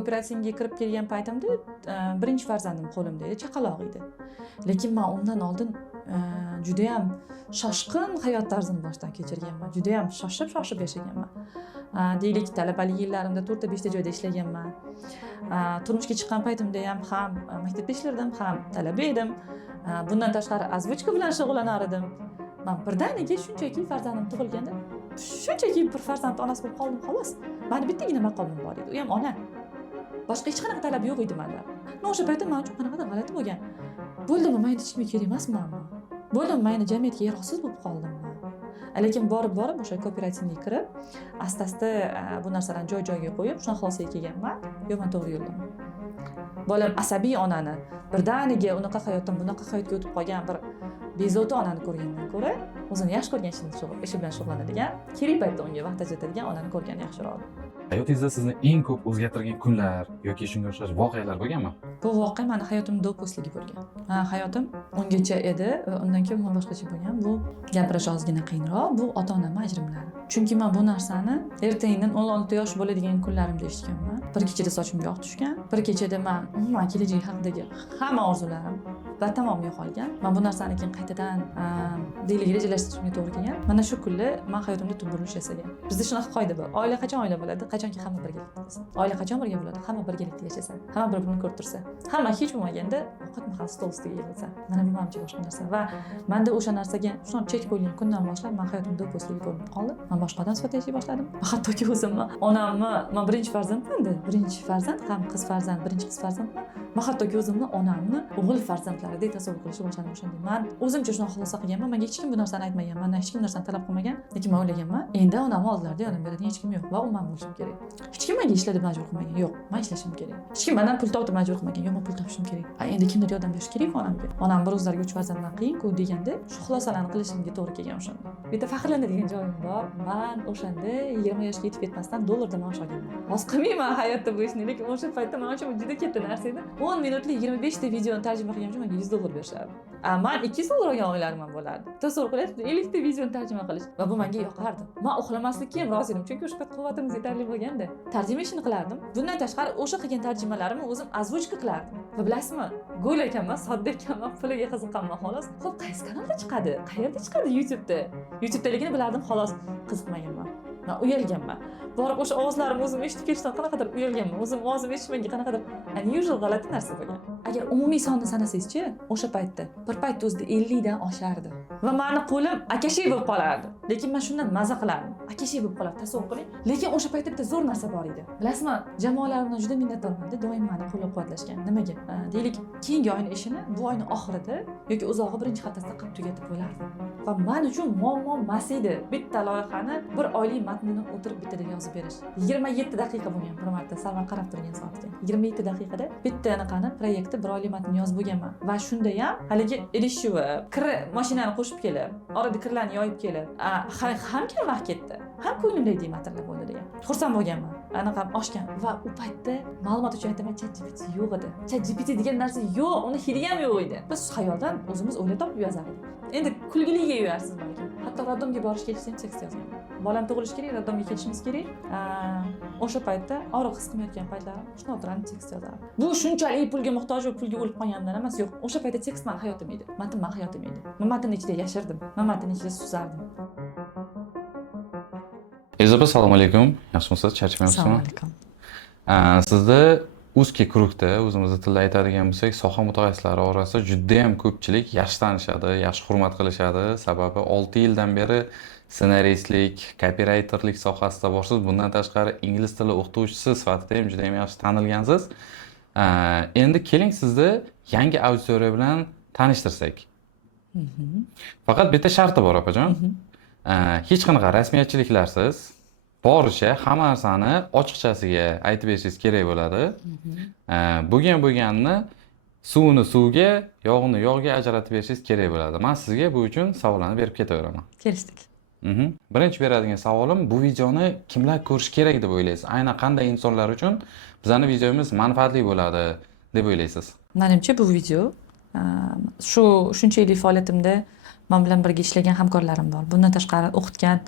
kooperatsiyamga kirib kelgan paytimda birinchi farzandim qo'limda edi, chaqaloq edi. Lekin men undan oldin juda ham shoshqin hayot tarzini boshdan kechirganman. Juda ham shoshib yashaganman. Deylik, talabalik yillarimda 4 ta 5 ta joyda ishlaganman. Turmushga chiqqan paytimda ham maktabda ishlardim, ham talaba edim. Bundan tashqari ozvochka bilan shug'ullanar edim. Men birdaniga shunchaki farzandim tug'ilganda, shunchaki bir farzand onasi bo'lib qoldim xolos. Meni bittagina maqomim bor edi, u ham ona. Boshqa hech qanaqa talab yo'q edi menda. O'sha paytda men uchun qanaqadir g'alati bo'lgan. Bo'ldimi, men hech kimga kerak emasman. Bo'ldimi, men jamiyatga yaroqsiz bo'lib qoldim. Lekin borib o'sha kooperativga kirib, asta-asta bu narsalarni joy-joyiga qo'yib, shuna xulosaga kelganman. Yo'q, men to'g'ri yo'ldaman. Bolam asabiy onani, birdaniga unaqa hayotdan bunaqa hayotga o'tib qolgan bir bezovta onani ko'rgandan ko'ra, o'zini yaxshi ko'rgan ishi bilan shug'ullanadigan, kerak paytda unga vaqt ajratadigan onani ko'rgan yaxshiroq. Hayotingizda sizni eng ko'p o'zgartirgan kunlar yoki shunga o'xshash voqealar bo'ganmi? Bu voqea meni hayotimda do'postligi bo'lgan. Hayotim ungacha edi, undan keyin men boshqacha bo'lgan. Bu gapirish ozgina qiyinroq. Bu ota-onam ajrimlari. Chunki men bu narsani ertagindan 16 yosh bo'ladigan kunlarimda eshitganman. Bir kechada sochimga oq tushgan. Bir kechada men umuman kelajak haqidagi hamma orzularim batamom yo'qolgan. Men bu narsani keyin qaytadan deylik rejalashtirishga to'g'ri kelgan. Mana shu kunlar men hayotimda tub burilish yasagan. Bizda shunaqa qoida bor. Oila qachon oila bo'ladi? Qachonki hamma birgalikda bo'lsa. Oila qachon birga bo'ladi? Hamma birgalikda yashasa, hamma bir-birini ko'rib tursa. Hamma hech bo'lmaganda ovqat mahal stol ustiga yig'ilsa. Mana bu menimcha boshqa narsa va menda o'sha narsaga shuncha chek qo'yilgan kundan boshlab men hayotimda do'postligi ko'rinib qoldi. Men boshqa odam sifatida yashay boshladim. Hattoki o'zimni onamni, men birinchi farzandman-da, birinchi farzand, ham qiz farzand, birinchi qiz farzandman. Men hattoki o'zimni onamni o'g'il farzandlaridek tasavvur qilishga boshladim o'shanda. Men o'zimcha shuni xulosa qilganman. Menga hech kim bu narsani aytmagan, mendan hech kim narsani talab qilmagan. Lekin men o'ylaganman, endi onamni oldilarida yonimda beradigan hech kim yo'q va u men bo'lishim kerak. Hech kim menga ishla deb majbur qilmagan. Yo'q, men ishlashim kerak. Hech kim mendan pul topib majbur qilmagan. Yo'q, men pul topishim kerak. Endi kimdir yordam berish kerak onamga. Onam bir o'zlariga 3 farzanddan qiyin-ku deganda, shu xulosalarni qilishimga to'g'ri kelgan o'shanda. Bu yerda faxrlanadigan joyim bor. Men o'shanda 20 yoshga yetib ketmasdan dollarda maosh olganman. Hozir qilmayman hayotda bu ishni, lekin o'sha paytda men uchun juda katta narsa edi. 10 minutlik 25 ta videoni tarjima qilganim uchun menga $100 berishardi. Men $200 olgan oylarim ham bo'lardi. Tasavvur qilyapsiz, 50 ta videoni tarjima qilish va bu menga yoqardi. Men uxlamaslikka ham rozi edim, chunki o'sha payt quvvatimiz yetarli bo'lganda. Tarjima ishini qilardim. Bundan tashqari o'sha qilgan tarjimalarimni o'zim ozvochka qilardim. Va bilasizmi, go'l ekanman, sodda ekanman, puliga qiziqqanman xolos. Xo'p, qaysi kanalda chiqadi? Qayerda chiqadi YouTube'da? YouTube'daligini bilardim xolos, qiziqmaganman. Men uyalganman. Borib o'sha ovozlarimni o'zim eshitib kelishdan qanaqadir uyalganman. O'zim ovozim eshitmanga qanaqadir unusual g'alati narsa bo'lgan. Agar umumiy sonni sanasangizchi, o'sha paytda bir payt o'zida 50 dan oshardi. Va meni qo'lim akashiy bo'lib qolardi. Lekin men shundan maza qilardim. Akashiy bo'lib qoladi, tasavvur qiling. Lekin o'sha paytda bitta zo'r narsa bor edi. Bilasizmi, jamoalarimdan juda minnatdorman-da, doim meni qo'llab-quvvatlashgan. Nimaga? Deylik, keyingi oyning ishini bu oyning oxirida yoki o'zog'i birinchi haftasida qilib tugatib bo'lardi. Va men uchun muammo emas edi. Bitta loyihani bir oylik matnini o'tirib bittada yozib berish. 27 daqiqa bo'lgan bir marta Salman qarab turgan soatga. 27 daqiqada bitta anaqani proyektni bir oylik matn yozib bo'lganman. Va shunda ham haligi idish-shuv, kir mashinani qo'shib kelib, orada kirlarni yoyib kelib, ham kam vaqt ketdi. Ham ko'nglimdagi material bo'ldi degan. Xursand bo'lganman. Anaqa oshgan va u paytda ma'lumot uchun aytaman, ChatGPT yo'q edi. ChatGPT degan narsa yo'q, uni hidi ham yo'q edi. Biz xayoldan o'zimiz o'ylab topib yozardik. Endi kulgiliga yo'yarsiz balki. Hatto raddomga borish kelishim tekst yozgan. Bolam tug'ilishi kerak, raddomga ketishimiz kerak. O'sha paytda og'riq his qilmayotgan paytlarim shuni o'tirib tekst yozardim. Bu shunchalik pulga muhtoj va pulga o'lib qolganimdan emas, yo'q. O'sha paytda tekst men hayotim edi. Matn men hayotim edi. Men matnning ichida yashardim. Men matnning ichida suzardim. Ezoba, assalomu alaykum. Yaxshimisiz? Charchamayapsizmi? Assalomu alaykum. Sizni узкий krugda, o'zimizda tilda aytadigan bo'lsak, soha mutaxassislari orasida juda ham ko'pchilik yaxshi tanishadi, yaxshi hurmat qilishadi. Sababi 6 yildan beri ssenaristlik, copywriterlik sohasida borsiz. Bundan tashqari ingliz tili o'qituvchisi sifatida ham juda ham yaxshi tanilgansiz. Endi keling sizni yangi auditoriya bilan tanishtirsak. Faqat bitta sharti bor, opajon. Hech qanaqa rasmiyatchiliklarsiz boricha hamma narsani ochiqchasiga aytib berishingiz kerak bo'ladi. Bo'lganini suvni suvga, yog'ni yog'ga ajratib berishingiz kerak bo'ladi. Men sizga bu uchun savollarni berib ketaveraman. Kelishdik. Birinchi beradigan savolim, bu videoni kimlar ko'rish kerak deb o'ylaysiz? Aynan qanday insonlar uchun bizning videomiz manfaatli bo'ladi deb o'ylaysiz? Menimcha bu video shuncha yillik faoliyatimda men bilan birga ishlagan hamkorlarim bor. Bundan tashqari o'qitgan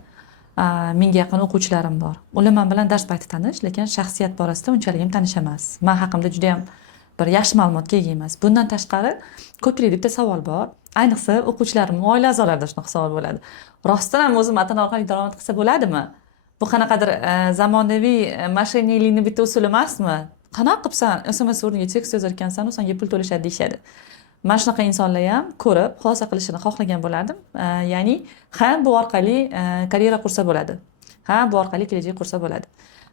Menga yaqin o'quvchilarim bor. Ular men bilan dars payti tanish, lekin shaxsiyat borasida unchalik ham tanish emas. Men haqimda juda ham bir yaxshi ma'lumotga ega emas. Bundan tashqari ko'pchilik bitta savol bor. Ayniqsa o'quvchilarim, oila a'zolarida shunaqa savol bo'ladi. Rostdan ham o'zim vatan orqali daromad qilsa bo'ladimi? Bu qanaqadir zamonaviy mashiniylikni bitta usuli emasmi? Qanaqa qilibsan? SMS o'rniga tekst yozarkansan, u senga pul to'lashadi deyishadi. Mana shunaqa insonlar ham ko'rib, xulosa qilishini xohlagan bo'lardim. Ya'ni, ha bu orqali karyera qursa bo'ladi. Ha bu orqali kelajak qursa bo'ladi.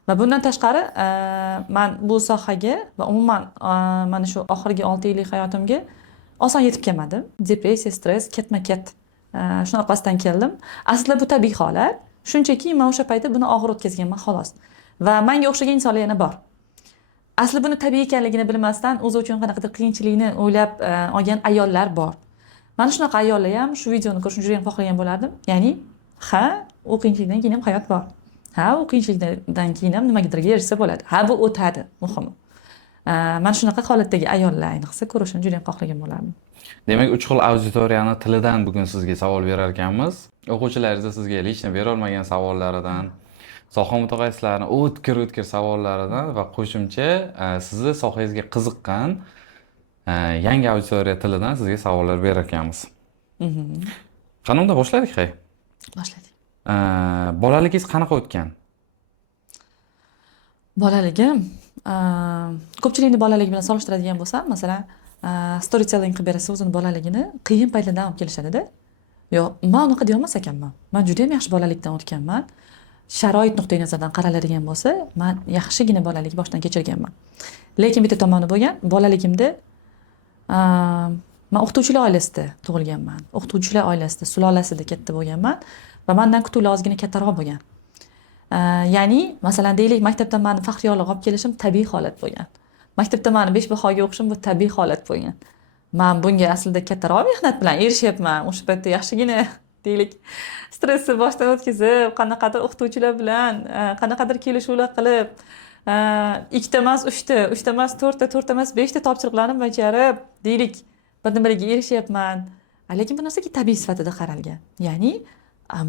Va bundan tashqari, men bu sohaga va umuman mana shu oxirgi 6 yillik hayotimga oson yetib kelmadim. Depressiya, stress ketma-ket shunaqasidan keldim. Aslida bu tabiiy holat. Shunchaki men o'sha paytda buni og'ir o'tkazganman xolos. Va menga o'xshagan insonlar yana bor. Asli buni tabiiy ekanligini bilmasdan o'zi uchun qanaqadir qiyinchilikni o'ylab olgan ayollar bor. Mana shunaqa ayollar ham shu videoni ko'rishni juda ham xohlagan bo'lardim. Ya'ni, ha, u qiyinchilikdan keyin ham hayot bor. Ha, u qiyinchilikdan keyin ham nimagadir erishsa bo'ladi. Ha, bu o'tadi, muhimi. Mana shunaqa holatdagi ayollar ayniqsa ko'rishni juda ham xohlagan bo'lardim. Demak, 3 xil auditoriyani tilidan bugun sizga savol berar ekanmiz. O'quvchilaringiz sizga lично bera olmagan savollaridan, soha mutaxassislarining o'tkir savollaridan va qo'shimcha sizni sohangizga qiziqqan yangi auditoriya tilidan sizga savollar berar ekanmiz. Qanday boshladik, hay? Boshladik. Bolaligingiz qanaqa o'tgan? Bolaligim ko'pchilikni bolaligi bilan solishtiradigan bo'lsam, masalan, storytelling qilib bersa o'zini bolaligini qiyin paytlardan olib kelishadi-da. Yo'q, men unaqa deya olmas ekanman. Men juda ham yaxshi bolalikdan o'tganman. Sharoit nuqtai nazaridan qaraladigan bo'lsa, men yaxshigina bolalik boshdan kechirganman. Lekin bitta tomoni bo'lgan, bolaligimda men o'qituvchilar oilasida tug'ilganman. O'qituvchilar oilasida, sulolasida katta bo'lganman va mendan kutuvlar ozgina kattaroq bo'lgan. Ya'ni, masalan, deylik, maktabdan meni faxriyorlik olib kelishim tabiiy holat bo'lgan. Maktabda meni 5 bahoga o'qishim bu tabiiy holat bo'lgan. Men bunga aslida kattaroq mehnat bilan erishyapman. O'sha paytda yaxshigina deylik, stressni boshdan o'tkazib, qanaqadir o'qituvchilar bilan qanaqadir kelishuvlar qilib, 2 ta emas 3 ta, 3 ta emas 4 ta, 4 ta emas 5 ta topshiriqlarni bajarib, deylik, bir nimalarga erishyapman. Lekin bu narsaga tabiiy sifatida qaralgan. Ya'ni,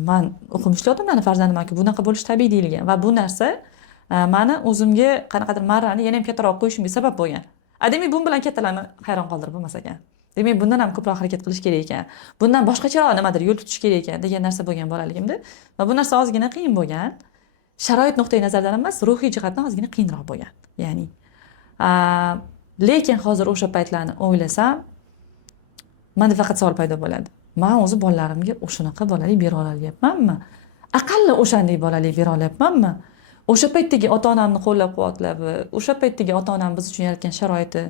men o'qimishli odamlarning farzandiman-ku, bunaqa bo'lish tabiiy deyilgan va bu narsa meni o'zimga qanaqadir marrani yana ham kattaroq qo'yishimga sabab bo'lgan. Demak, bu bilan kattalarni hayron qoldirib bo'lmas ekan. Demak, bundan ham ko'proq harakat qilish kerak ekan. Bundan boshqacharoq nimadir yo'l tutish kerak ekan degan narsa bo'lgan bolaligimda va bu narsa ozgina qiyin bo'lgan. Sharoit nuqtai nazaridan emas, ruhiy jihatdan ozgina qiyinroq bo'lgan. Ya'ni, lekin hozir o'sha paytlarni o'ylasam, menda faqat savol paydo bo'ladi. Men o'zi bolalarimga o'shanaqa bolalik bera olyapmanmi? Aqalli o'shanday bolalik bera olyapmanmi? O'sha paytdagi ota-onamni qo'llab-quvvatlab, o'sha paytdagi ota-onam biz uchun yaratgan sharoiti,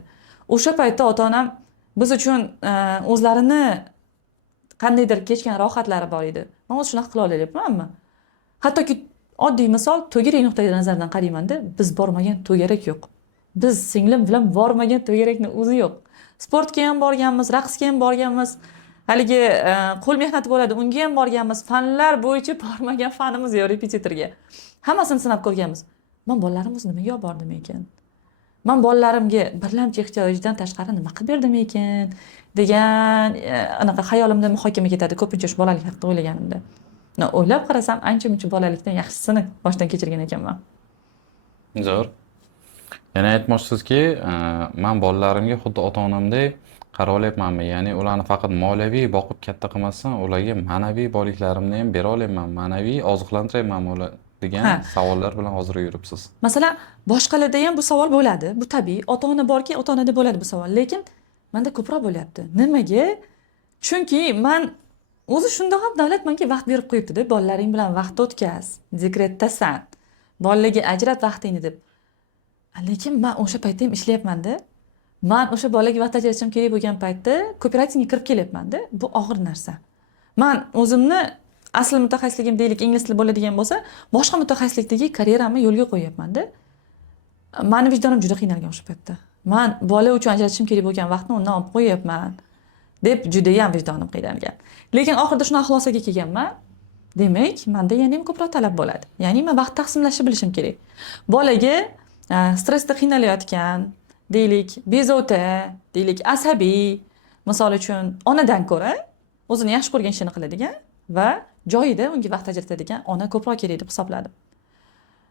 o'sha paytda ota-onam biz uchun o'zlarini qandaydir kechgan rohatlari bor edi. Men o'zi shunaqa qila olyapmanmi? Hattoki oddiy misol, to'garak nuqtai nazaridan qaraymanda, biz bormagan to'garak yo'q. Biz singlim bilan bormagan to'garakni o'zi yo'q. Sportga ham borganmiz, raqsga ham borganmiz. Haligi qo'l mehnati bo'ladi, unga ham borganmiz. Fanlar bo'yicha bormagan fanimiz yo'q repetitorga. Hammasini sinab ko'rganmiz. Men bolalarim o'zi nimaga olib bordim ekan? Men bolalarimga birlamchi ehtiyojdan tashqari nima qilib berdim ekan degan anaqa xayolimda muhokama ketadi ko'pincha shu bolalik haqida o'ylaganimda. O'ylab qarasam, ancha-muncha bolalikdan yaxshisini boshdan kechirgan ekanman. Zo'r. Yana aytmoqchisizki, men bolalarimga xuddi ota-onamdek qara olyapmanmi? Ya'ni ularni faqat moliyaviy boqib katta qilmasdan, ularga ma'naviy boyliklarimni ham bera olyapman, ma'naviy oziqlantiryapmanmi ular degan savollar bilan hozir yuribsiz. Masalan, boshqalarda ham bu savol bo'ladi. Bu tabiiy. Ota-ona borki, ota-onada bo'ladi bu savol. Lekin menda ko'proq bo'lyapti. Nimaga? Chunki men o'zi shundoq ham davlat menga vaqt berib qo'yibdi-da, bolalaring bilan vaqt o'tkaz, dekretdasan, bolalarga ajrat vaqtingni deb. Lekin men o'sha paytda ham ishlayapman-da. Men o'sha bolaga vaqt ajratishim kerak bo'lgan paytda kooperativga kirib kelyapman-da. Bu og'ir narsa. Men o'zimni asl mutaxassisligim deylik ingliz tili bo'ladigan bo'lsa, boshqa mutaxassislikdagi karyeramni yo'lga qo'yyapman-da. Meni vijdonim juda qiynalgan o'sha paytda. Men bola uchun ajratishim kerak bo'lgan vaqtni undan olib qo'yyapman deb juda ham vijdonim qiynalgan. Lekin oxirida shuna xulosaga kelganman. Demak, menda yana ham ko'proq talab bo'ladi. Ya'ni men vaqt taqsimlashni bilishim kerak. Bolaga stressda qiynalayotgan, deylik, bezovta, deylik, asabiy, misol uchun onadan ko'ra o'zini yaxshi ko'rgan ishini qiladigan va joyida unga vaqt ajratadigan ona ko'proq kerak deb hisobladim.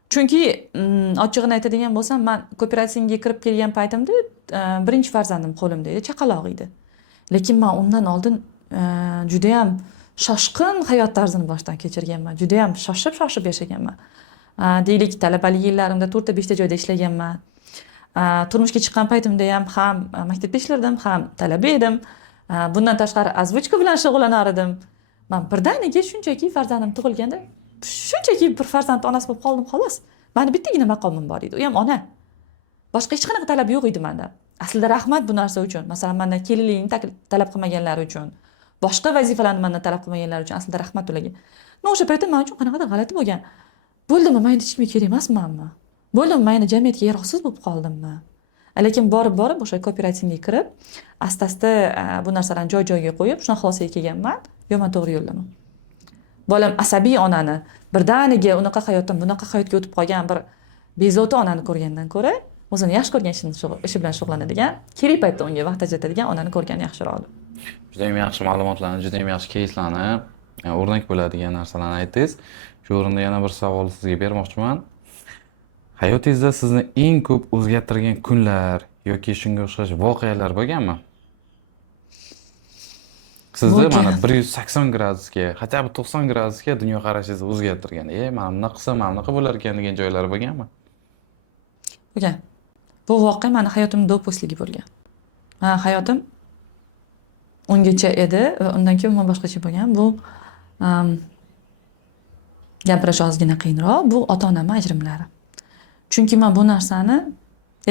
Chunki ochig'ini aytadigan bo'lsam, men kooperatsiyanga kirib kelgan paytimda birinchi farzandim qo'limda edi, chaqaloq edi. Lekin men undan oldin juda ham shoshqin hayot tarzini boshdan kechirganman. Juda ham shoshib yashaganman. Deylik, talabalik yillarimda 4-5 ta joyda ishlaganman. Turmushga chiqqan paytimda ham maktabda ishlardim, ham talaba edim. Bundan tashqari azvochka bilan shug'ullanar edim. Men birdaniga shunchaki farzandim tug'ilganda, shunchaki bir farzand onasi bo'lib qoldim xolos. Meni bittagina maqomim bor edi, u ham ona. Boshqa hech qanaqa talab yo'q edi menda. Aslida rahmat bu narsa uchun. Masalan, mendan kelinlikni talab qilmaganlari uchun, boshqa vazifalarni mendan talab qilmaganlari uchun aslida rahmat ularga. Men o'sha paytda men uchun qanaqadir g'alati bo'lgan. Bo'ldimi, men hech kimga kerak emasmanmi? Bo'ldimi, men jamiyatga yaroqsiz bo'lib qoldimmi? Lekin borib o'sha kooperativga kirib, asta-asta bu narsalarni joy-joyiga qo'yib, shuna xulosaga kelganman. Yo, men to'g'ri yo'ldaman. Bolam asabiy onani, birdaniga unaqa hayotdan bunaqa hayotga o'tib qolgan bir bezovta onani ko'rgandan ko'ra, o'zini yaxshi ko'rgan ishi bilan shug'ullanadigan, kerak paytda unga vaqt ajratadigan onani ko'rgani yaxshiroq. Juda ham yaxshi ma'lumotlarni, juda ham yaxshi keyslarni, o'rnak bo'ladigan narsalarni aytdingiz. Shu o'rinda yana bir savol sizga bermoqchiman. Hayotingizda sizni eng ko'p o'zgartirgan kunlar yoki shunga o'xshash voqealar bo'lganmi? Sizni mana 180 gradusga, hatto 90 gradusga dunyoqarashingizni o'zgartirgan. Mana bunaqa qilsam, mana bunaqa bo'lar ekan degan joylar bo'lganmi? Bo'lgan. Bu voqea meni hayotimning do'pposligi bo'lgan. Hayotim ungacha edi va undan keyin umuman boshqacha bo'lgan. Bu gapirish ozgina qiyinroq. Bu ota-onam ajrimlari. Chunki men bu narsani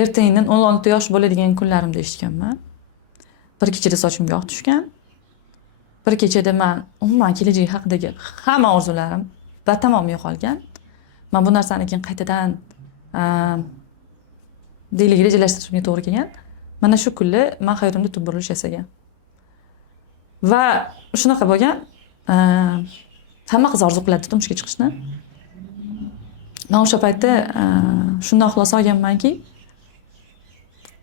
ertaingdan 16 yosh bo'ladigan kunlarimda eshitganman. Bir kechada sochimga oq tushgan. Bir kechada men umuman kelajak haqidagi hamma orzularim batamom yo'qolgan. Men bu narsani keyin qaytadan deylik rejalashtirishga to'g'ri kelgan. Mana shu kunlar men hayotimda tub burilish yasagan. Va shunaqa bo'lgan, hamma qiz orzu qiladi turmushga chiqishni. Men o'sha paytda shundan xulosa olganmanki,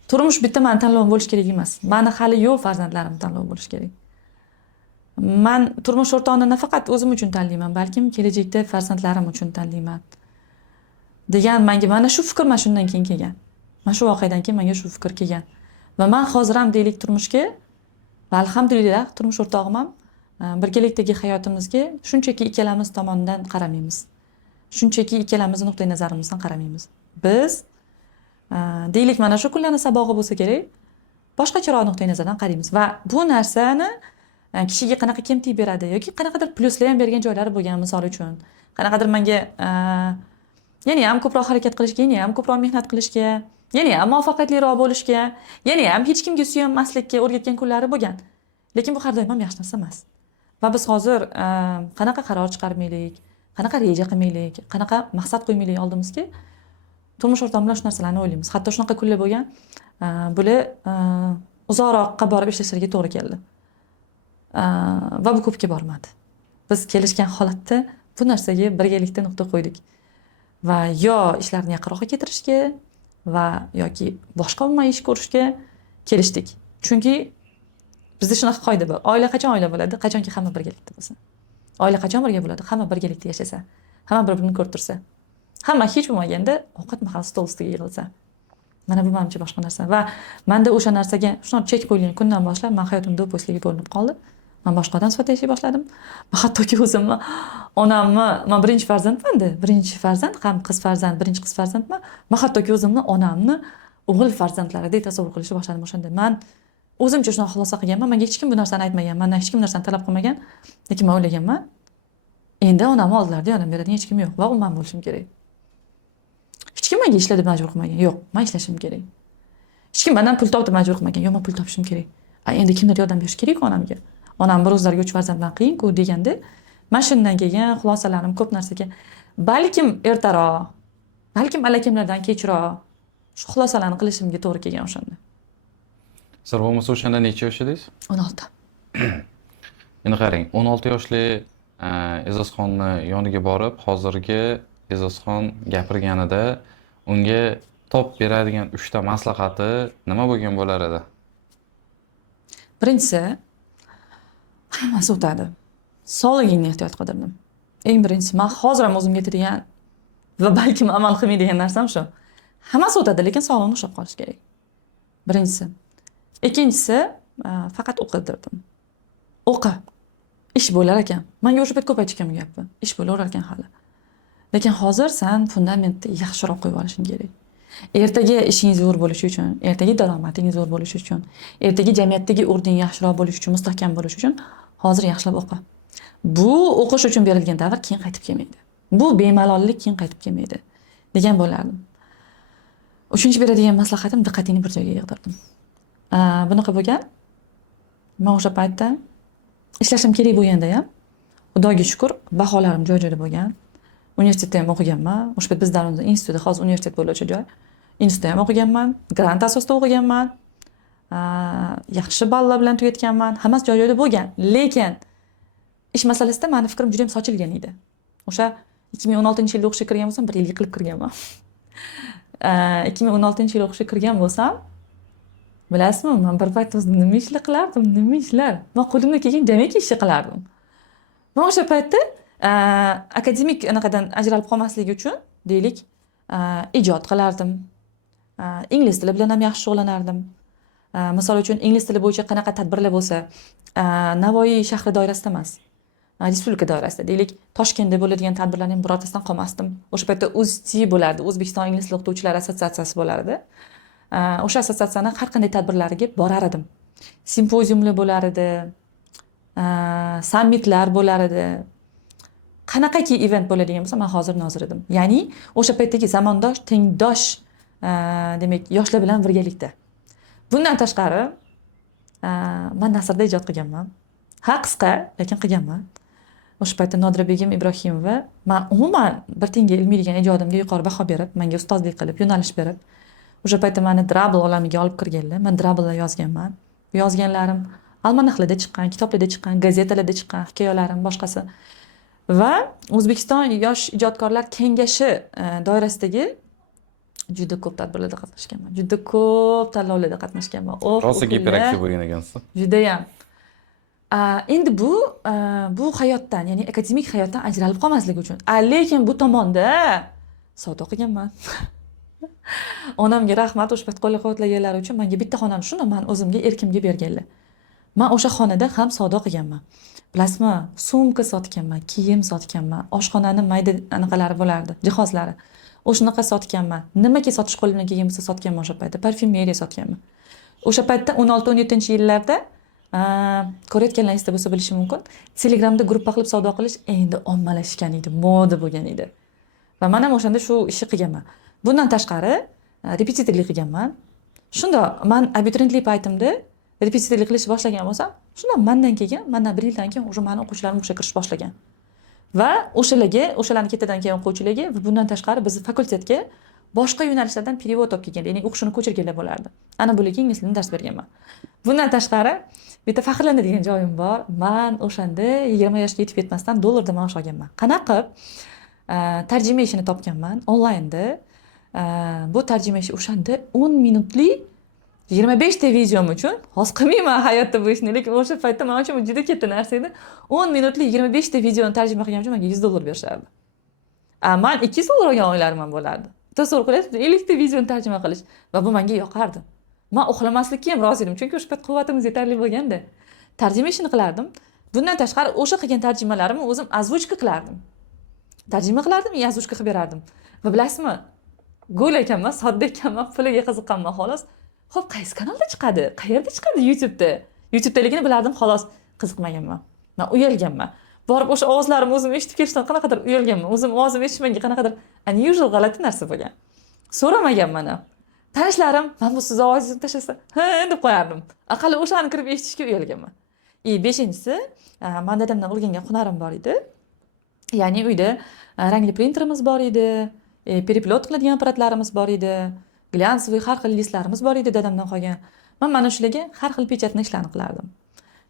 turmush bitta meni tanlovim bo'lish kerak emas. Meni hali yo'q farzandlarim tanlovi bo'lish kerak. Men turmush o'rtog'ini nafaqat o'zim uchun tanlayman, balkim kelajakda farzandlarim uchun tanlayman. Degan menga mana shu fikr mana shundan keyin kelgan. Mana shu voqeadan keyin menga shu fikr kelgan. Va men hozir ham deylik turmushga va alhamdulillah turmush o'rtog'im ham birgalikdagi hayotimizga shunchaki ikkalamiz tomonidan qaramaymiz. Shunchaki ikkalamiz nuqtai nazarimizdan qaramaymiz. Biz deylik mana shu kunlarning sabog'i bo'lsa kerak, boshqacharoq nuqtai nazardan qaraymiz va bu narsani kishiga qanaqa kamtik beradi yoki qanaqadir plyuslar ham bergan joylari bo'lgan, misol uchun. Qanaqadir menga yana ham ko'proq harakat qilishga, yana ham ko'proq mehnat qilishga, yana ham muvaffaqiyatliroq bo'lishga, yana ham hech kimga suyanmaslikka o'rgatgan kunlari bo'lgan. Lekin bu har doim ham yaxshi narsa emas. Va biz hozir qanaqa qaror chiqarmaylik, qanaqa reja qilmaylik, qanaqa maqsad qo'ymaylik oldimizga, turmush o'rtog'im bilan shu narsalarni o'ylaymiz. Hatto shunaqa kunlar bo'lgan, bular uzoqroqqa borib ishlashlariga to'g'ri keldi. Va bu ko'pga bormadi. Biz kelishgan holatda bu narsaga birgalikda nuqta qo'ydik. Va yo ishlarni yaqinroqqa keltirishga va yoki boshqa umuman ish ko'rishga kelishdik. Chunki bizda shunaqa qoida bor. Oila qachon oila bo'ladi? Qachonki hamma birgalikda bo'lsa. Oila qachon birga bo'ladi? Hamma birgalikda yashasa, hamma bir-birini ko'rib tursa. Hamma hech bo'lmaganda ovqat mahali stol ustiga yig'ilsa. Mana bu menimcha boshqa narsa va menda o'sha narsaga shunaqa chek qo'yilgan kundan boshlab men hayotimda do'pposligi bo'linib qoldi. Men boshqa odam sifatida yashay boshladim. Hattoki o'zimni onamni, men birinchi farzandman-da, birinchi farzand, ham qiz farzand, birinchi qiz farzandman. Men hattoki o'zimni onamni o'g'il farzandlaridek tasavvur qilishni boshladim o'shanda. Men o'zimcha shunaqa xulosa qilganman. Menga hech kim bu narsani aytmagan, mendan hech kim narsani talab qilmagan. Lekin men o'ylaganman, endi onamni oldilarida yordam beradigan hech kim yo'q va u men bo'lishim kerak. Hech kim menga ishla deb majbur qilmagan. Yo'q, men ishlashim kerak. Hech kim mendan pul top deb majbur qilmagan. Yo'q, men pul topishim kerak. Endi kimdir yordam berish kerak onamga. Onam bir o'zlariga 3 farzand bilan qiyin-ku deganda, men shundan kelgan xulosalarim ko'p narsaga balkim ertaroq, balkim allakimlardan kechroq shu xulosalarni qilishimga to'g'ri kelgan o'shanda. Sir bo'lmasa o'shanda necha yosh edingiz? 16. Endi qarang, 16 yoshli E'zozxonni yoniga borib, hozirgi E'zozxon gapirganida unga top beradigan 3 ta maslahati nima bo'lgan bo'lar edi? Birinchisi, hammasi o'tadi. sog'ligimni ehtiyot qildirdim. Eng birinchisi, men hozir ham o'zimga yetadigan va balkim amal qilmaydigan narsam shu. Hammasi o'tadi, lekin sog'lig'im ushlab qolish kerak. Birinchisi. Ikkinchisi, faqat o'qidirdim. O'qi. Ish bo'lar ekan. Menga o'sha payt ko'p aytishgan bu gapni. Ish bo'lar ekan hali. Lekin hozir sen fundamentni yaxshiroq qo'yib olishing kerak. Ertaga ishingiz zo'r bo'lishi uchun, ertaga daromadingiz zo'r bo'lishi uchun, ertaga jamiyatdagi o'rning yaxshiroq bo'lishi uchun, mustahkam bo'lishi uchun hozir yaxshilab o'qi. Bu o'qish uchun berilgan davr keyin qaytib kelmaydi. Bu bemalollik keyin qaytib kelmaydi degan bo'lardim. Uchinchi beradigan maslahatim, diqqatingni bir joyga yig'dirdim. Bunaqa bo'lgan. Men o'sha paytda ishlashim kerak bo'lganda ham, Xudoga shukr, baholarim joy-joyda bo'lgan. Universitetda ham o'qiganman. O'sha payt biz davrimiz institutda, hozir universitet bo'luvchi joy. Institutda ham o'qiganman, grant asosida o'qiganman. Yaxshi ballar bilan tugatganman. Hammasi joy-joyda bo'lgan. Lekin ish masalasida meni fikrim juda ham sochilgan edi. O'sha 2016-yilda o'qishga kirgan bo'lsam, 1 yil yiqilib kirganman. 2016-yil o'qishga kirgan bo'lsam, bilasizmi, men bir payt o'zim nima ishlar qilardim, nima ishlar. Men qo'limdan kelgan jamiki ishni qilardim. Men o'sha paytda akademik anaqadan ajralib qolmaslik uchun, deylik, ijod qilardim. Ingliz tili bilan ham yaxshi shug'ullanardim. Misol uchun, ingliz tili bo'yicha qanaqa tadbirlar bo'lsa, Navoiy shahri doirasida emas, respublika doirasida, deylik, Toshkentda bo'ladigan tadbirlarning birortasidan qolmasdim. O'sha paytda UZTI bo'lardi, O'zbekiston ingliz tili o'qituvchilari assotsiatsiyasi bo'lardi. O'sha assotsiatsiyaning har qanday tadbirlariga borar edim. Simpoziumlar bo'lar edi, sammitlar bo'lar edi. Qanaqaki event bo'ladigan bo'lsa, men hozir nozir edim. Ya'ni o'sha paytdagi zamondosh, tengdosh, demak, yoshlar bilan birgalikda. Bundan tashqari, men nasrda ijod qilganman. Ha, qisqa, lekin qilganman. O'sha paytda Nodirabegim Ibrohimova, men umuman bir tiyinga ilmiydigan ijodimga yuqori baho berib, menga ustozlik qilib, yo'nalish berib, o'sha paytda meni Drabble olamiga olib kirganlar. Men Drabble'da yozganman. Bu yozganlarim almanahlarda chiqqan, kitoblarda chiqqan, gazetalarda chiqqan hikoyalarim, boshqasi. Va O'zbekiston yosh ijodkorlar kengashi doirasidagi juda ko'p tadbirlarda qatnashganman. Juda ko'p tanlovlarda qatnashganman. Rosa giperaktiv bo'lgan ekansiz. Juda ham. Endi bu hayotdan, ya'ni akademik hayotdan ajralib qolmaslik uchun. Lekin bu tomonda savdo qilganman. Onamga rahmat, o'sha payt qo'llab-quvvatlaganlari uchun menga bitta xonani shuni men o'zimga erkimga berganlar. Men o'sha xonada ham savdo qilganman. Bilasizmi, sumka sotganman, kiyim sotganman, oshxonani mayda anaqalari bo'lardi, jihozlari. O'shanaqa sotganman. Nimaga sotish qo'limdan kelgan bo'lsa sotganman o'sha paytda. Parfyumeriya sotganman. O'sha paytda 16-17-yillarda ko'rayotganlaringizda bo'lsa bilishi mumkin. Telegramda gruppa qilib savdo qilish endi ommalashgan edi, moda bo'lgan edi. Va men ham o'shanda shu ishni qilganman. Bundan tashqari, repetitorlik qilganman. Shunda men abituriyentlik paytimda repetitorlik qilishni boshlagan bo'lsam, shunda mendan keyin, mendan 1 yildan keyin o'sha meni o'quvchilarim o'sha kirish boshlagan. Va o'shalarni ketidan keyin o'quvchilarga va bundan tashqari biz fakultetga boshqa yo'nalishlardan perevod olib kelgan, ya'ni o'qishini ko'chirganlar bo'lardi. Ana bularga ingliz tilini dars berganman. Bundan tashqari, bitta faxrlanadigan joyim bor. Men o'shanda 20 yoshga yetib ketmasdan dollarda maosh olganman. Qanaqa qilib tarjima ishini topganman onlaynda. Bu tarjima ishi o'shanda 10 minutlik 25 ta videom uchun hozir qilmayman hayotda bu ishni, lekin o'sha paytda men uchun juda katta narsa edi. 10 minutlik 25 ta videoni tarjima qilganim uchun menga $100 berishardi. Men $200 olgan oylarim ham bo'lardi. Tasavvur qilyapsiz, 50 ta videoni tarjima qilish va bu menga yoqardi. Men uxlamaslikka ham rozi edim, chunki o'sha payt quvvatimiz yetarli bo'lganda. Tarjima ishini qilardim. Bundan tashqari o'sha qilgan tarjimalarimni o'zim azvuchka qilardim. Tarjima qilardim, azvuchka qilib berardim. Va bilasizmi, go'l ekanman, sodda ekanman, puliga qiziqqanman xolos. Xo'p, qaysi kanalda chiqadi? Qayerda chiqadi? YouTube'da. YouTube'daligini bilardim, xolos, qiziqmaganman. Men uyalganman. Borib o'sha ovozlarimni o'zim eshitib kelishdan qanaqadir uyalganman. O'zim ovozim eshitmanga qanaqadir unusual g'alati narsa bo'lgan. So'ramaganman ham. Tanishlarim, "Men bu siz ovozingizni tashlasa, ha" deb qo'yardim. Aqalli o'shani kirib eshitishga uyalganman. 5-inchisi, men dadamdan o'rgangan hunarim bor edi. Ya'ni uyda rangli printerimiz bor edi, переплет qiladigan apparatlarimiz bor edi, glyansoviy har xil listlarimiz bor edi dadamdan qolgan. Men mana shularga har xil pechatni ishlarni qilardim.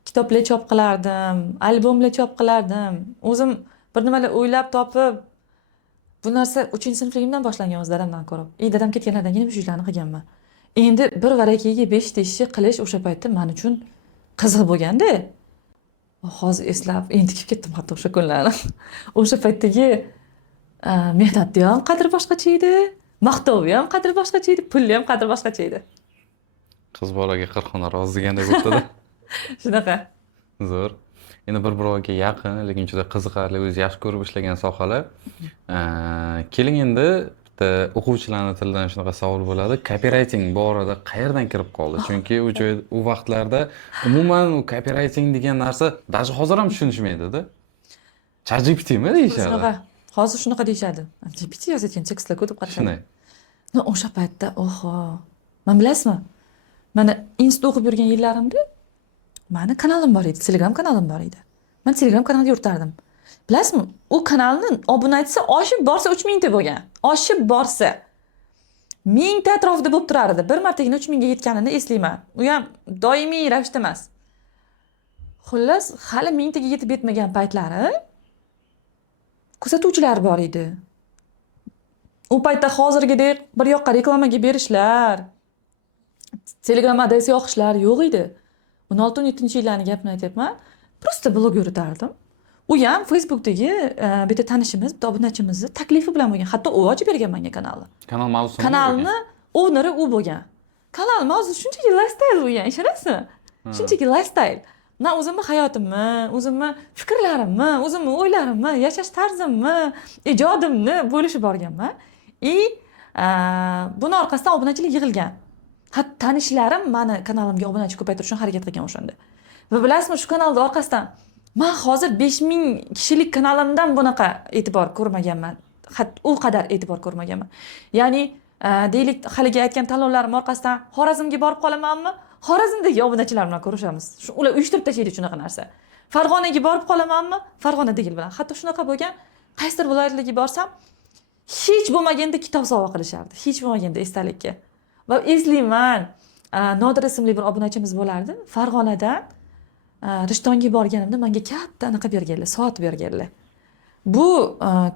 Kitoblar chop qilardim, albomlar chop qilardim. O'zim bir nimalar o'ylab topib, bu narsa 3-sinfligimdan boshlangan o'z dadamdan ko'rib. Dadam ketganlardan keyin shu ishlarni qilganman. Endi bir varakiga 5 ta ishni qilish o'sha paytda men uchun qiziq bo'lganda, Hozir eslab entikib ketdim hatto o'sha kunlarni. O'sha paytdagi mehnatni ham qadri boshqacha edi, maqtovni ham qadri boshqacha edi, pulni ham qadri boshqacha edi. Qiz bolaga 40 xona rozi degandek bo'ldi-da. Shunaqa. Zo'r. Endi bir-biroviga yaqin, lekin juda qiziqarli, o'zingiz yaxshi ko'rib ishlagan sohalar. Keling endi bitta o'quvchilarning tilidan shunaqa savol bo'ladi. Copywriting bu orada qayerdan kirib qoldi? Chunki u vaqtlarda umuman u copywriting degan narsa даже hozir ham tushunishmaydi-da. ChatGPTmi deyishadi. Shunaqa. Hozir shunaqa deyishadi. GPT yozayotgan tekstlar ko'rib qarashadi. Shunday. No, o'sha paytda, oho. Men bilasizmi? Mana institut o'qib yurgan yillarimda mani kanalim bor edi, Telegram kanalim bor edi. Men Telegram kanalda yuritardim. Bilasizmi? U kanalning obunachisi oshib borsa 3000 ta bo'lgan. Oshib borsa 1000 ta atrofida bo'lib turar edi. Bir martagina 3000 ga yetganini eslayman. U ham doimiy ravishda emas. Xullas, hali 1000 taga yetib yetmagan paytlari kuzatuvchilar bor edi. U paytda hozirgidek bir yoqqa reklamaga berishlar, Telegram adresi yoqishlar yo'q edi. 16-17-yillarning gapini aytyapman. Prosta blog yuritardim. U ham Facebookdagi bitta tanishimiz, bitta obunachimizni taklifi bilan bo'lgan. Hatto u ochib bergan menga kanalni. Kanal mavzusi. Kanalni owneri u bo'lgan. Kanal mavzusi shunchaki lifestyle bo'lgan, ishonasizmi? Shunchaki lifestyle. Men o'zimni hayotimni, o'zimni fikrlarimni, o'zimni o'ylarimni, yashash tarzimni, ijodimni bo'lishib borganman. Buni orqasidan obunachilik yig'ilgan. Hatto tanishlarim meni kanalimga obunachi ko'paytirish uchun harakat qilgan o'shanda. Va bilasizmi, shu kanalning orqasidan men hozir 5000 kishilik kanalimdan bunaqa e'tibor ko'rmaganman. Hatto u qadar e'tibor ko'rmaganman. Ya'ni deylik haligi aytgan tanlovlarim orqasidan Xorazmga borib qolamanmi? Xorazmdagi obunachilar bilan ko'rishamiz. Ular uyushtirib tashlaydi shunaqa narsa. Farg'onaga borib qolamanmi? Farg'onadagi bilan. Hatto shunaqa bo'lgan, qaysidir viloyatlarga borsam, hech bo'lmaganda kitob sovg'a qilishardi. Hech bo'lmaganda esdalikka. Va eslayman, Nodir ismli bir obunachimiz bo'lardi. Farg'onadan Rishtonga borganimda menga katta anaqa berganlar, soat berganlar. Bu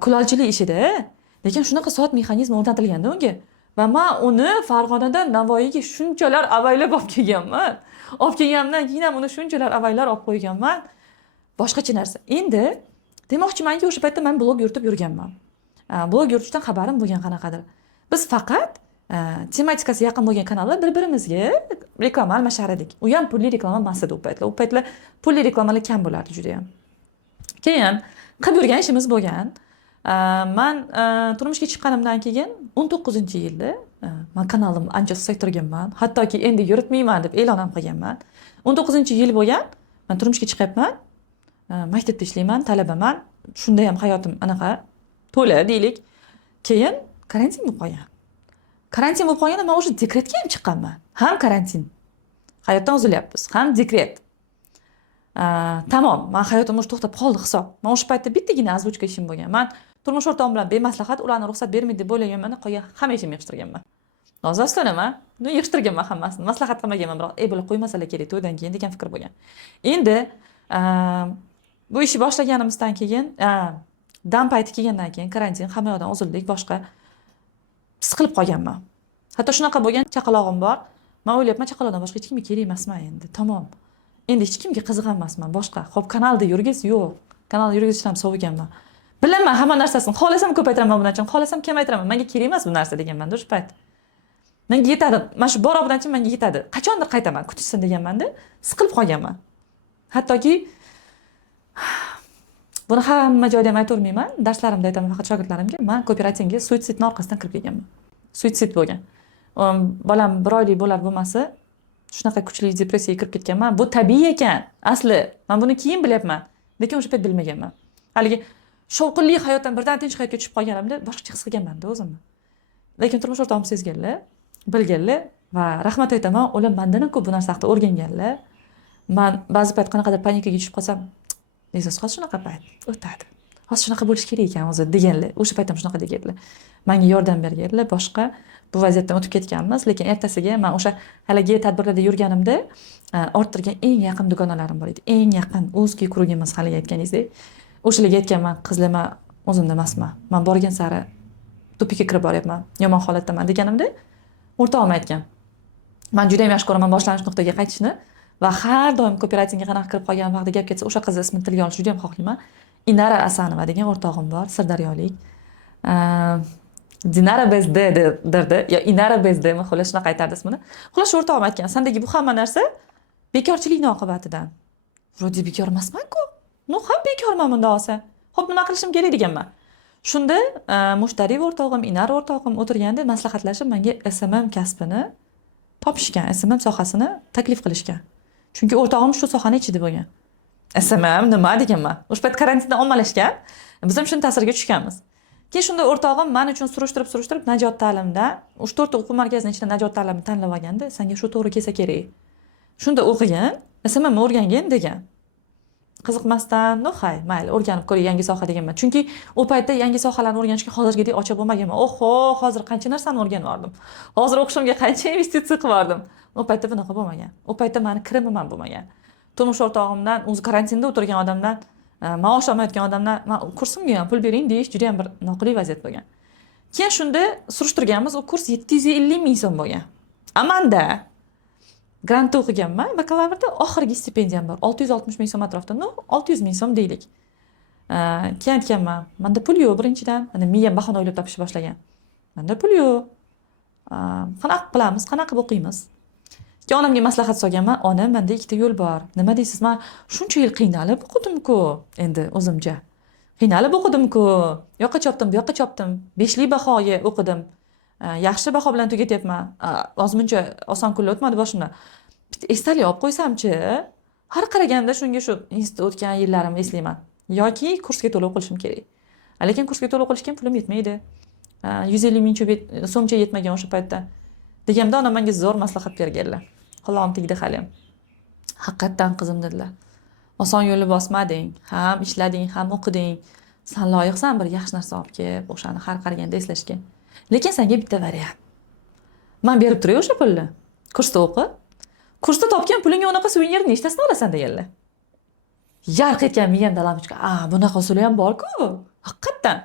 kulolchilik ishida, lekin shunaqa soat mexanizmi o'rnatilganda unga. Va men uni Farg'onadan Navoiyga shunchalar avaylab olib kelganman. Olib kelganimdan keyin ham uni shunchalar avaylar olib qo'yganman. Boshqacha narsa. Endi demoqchimanki, o'sha paytda men blog yuritib yurganman. Blog yuritishdan xabarim bo'lgan qanaqadir. Biz faqat tematikasi yaqin bo'lgan kanallar bir-birimizga reklama almashar edik. U ham pulli reklama emas edi u paytlar. U paytlar pulli reklamalar kam bo'lardi juda ham. Keyin qilib yurgan ishimiz bo'lgan. Men turmushga chiqqanimdan keyin 19-yilda men kanalimni ancha susaytirganman. Hattoki endi yuritmayman deb e'lon ham qilganman. 19-yil bo'lgan. Men turmushga chiqyapman. Maktabda ishlayman, talabaman. Shunda ham hayotim anaqa to'la deylik. Keyin karantin bo'lib qolgan. Karantin bo'lib qolganda men o'sha dekretga ham chiqqanman. Ham karantin. Hayotdan uzilyapmiz, ham dekret. Tamom, men hayotim o'sha to'xtab qoldi hisob. Men o'sha paytda bittagina azbuchka ishim bo'lgan. Men turmush o'rtog'im bilan bemaslahat ularni ruxsat bermaydi deb o'ylaganman, qolgan hamma ishimni yig'ishtirganman. Nozostanaman, yig'ishtirganman hammasini. Maslahat qilmaganman, biroq bular qo'ymasalar kerak to'ydan keyin degan fikr bo'lgan. Endi bu ishni boshlaganimizdan keyin, dam payti kelgandan keyin karantin, hamma yoqdan uzildik, boshqa siqilib qolganman. Hatto shunaqa bo'lgan, chaqalog'im bor. Men o'ylayapman, chaqaloqdan boshqa hech kimga kerak emasman endi. Tamom. Endi hech kimga qiziq emasman boshqa. Xo'p, kanalda yurgiz, yo'q. Kanalda yurgizishdan soviganman. Bilaman hamma narsasini. Xohlasam ko'paytiraman bundan, xohlasam kamaytiraman. Menga kerak emas bu narsa deganman-da shu payt. Menga yetadi. Mana shu bor obunachi menga yetadi. Qachondir qaytaman, kutishsin deganman-da, siqilib qolganman. Hattoki buni hamma joyda ham aytavermayman. Darslarimda aytaman faqat shogirdlarimga. Men kooperativga suitsidning orqasidan kirib kelganman. Suitsid bo'lgan. Bolam 1 oylik bo'lar bo'lmasa, shunaqa kuchli depressiyaga kirib ketganman. Bu tabiiy ekan. Asli, men buni keyin bilyapman. Lekin o'sha payt bilmaganman. Haligi shovqinli hayotdan birdan tinch hayotga tushib qolganimda boshqacha his qilganman-da o'zimni. Lekin turmush o'rtog'im sezganlar, bilganlar va rahmat aytaman, ular mendan ko'p bu narsa haqida o'rganganlar. Men ba'zi payt qanaqadir panikaga tushib qolsam, "Nesa, hozir shunaqa payt o'tadi. Hozir shunaqa bo'lish kerak ekan o'zi" deganlar. O'sha payt ham shunaqa deganlar. Menga yordam berganlar, boshqa bu vaziyatdan o'tib ketganmiz, lekin ertasiga men o'sha haligi tadbirlarda yurganimda orttirgan eng yaqin dugonalarim bor edi. Eng yaqin o'zga kurugimiz haligi aytganingizdek. O'shalarga aytganman, qizlar, men o'zimda emasman. Men borgan sari tupikka kirib boryapman. Yomon holatdaman deganimda o'rtog'im aytgan. Men juda ham yaxshi ko'raman boshlanish nuqtaga qaytishni. va har doim kooperatingga qanaqa kirib qolgan vaqtda gap ketsa o'sha qizni ismini tilga olish juda ham xohlayman. Inara Asanova degan o'rtog'im bor, sirdaryolik. Dinara BSD derdi, yo Inara BSDmi, xolos shunaqa aytardi ismini. Xolos o'rtog'im aytgan, sendagi bu hamma narsa bekorchilikning oqibatidan. Vроде bekor emasman-ku. No, ham bekorman bunda olsa. Xo'p, nima qilishim kerak deganman. Shunda mushtariy o'rtog'im, Inara o'rtog'im o'tirganda maslahatlashib menga SMM kasbini topishgan, SMM sohasini taklif qilishgan. Chunki o'rtog'im shu sohani ichida bo'lgan. SMM nima deganman. O'sha payt karantinda ommalashgan. Biz ham shuni ta'siriga tushganmiz. Keyin shunda o'rtog'im men uchun surishtirib Najot ta'limda 3-4 o'quv markazining ichida Najot ta'limni tanlab olganda, senga shu to'g'ri kelsa kerak. Shunda o'qigan, SMM o'rgangin degan. Qiziqmasdan, no hay, mayli, o'rganib ko'ray yangi soha deganman. Chunki u paytda yangi sohalarni o'rganishga hozirgidek ochiq bo'lmaganman. Oho, hozir qancha narsani o'rganib oldim. Hozir o'qishimga qancha investitsiya qilib oldim. U paytda bunaqa bo'lmagan. U paytda meni kirimim ham bo'lmagan. Turmush o'rtog'imdan, o'zi karantinda o'tirgan odamdan, maosh olmayotgan odamdan, kursimga ham pul bering deyish juda ham bir noqulay vaziyat bo'lgan. Keyin shunda surishtirganmiz, u kurs 750 ming so'm bo'lgan. Amanda grantda o'qiganman, bakalavrda oxirgi stipendiyam bor. 660 ming so'm atrofida. No, 600 ming so'm deylik. Keyin aytganman, menda pul yo'q birinchidan. Mana miyam bahona o'ylab topishni boshlagan. Menda pul yo'q. Qanaqa qilamiz, qanaqa o'qiymiz? Keyin onamga maslahat so'raganman. Ona, menda ikkita yo'l bor. Nima deysiz? Men shuncha yil qiynalib o'qidim-ku. Endi o'zimcha. Qiynalib o'qidim-ku. Yoqqa chopdim, bu yoqqa chopdim. 5 li bahoga o'qidim. Yaxshi baho bilan tugatyapman. Ozmuncha oson kunlar o'tmadi boshimdan. Bitta esdalik olib qo'ysamchi, har qaraganda shunga shu institutda o'tgan yillarimni eslayman. Yoki kursga to'lov qilishim kerak. Lekin kursga to'lov qilishga pulim yetmaydi. 150 ming so'mcha yetmagan o'sha paytda. Deganimda onam menga zo'r maslahat berganlar. Quloqim tegdi hali ham. Haqiqatdan qizim dedilar. Oson yo'lni bosmading, ham ishlading, ham o'qiding. Sen loyiqsan bir yaxshi narsa olib kelib, o'shani har qaraganda eslashga. Lekin senga bitta variant. Men berib turay o'sha pulni. Kursda o'qi. Kursda topgan pulingga unaqa suvenir nechtasini olasan deganlar. Yarq etgan miyamda lampochka. Bunaqa usuli ham bor-ku. Haqiqatdan.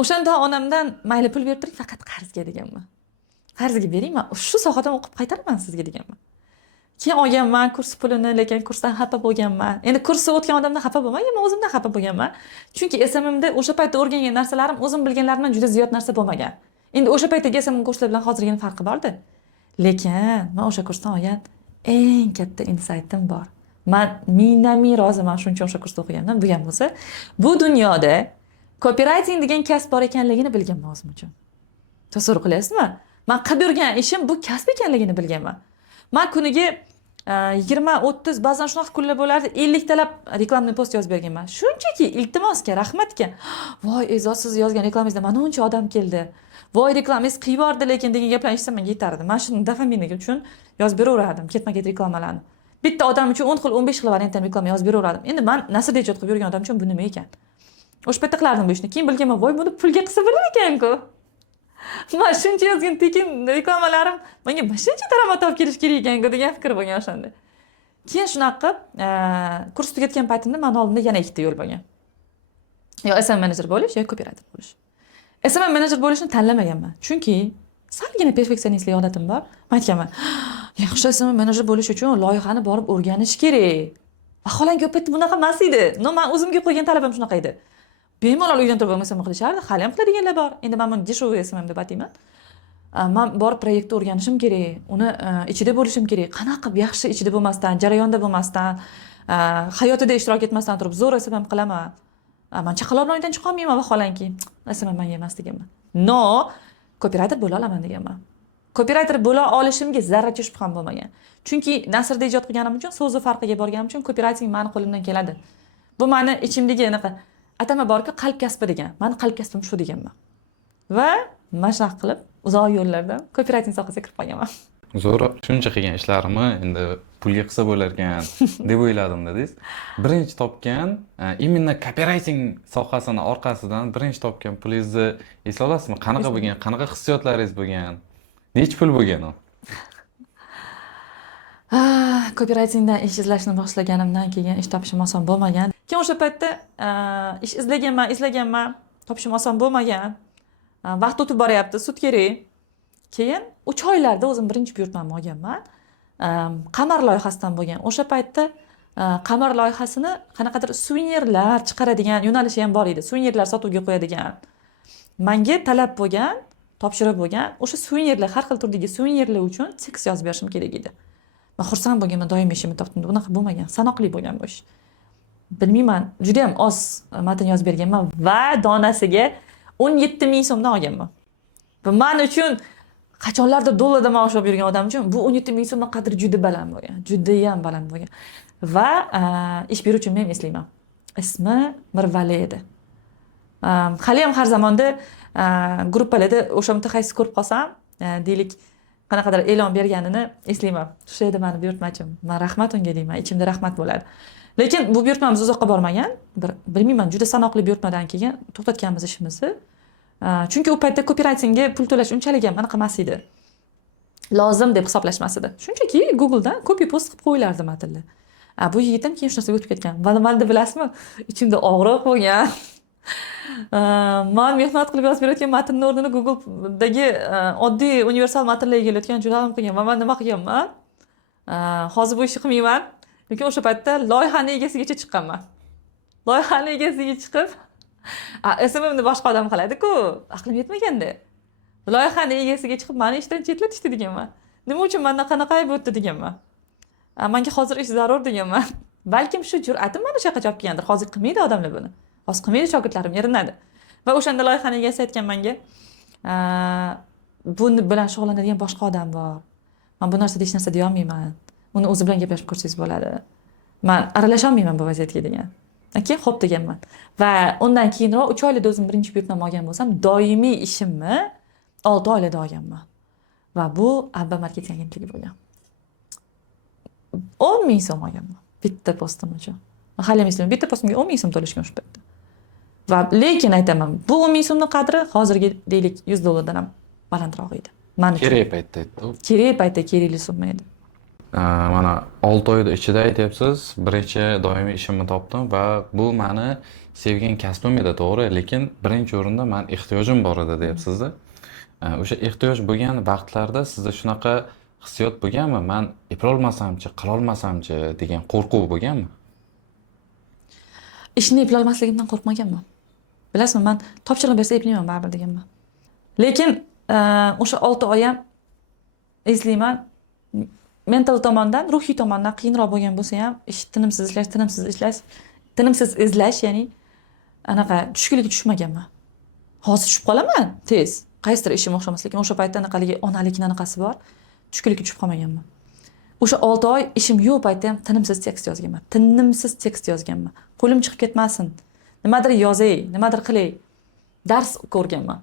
O'shanda onamdan mayli pul berib turing, faqat qarzga deganman. Qarzga bering, men shu sohadan o'qib qaytaraman sizga deganman. Keyin olganman kurs pulini, lekin kursdan xafa bo'lganman. Endi kursda o'tgan odamdan xafa bo'lmaganman, o'zimdan xafa bo'lganman. Chunki SMMda o'sha paytda o'rgangan narsalarim o'zim bilganlarimdan juda ziyod narsa bo'lmagan. Endi o'sha paytdagi SMM kurslar bilan hozirgini farqi bor-da. Lekin men o'sha kursdan olgan eng katta insightim bor. Men ming roziman shuncha o'sha kursda o'qiganimdan. Bu ham bo'lsa, bu dunyoda copywriting degan kasb bor ekanligini bilganman o'zim uchun. Tasavvur qilasizmi? Men qilib yurgan ishim bu kasb ekanligini bilganman. Men kuniga 20-30 ba'zan shunaqa kunlar bo'lardi, 50 talab reklamni post yozib berganman. Shunchaki iltimosga, rahmatga. Voy, E'zoz, siz yozgan reklamangizda mana uncha odam keldi. Voy, reklamangiz qiyordi lekin degan gaplarni eshitsam menga yetardi. Men shuni dopaminiga uchun yozib beraverardim, ketma-ket reklamalarni. Bitta odam uchun 10 xil, 15 xil variantdan reklama yozib beraverardim. Endi men nasrda ijod qilib yurgan odam uchun bu nima ekan? O'sha paytda qilardim bu ishni. Keyin bilganman, voy, buni pulga qilsa bo'lar ekan-ku. Men shuncha yozgan tekin reklamalarim menga shuncha daromad olib kelish kerak ekan-ku degan fikr bo'lgan o'shanda. Keyin shunaqa qilib kurs tugatgan paytimda men oldimda yana ikkita yo'l bo'lgan. Yo SMM menejer bo'lish, yo copywriter bo'lish. SMM menejer bo'lishni tanlamaganman. Chunki salgina perfeksionistlik odatim bor. Men aytganman, yaxshi SMM menejer bo'lish uchun loyihani borib o'rganish kerak. Vaholanki u paytda bunaqa emas edi. No, men o'zimga qo'ygan talabim shunaqa edi. Bemalol uydan turib SMM qilishardi, hali ham qiladiganlar bor. Endi men buni deshuvli SMM deb atayman. Men bor proyektni o'rganishim kerak, uni ichida bo'lishim kerak. Qanaqa qilib yaxshi ichida bo'lmasdan, jarayonda bo'lmasdan, hayotida ishtirok etmasdan turib zo'r SMM qilaman. Men chaqaloqning oydan chiqa olmayman vaholanki. SMM menga emas deganman. No, copywriter bo'la olaman deganman. Copywriter bo'la olishimga zarracha shubham bo'lmagan. Chunki nasrda ijod qilganim uchun, so'zi farqiga borganim uchun copywriting meni qo'limdan keladi. Bu meni ichimdagi anaqa atama borki qalb kasbi degan. Meni qalb kasbim shu deganman. Va mashq qilib uzoq yo'llardan copywriting sohasiga kirib qolganman. Zo'r, shuncha qilgan ishlarimni endi pulga qilsa bo'lar ekan deb o'yladim dedingiz. Birinchi topgan, именно copywriting sohasini orqasidan birinchi topgan pulingizni eslay olasizmi? Qanaqa bo'lgan? Qanaqa hissiyotlaringiz bo'lgan? Nechta pul bo'lgan u? Copywritingdan ish izlashni boshlaganimdan keyin ish topishim oson bo'lmagan. Keyin o'sha paytda ish izlaganman, topishim oson bo'lmagan. Vaqt o'tib boryapti, sud kerak. Keyin 3 oylarda o'zim birinchi buyurtmamni olganman. qamar loyihasidan bo'lgan. O'sha paytda qamar loyihasini qanaqadir suvenirlar chiqaradigan yo'nalishi ham bor edi. Suvenirlar sotuvga qo'yadigan. Menga talab bo'lgan, topshiriq bo'lgan, o'sha suvenirlar, har xil turdagi suvenirlar uchun tekst yozib berishim kerak edi. Men xursand bo'lganman, doim ishimni topdim. Bunaqa bo'lmagan, sanoqli bo'lgan bu ish. Bilmayman, juda ham oz matn yozib berganman va donasiga 17 ming so'mdan olganman. Bu men uchun qachonlardir dollarda maosh olib yurgan odam uchun bu 17 ming so'mning qadri juda baland bo'lgan. Juda ham baland bo'lgan. Va ish beruvchimni ham eslayman. Ismi Mirvali edi. Hali ham har zamonda gruppalarda o'sha mutaxassis ko'rib qolsam, deylik qanaqadir e'lon berganini eslayman. Shu edi meni buyurtmachim. Men rahmat unga deyman, ichimda rahmat bo'ladi. Lekin bu buyurtmamiz uzoqqa bormagan. Bilmayman, juda sanoqli buyurtmadan keyin to'xtatganmiz ishimizni. Chunki u paytda kopiraytingga pul to'lash unchalik ham anaqa emas edi. Lozim deb hisoblashmas edi. Shunchaki Googledan copy paste qilib qo'yilardi matnlar. Bu yigitim keyin shu narsaga o'tib ketgan. Va nimani bilasizmi? Ichimda og'riq bo'lgan. Men mehnat qilib yozib berayotgan matnning o'rnini Googledagi oddiy universal matnlarga kelayotgan jurnalım qilgan. Va men nima qilganman? Hozir bu ishni qilmayman. Lekin o'sha paytda loyihaning egasigacha chiqqanman. Loyihaning egasiga chiqib, ismimni boshqa odam qiladi-ku, aqlim yetmaganda. Loyihaning egasiga chiqib, meni ishdan chetlatishdi deganman. Nima uchun mendan qanaqa ayb o'tdi deganman. Menga hozir ish zarur deganman. Balkim shu jur'atim meni shaqa olib kelgandir. Hozir qilmaydi odamlar buni. Hozir qilmaydi, shogirdlarim erinadi. Va o'shanda loyihaning egasi aytgan menga, buni bilan shug'ullanadigan boshqa odam bor. Men bu narsada hech narsa deya olmayman. Uni o'zi bilan gaplashib ko'rsangiz bo'ladi. Men aralasha olmayman bu vaziyatga degan. Keyin xo'p deganman. Va undan keyinroq 3 oylarda o'zim birinchi buyurtmamni olgan bo'lsam, doimiy ishimni 6 oylarda olganman. Va bu Abba marketing agentligi bo'lgan. 10 ming so'm olganman bitta postim uchun. Hali eslayman, bitta postimga 10 ming so'm to'lashgan o'sha paytda. Va lekin aytaman, bu 10 ming so'mning qadri hozirgi deylik $100 ham balandroq edi. Men uchun Kerak paytda edi. kerak paytda kerakli summa edi. Mana 6 oyda ichida aytyapsiz, birinchi doimiy ishimni topdim va bu meni sevgan kasbim edi, to'g'ri, lekin birinchi o'rinda men ehtiyojim bor edi deyapsiz-da. O'sha ehtiyoj bo'lgan vaqtlarda sizda shunaqa hissiyot bo'lganmi? Men eplolmasamchi, qilolmasamchi degan qo'rquv bo'lganmi? Ishni eplolmasligimdan qo'rqmaganman. Bilasizmi, men topshiriq bersa eplayman baribir deganman. Lekin o'sha 6 oy ham eslayman, mental tomondan, ruhiy tomondan qiyinroq bo'lgan bo'lsa ham, ish tinimsiz izlash, ya'ni anaqa tushkunlikka tushmaganman. Hozir tushib qolaman tez. Qaysidir ishim o'xshamas, lekin o'sha paytda anaqaligi onalikning anaqasi bor. Tushkunlikka tushib qolmaganman. O'sha 6 oy ishim yo'q paytda ham tinimsiz tekst yozganman. Tinimsiz tekst yozganman. Qo'lim chiqib ketmasin. Nimadir yozay, nimadir qilay. Dars ko'rganman.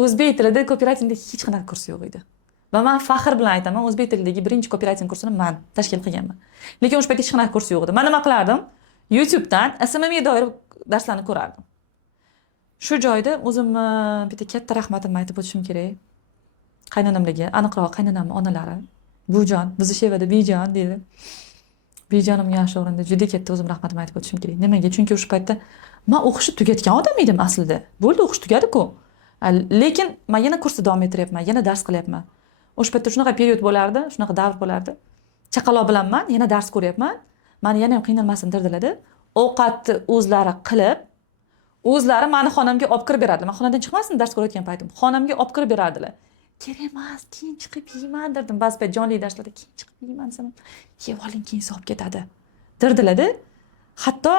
O'zbek tilida copywritingda hech qanaqa kurs yo'q edi. Va men faxr bilan aytaman, o'zbek tilidagi birinchi copywriting kursini men tashkil qilganman. Lekin o'sha paytda hech qanaqa kurs yo'q edi. Men nima qilardim? YouTubedan SMMga doir darslarni ko'rardim. Shu joyda o'zimni bitta katta rahmatimni aytib o'tishim kerak. Qaynonamlarga, aniqroq qaynonamning onalari. Bujon, bizni Shevada Bijon dedi. Bijonimga yaxshi o'rinda juda katta o'zim rahmatimni aytib o'tishim kerak. Nimaga? Chunki o'sha paytda men o'qishni tugatgan odam edim aslida. Bo'ldi, o'qish tugadi-ku. Lekin men yana kursda davom ettiryapman, yana dars qilyapman. O'sha paytda shunaqa period bo'lardi, shunaqa davr bo'lardi. Chaqaloq bilanman, yana dars ko'ryapman. Meni yana ham qiynalmasin dirdilarda. Ovqatni o'zlari qilib, o'zlari meni xonamga olib kirib beradilar. Men xonadan chiqmasdim dars ko'rayotgan paytim. Xonamga olib kirib beradilar. Kerak emas, keyin chiqib yeyman derdim. Ba'zi payt jonli darslarda keyin chiqib yeyman desam, yeb oling, keyin sovib ketadi. Dirdilarda. Hatto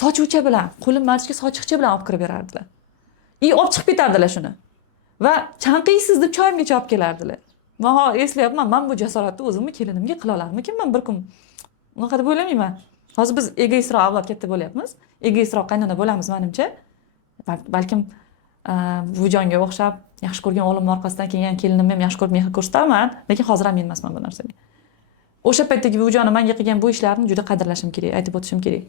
sochuvcha bilan, qo'lim marchga sochiqcha bilan olib kirib berardilar. Olib chiqib ketardilar shuni. Va chanqiysiz deb choyimgacha olib kelardilar. Men eslayapman, men bu jasoratni o'zimni kelinimga qila olarmikinman bir kun. Unaqa deb o'ylamayman. Hozir biz egoistroq avlod katta bo'lyapmiz. Egoistroq qaynona bo'lamiz menimcha. Balkim bujonga o'xshab yaxshi ko'rgan o'g'limning orqasidan kelgan kelinimni ham yaxshi ko'rib mehr ko'rsataman, lekin hozir ham men emasman bu narsaga. O'sha paytdagi bujonim menga qilgan bu ishlarni juda qadrlashim kerak, aytib o'tishim kerak.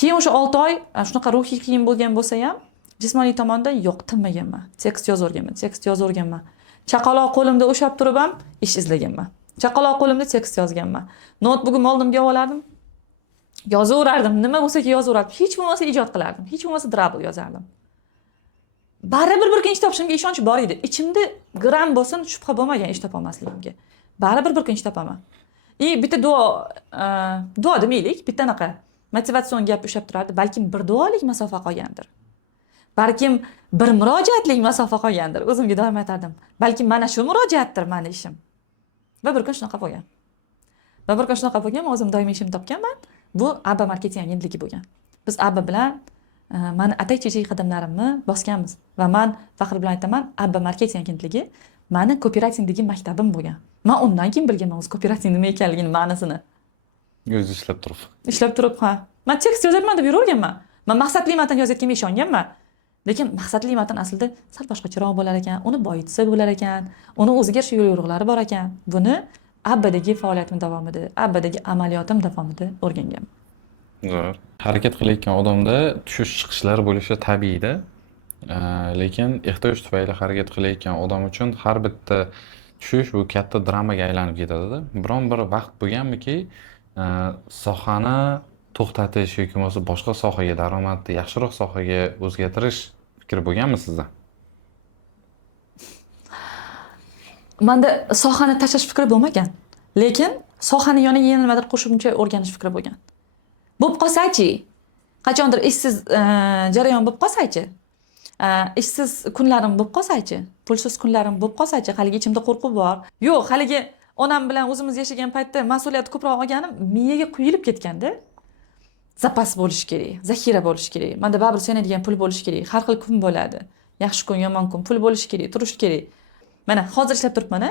Keyin o'sha 6 oy shunaqa ruhiy qiyin bo'lgan bo'lsa ham, jismoniy tomondan yo'q, tinmaganman. Tekst yozaverganman. Chaqaloq qo'limda ushlab turib ham ish izlaganman. Chaqaloq qo'limda tekst yozganman. Notebookimni oldimga oldim. Yozaverardim, nima bo'lsa yozaverardim. Hech bo'lmasa ijod qilardim. Hech bo'lmasa drabble yozardim. Baribir bir kun ish topishimga ishonch bor edi. Ichimda gram bo'lsin shubha bo'lmagan ish topa olmasligimga. Baribir bir kun ish topaman. bitta duo demaylik, bitta anaqa motivatsion gap ushlab turardi. Balkim bir duolik masofa qolgandir. Balkim bir murojaatlik masofa qolgandir. O'zimga doim aytardim. Balkim mana shu murojaatdir meni ishim. Va bir kun shunaqa bo'lgan. O'zim doimiy ishim topganman. Bu ABBA marketing agentligi bo'lgan. Biz ABBA bilan mani atay-chechak qadamlarimni bosganmiz va men faxr bilan aytaman, ABBA marketing agentligi mani kooperatingdagi maktabim bo'lgan. Men undan keyin bilganman o'z kooperating nima ekanligini, ma'nosini. O'zi ishlab turib, ha. Men tekst yozyapman deb yuraverganman. Men maqsadli matn yozayotganimga ishonganman. Lekin maqsadli matn aslida sal boshqacharoq bo'lar ekan, uni boyitsa bo'lar ekan, uni o'ziga yarasha yo'l-yo'riqlari bor ekan. Buni ABBAdagi faoliyatim davomida, ABBAdagi amaliyotim davomida o'rganganman. Zo'r. Harakat qilayotgan odamda tushish-chiqishlar bo'lishi tabiiyda. Lekin ehtiyoj tufayli harakat qilayotgan odam uchun har bitta tushish bu katta dramaga aylanib ketadi. Biron bir vaqt bo'lganmiki, sohani to'xtatish yoki bo'lmasa boshqa sohaga, daromadni yaxshiroq sohaga o'zgartirish fikri bo'lganmi sizda? Menda sohani tashlash fikri bo'lmagan. Lekin sohani yoniga yana nimadir qo'shimcha o'rganish fikri bo'lgan. Bo'lib qolsa-chi, qachondir ishsiz jarayon bo'lib qolsa-chi, ishsiz kunlarim bo'lib qolsa-chi, pulsiz kunlarim bo'lib qolsa-chi, haligi ichimda qo'rquv bor. Yo'q, haligi onam bilan o'zimiz yashagan paytda mas'uliyat ko'proq olganim miyaga quyilib ketganda, zapas bo'lishi kerak, zaxira bo'lishi kerak. Menda baribir senadigan pul bo'lishi kerak. Har xil kun bo'ladi. Yaxshi kun, yomon kun, pul bo'lishi kerak, turish kerak. Mana hozir ishlab turibman-a.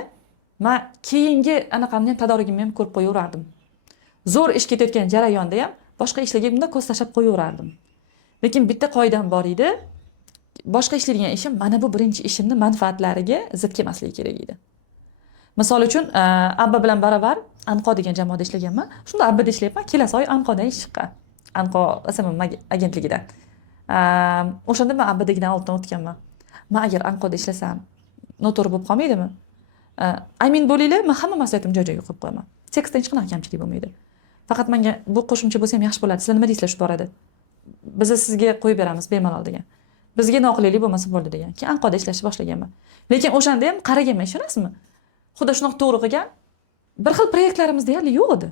Men keyingi anaqamni ham tadorigimni ham ko'rib qo'yaverardim. Zo'r ish ketayotgan jarayonda ham boshqa ishlarga bunda ko'z tashlab qo'yaverardim. Lekin bitta qoidam bor edi. Boshqa ishlaydigan ishim mana bu birinchi ishimni manfaatlariga zid kelmasligi kerak edi. Misol uchun, ABBA bilan baravar Anqo degan jamoada ishlaganman. Shunda ABBAda ishlayapman, kelasi oy Anqodan ish chiqqan. Anqo SMM agentligidan. O'shanda men ABBAdagidan oldin o'tganman. Men agar Anqoda ishlasam, noto'g'ri bo'lib qolmaydimi? Amin bo'linglar, men hamma mas'uliyatimni joy-joyiga qo'yib qo'yaman. Tekstda hech qanaqa kamchilik bo'lmaydi. Faqat menga bu qo'shimcha bo'lsa ham yaxshi bo'ladi. Sizlar nima deysizlar shu borada? Biz sizga qo'yib beramiz bemalol degan. Bizga noqulaylik bo'lmasa bo'ldi degan. Keyin Anqoda ishlashni boshlaganman. Lekin o'shanda ham qaraganman, ishonasizmi? Xuddi shunaqa to'g'ri qilgan bir xil proyektlarimiz deyarli yo'q edi.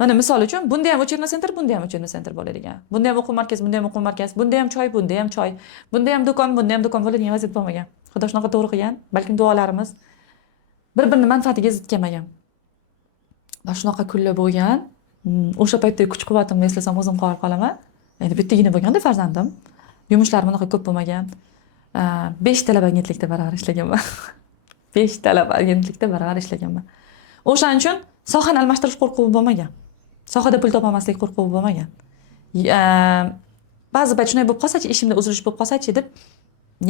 Mana misol uchun, bunda ham uchirma center, bunda ham uchirma center bo'ladigan. Bunda ham o'quv markazi, bunda ham o'quv markazi, bunda ham choy, bunda ham choy, bunda ham do'kon, bunda ham do'kon bo'ladigan vaziyat bo'lmagan. Xudo shunaqa to'g'ri qilgan, balkim duolarimiz bir-birini manfaatiga zid kelmagan. Va shunaqa kunlar bo'lgan. O'sha paytda kuch-quvvatimni eslasam o'zim qolib qolaman. Endi bittagina bo'lganda farzandim. Yumushlarim unaqa ko'p bo'lmagan. 5 talaba agentlikda baravar ishlaganman. 5 talaba agentlikda baravar ishlaganman. O'shaning uchun sohani almashtirish qo'rquvi bo'lmagan. Sohada pul topolmaslik qo'rquvi bo'lmagan. Ba'zi payt shunday bo'lib qolsa-chi, ishimda uzilish bo'lib qolsa-chi deb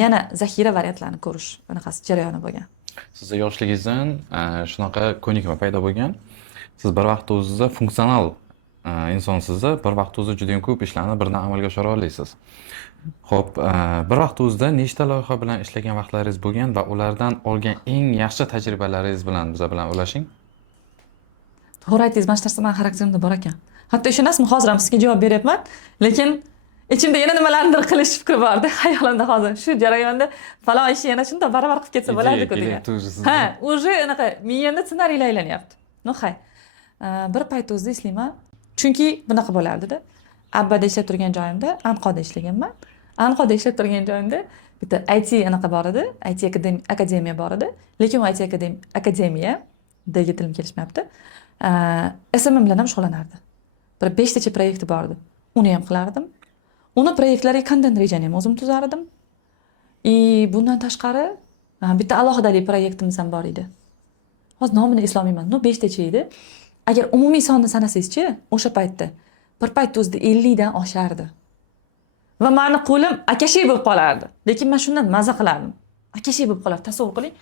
yana zaxira variantlarini ko'rish bunaqasi jarayoni bo'lgan. Sizda yoshligingizdan shunaqa ko'nikma paydo bo'lgan. Siz bir vaqt o'zingizda funksional insonsizda, bir vaqt o'zida juda ham ko'p ishlarni birdan amalga oshira olasiz. Xo'p, bir vaqt o'zida nechta loyiha bilan ishlagan vaqtlaringiz bo'lgan va ulardan olgan eng yaxshi tajribalaringiz bilan bizlar bilan ulashing? To'g'ri aytingiz, mana shu narsa mening xarakterimda bor ekan. Hatto ishonasizmi, hozir ham sizga javob beryapman, lekin ichimda yana nimalarnidir qilish fikri bordi. Xayolimda hozir shu jarayonda falon ish yana shunday baravar qilib ketsa bo'lardi-ku degan. Ha, уже anaqa miyamda ssenariylar aylanyapti. No hay. Bir payt o'zida eslayman. Chunki bunaqa bo'lardi-da. ABBAda ishlab turgan joyimda Anqoda ishlaganman. Anqoda ishlab turgan joyimda bitta IT anaqa bor edi, IT akademiya bor edi. Lekin u IT akademiya dagi tilim kelishmayapti. SMM bilan ham shug'ullanardi. Bir 5 tacha proyekti bor edi. Uni ham qilardim. Uni proyektlariga kontent rejani ham o'zim tuzardim. Bundan tashqari bitta alohidalik proyektimiz ham bor edi. Hozir nomini eslolmayman. 5 tacha edi. Agar umumiy sonni sanasangizchi, o'sha paytda bir payt o'zida 50 dan oshardi. Va meni qo'lim akashiy bo'lib qolardi. Lekin men shundan maza qilardim. Akashiy bo'lib qolar, tasavvur qiling.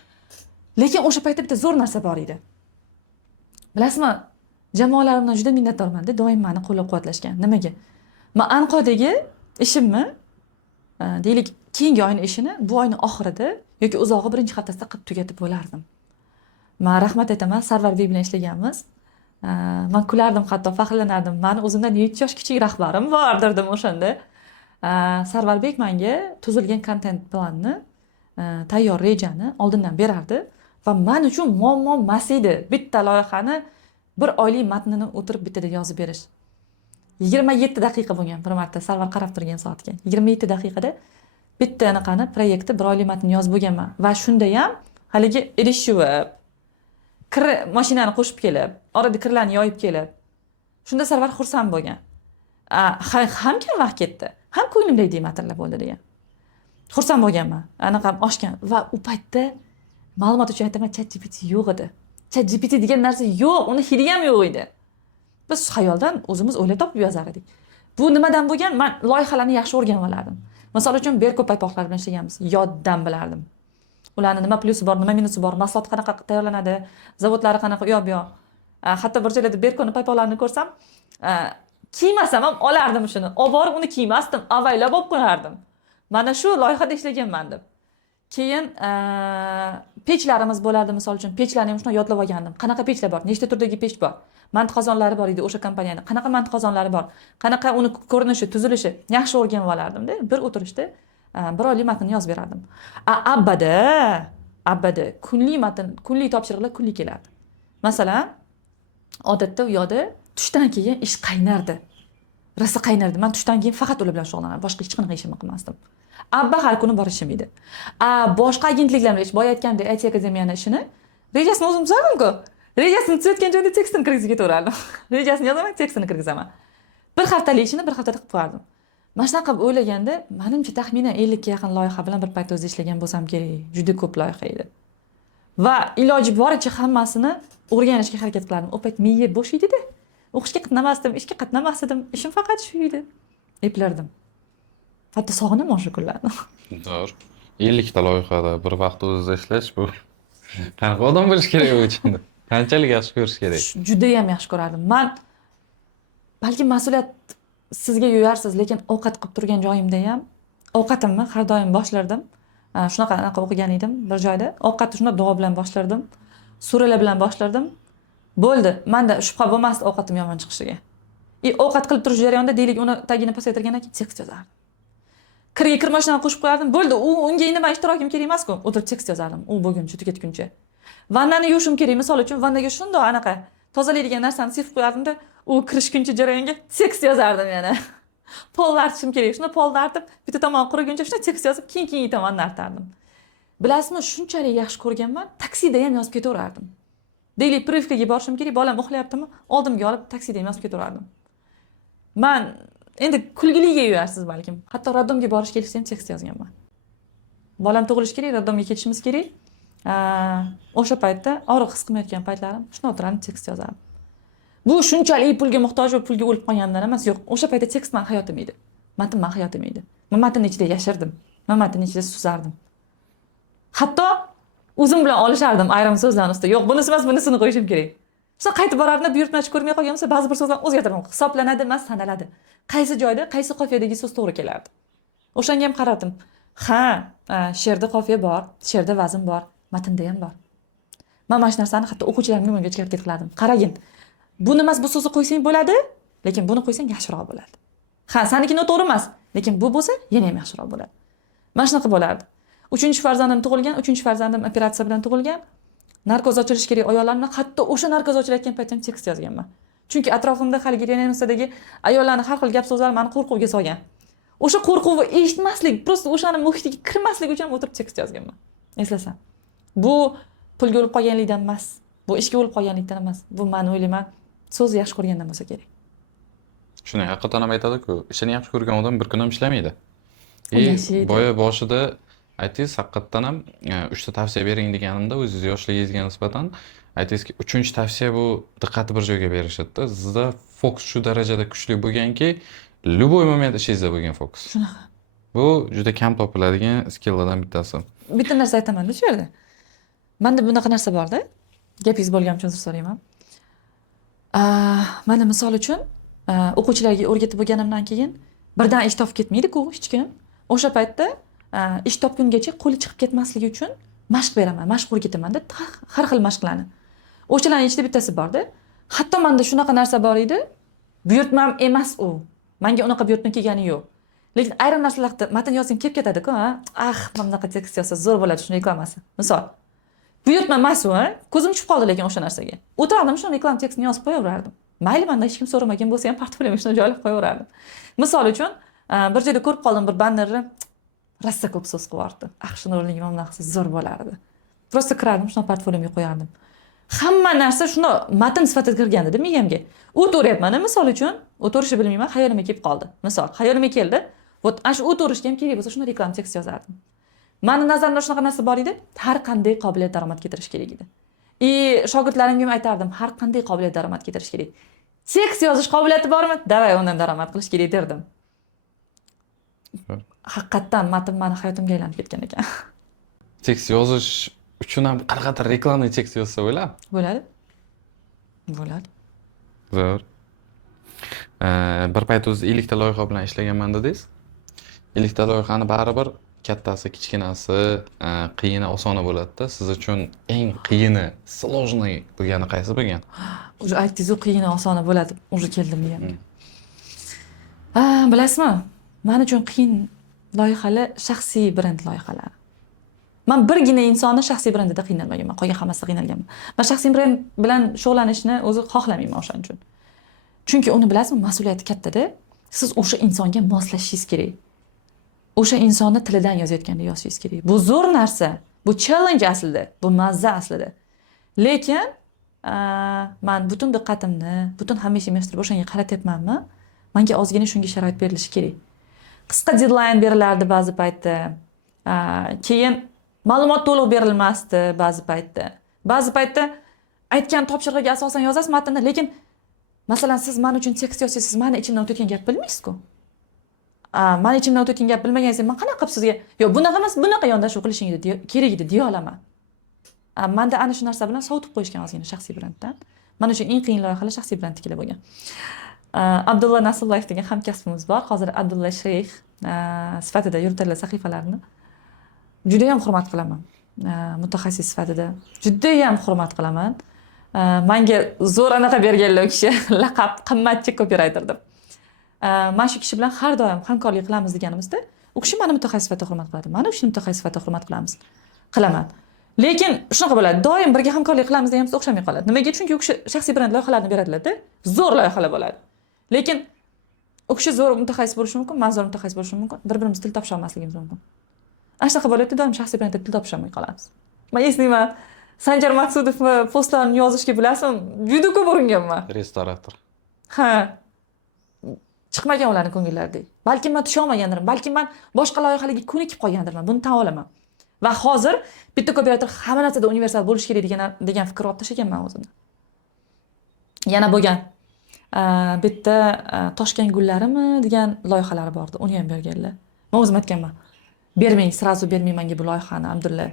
Lekin o'sha paytda bitta zo'r narsa bor edi. Bilasizmi, jamoalarimdan juda minnatdorman-da, doim meni qo'llab-quvvatlashgan. Nimaga? Men Anqodagi ishimni, deylik, keyingi oyning ishini bu oyning oxirida yoki uzog'i birinchi haftasida qilib tugatib bo'lardim. Men rahmat aytaman, Sarvarbek bilan ishlaganmiz. Men kulardim, hatto faxrlanardim. Meni o'zimdan 7 yosh kichik rahbarim bor derdim o'shanda. Sarvarbek menga tuzilgan kontent planni, tayyor rejani oldindan berardi va men uchun muammo emas edi. Bitta loyihani bir oylik matnini o'tirib bittada yozib berish. 27 daqiqa bo'lgan bir marta Sarvar qarab turgan soatga. 27 daqiqada bitta anaqani proyektni bir oylik matn yozib bo'lganman va shunda ham haligi idish yuvib, kir mashinani qo'shib kelib, orada kirlarni yoyib kelib, shunda Sarvar xursand bo'lgan. Ham kam vaqt ketdi, ham ko'nglimdagi materiallar bo'ldi degan. Xursand bo'lganman. Anaqa oshgan va u paytda ma'lumot uchun aytaman, ChatGPT yo'q edi. ChatGPT degan narsa yo'q, uni hidi ham yo'q edi. Biz xayoldan o'zimiz o'ylab topib yozar edik. Bu nimadan bo'lgan? Men loyihalarni yaxshi o'rganib olardim. Misol uchun Berko paypoqlar bilan ishlaganmiz. Yoddan bilardim. Ularning nima plyusi bor, nima minusi bor, mahsulot qanaqa tayyorlanadi, zavodlari qanaqa u yoq. Hatto bir joylarda Berkoning paypoqlarini ko'rsam, kiymasam ham olardim shuni. Olib borib uni kiymasdim, avaylab olib qo'yardim. Mana shu loyihada ishlaganman deb. Keyin pechlarimiz bo'ladi, misol uchun pechlarni ham shuni yodlab olgandim. Qanaqa pechlar bor, nechta turdagi pech bor, mant qozonlari bor edi o'sha kompaniyada. Qanaqa mant qozonlari bor, qanaqa uni ko'rinishi, tuzilishi yaxshi o'rganib olardim-da. Bir o'tirishda bir oylik matnni yozib berardim. Abada kunli matn, kunli topshiriqlar kunli kelardi. Masalan, odatda u yoqda tushdan keyin ish qaynardi. Rosa qaynardi. Men tushdan keyin faqat ular bilan shug'ullanardim. Boshqa hech qanaqa ishim qilmasdim. Abba har kuni borishim edi. Boshqa agentliklar bilan boya aytgandek IT akademiyani ishini rejasini o'zim tuzardim-ku. Rejasini tuzayotgan joyda tekstini kirgizib ketaverardim. Rejasini yozaman, tekstini kirgizaman. Bir haftalik ishini bir haftada qilib qo'yardim. Mana shunaqa qilib o'ylaganda, menimcha taxminan 50 ga yaqin loyiha bilan bir payt o'zida ishlagan bo'lsam kerak. Juda ko'p loyiha edi. Va iloji boricha hammasini o'rganishga harakat qilardim. O payt miya bo'sh edi-da. O'qishga qatnamasdim, ishga qatnamasdim. Ishim faqat shu edi. Eplardim. Hatto sog'inaman o'sha kunlarni. To'g'ri. 50 ta loyihada bir vaqt o'zida ishlash bu qanaqa odam bo'lish kerak u ichida? Qanchalik yaxshi ko'rish kerak? Juda ham yaxshi ko'rardim. Men balki mas'uliyat sizga yo'yarsiz, lekin ovqat qilib turgan joyimda ham ovqatimni har doim boshlardim. Shunaqa o'qigan edim bir joyda. Ovqatni shunday duo bilan boshlardim. Suralar bilan boshlardim. Bo'ldi. Menda shubha bo'lmasdi ovqatim yomon chiqishiga. Ovqat qilib turish jarayonida deylik uni tagini pasaytirgandan keyin tekst yozardim. Kir mashinani qo'shib qo'yardim. Bo'ldi. Unga endi men ishtirokim kerak emas-ku. O'tirib tekst yozardim. U bo'lguncha, tugatguncha. Vannani yuvishim kerak. Misol uchun vannaga shundoq anaqa tozalaydigan narsani sepib qo'yardim-da, u kirishguncha jarayonga tekst yozardim yana. Polni artishim kerak. Shuni polni artib, bitta tomon quriguncha shuni tekst yozib, keyin tomonni artardim. Bilasizmi, shunchalik yaxshi ko'rganman, taksida ham yozib ketaverardim. Deylik, privkaga borishim kerak, bolam uxlayaptimi? Oldimga olib taksida ham yozib ketaverardim. Men endi kulgiliga yo'yarsiz balkim. Hatto roddomga borish kelishsa ham tekst yozganman. Bolam tug'ilishi kerak, roddomga ketishimiz kerak. O'sha paytda og'riq his qilmayotgan paytlarim shuni o'tirardim, tekst yozardim. Bu shunchalik pulga muhtoj va pulga o'lib qolganimdan emas, yo'q. O'sha paytda tekst men hayotim edi. Matn men hayotim edi. Men matnning ichida yashardim. Men matnning ichida suzardim. Hatto o'zim bilan olishardim ayrim so'zlarni ustida. Yo'q, bunisi emas, bunisini qo'yishim kerak. Shuna qaytib borardim, buyurtmachi ko'rmay qolgan bo'lsa, ba'zi bir so'zlarni o'zgartiraman. Hisoblanadi emas, sanaladi. Qaysi joyda, qaysi qofiyadagi so'z to'g'ri kelardi. O'shanga ham qaradim. She'rda qofiya bor, she'rda vazn bor, matnda ham bor. Men mana shu narsani hatto o'quvchilarimga bunga harakat qilardim. Qaragin. Buni emas, bu so'zni qo'ysang bo'ladi, lekin buni qo'ysang yaxshiroq bo'ladi. Saniki noto'g'ri emas, lekin bu bo'lsa yana ham yaxshiroq bo'ladi. Mana shunaqa bo'lardi. 3-farzandim tug'ilgan, 3-farzandim operatsiya bilan tug'ilgan. Narkoz ochilish kerak ayollarni, hatto o'sha narkoz ochilayotgan paytda ham tekst yozganman. Chunki atrofimda haligi reanimatsiyadagi ayollarni har xil gap so'zlar meni qo'rquvga solgan. O'sha qo'rquvni eshitmaslik, prosta o'shani muhitiga kirmaslik uchun o'tirib tekst yozganman. Eslasam. Bu pulga o'lib qolganlikdan emas, bu ishga o'lib qolganlikdan emas. Bu men o'ylayman, so'zni yaxshi ko'rgandan bo'lsa kerak. Shuni haqiqatan ham aytadi-ku, ishini yaxshi ko'rgan odam bir kun ham ishlamaydi. Boya boshida aytingiz, haqiqatan ham 3 ta tavsiya bering deganimda, o'zingiz yoshligingizga nisbatan aytingizki, 3-tavsiya bu diqqatni bir joyga berishdi. Sizda fokus shu darajada kuchli bo'lganki, любой moment ishingizda bo'lgan fokus. Shunaqa. Bu juda kam topiladigan skilllardan bittasi. Bitta narsa aytaman-da shu yerda. Menda bunaqa narsa bor-da. Gapingiz bo'lgani uchun uzr so'rayman. Mana misol uchun o'quvchilarga o'rgatib bo'lganimdan keyin birdan ish topib ketmaydi-ku hech kim. O'sha paytda ish topgungacha qo'li chiqib ketmasligi uchun mashq beraman, mashq o'rgataman-da, har xil mashqlarni. O'shalarning ichida bittasi bor-da. Hatto menda shunaqa narsa bor edi. Buyurtmam emas u. Menga unaqa buyurtma kelgani yo'q. Lekin ayrim narsalarda matn yozsam kelib ketadi-ku, mana bunaqa tekst yozsa zo'r bo'ladi, shunday qilmasa. Misol, buyurtma emas u, ko'zim tushib qoldi lekin o'sha narsaga. O'tirardim, shu reklama tekstini yozib qo'yaverardim. Mayli, mendan hech kim so'ramagan bo'lsa ham portfoliyomga shuni joylab qo'yaverardim. Misol uchun, bir joyda ko'rib qoldim bir bannerni, rosa ko'p so'z qilyapti. Shuni o'rniga mana bunaqa zo'r bo'lardi. Prosta kirardim, shuni portfoliyomga qo'yardim. Hamma narsa shuni matn sifatida kirgan edi miyamga. O'tiryapman, misol uchun, o'tirishni bilmayman, xayolimga kelib qoldi. Misol, xayolimga keldi. Вот ana shu o'tirishga ham kerak bo'lsa, shuni reklama tekst yozardim. Mani nazarimda shunaqa narsa bor edi, har qanday qobiliyat daromad keltirish kerak edi. Shogirdlarimga ham aytardim, har qanday qobiliyat daromad keltirish kerak. Tekst yozish qobiliyati bormi? Davay, undan daromad qilish kerak derdim. Haqiqatdan matn mani hayotimga aylanib ketgan ekan. Tekst yozish uchun ham qanaqadir reklamli tekst yozsa bo'ladi. Bo'ladi. Bo'ladi. Zo'r. Bir payt o'zi 50 ta loyiha bilan ishlaganman dedingiz. 50 ta loyihani baribir kattasi, kichkinasi, qiyini, osoni bo'ladi-da. Siz uchun eng qiyini, sложный bo'lgani qaysi bo'lgan? Уже aytdingiz, qiyini, osoni bo'ladi. Уже keldim miyamga. Bilasizmi? Men uchun qiyin loyihalar shaxsiy brend loyihalari. Men birgina insonni shaxsiy brendida qiynalmaganman, qolgan hammasida qiynalganman. Men shaxsiy brend bilan shug'ullanishni o'zi xohlamayman o'shaning uchun. Chunki uni bilasizmi, mas'uliyati katta-da. Siz o'sha insonga moslashishingiz kerak. O'sha insonni tilidan yozayotganda yozishingiz kerak. Bu zo'r narsa. Bu challenge aslida, bu mazza aslida. Lekin men butun diqqatimni, butun hammasini yig'ishtirib o'shanga qaratyapmanmi? Menga ozgina shunga sharoit berilishi kerak. Qisqa deadline berilardi ba'zi paytda. Keyin ma'lumot to'liq berilmasdi ba'zi paytda. Ba'zi paytda aytgan topshirig'iga asosan yozasiz matnni, lekin masalan siz men uchun tekst yozsangiz, siz meni ichimdan o'tayotgan gap bilmaysiz-ku. Meni ichimdan o'tayotgan gap bilmagansiz, men qanaqa qilib sizga, "Yo'q, bunaqa emas, bunaqa yondashuv qilishingiz kerak edi" deya olaman. Menda ana shu narsa bilan sovutib qo'yishgan ozgina shaxsiy brenddan. Men uchun eng qiyin loyihalar shaxsiy brendnikilar bo'lgan. Abdulla Nasrulloyev degan hamkasbimiz bor. Hozir Abdulla Sheyx sifatida yuritadilar sahifalarni. Juda ham hurmat qilaman. Mutaxassis sifatida juda ham hurmat qilaman. Menga zo'r anaqa berganlar u kishi, laqab qimmatchi copywriter deb. Men shu kishi bilan har doim hamkorlik qilamiz deganimizda, u kishi meni mutaxassis sifatida hurmat qiladi. Men u kishini mutaxassis sifatida hurmat qilaman. Lekin shunaqa bo'ladi, doim birga hamkorlik qilamiz deganimizda o'xshamay qoladi. Nimaga? Chunki u kishi shaxsiy brend loyihalarini beradilar-da, zo'r loyihalar bo'ladi. Lekin u kishi zo'r mutaxassis bo'lishi mumkin, men zo'r mutaxassis bo'lishim mumkin, bir-birimiz til topisha olmasligimiz mumkin. Ana shunaqa bo'ladi, doim shaxsiy brendda til topisha olmay qolamiz. Men eslayman, Sanjar Maqsudov postlarni yozishga bilasizmi, juda ko'p uringanman. Restorator. Ha. Chiqmagan ularning ko'ngillarida. Balki men tusha olmagandirman, balki men boshqa loyihalarga ko'nikib qolgandirman, buni tan olaman. Va hozir bitta copywriter hamma narsada universal bo'lish kerak degan fikr olib tashlaganman o'zimda. Yana bo'lgan bitta Toshkent gullarimi degan loyihalari bor edi, uni ham berganlar. Men o'zim aytganman, bermang, srazu bermang menga bu loyihani, Abdulla.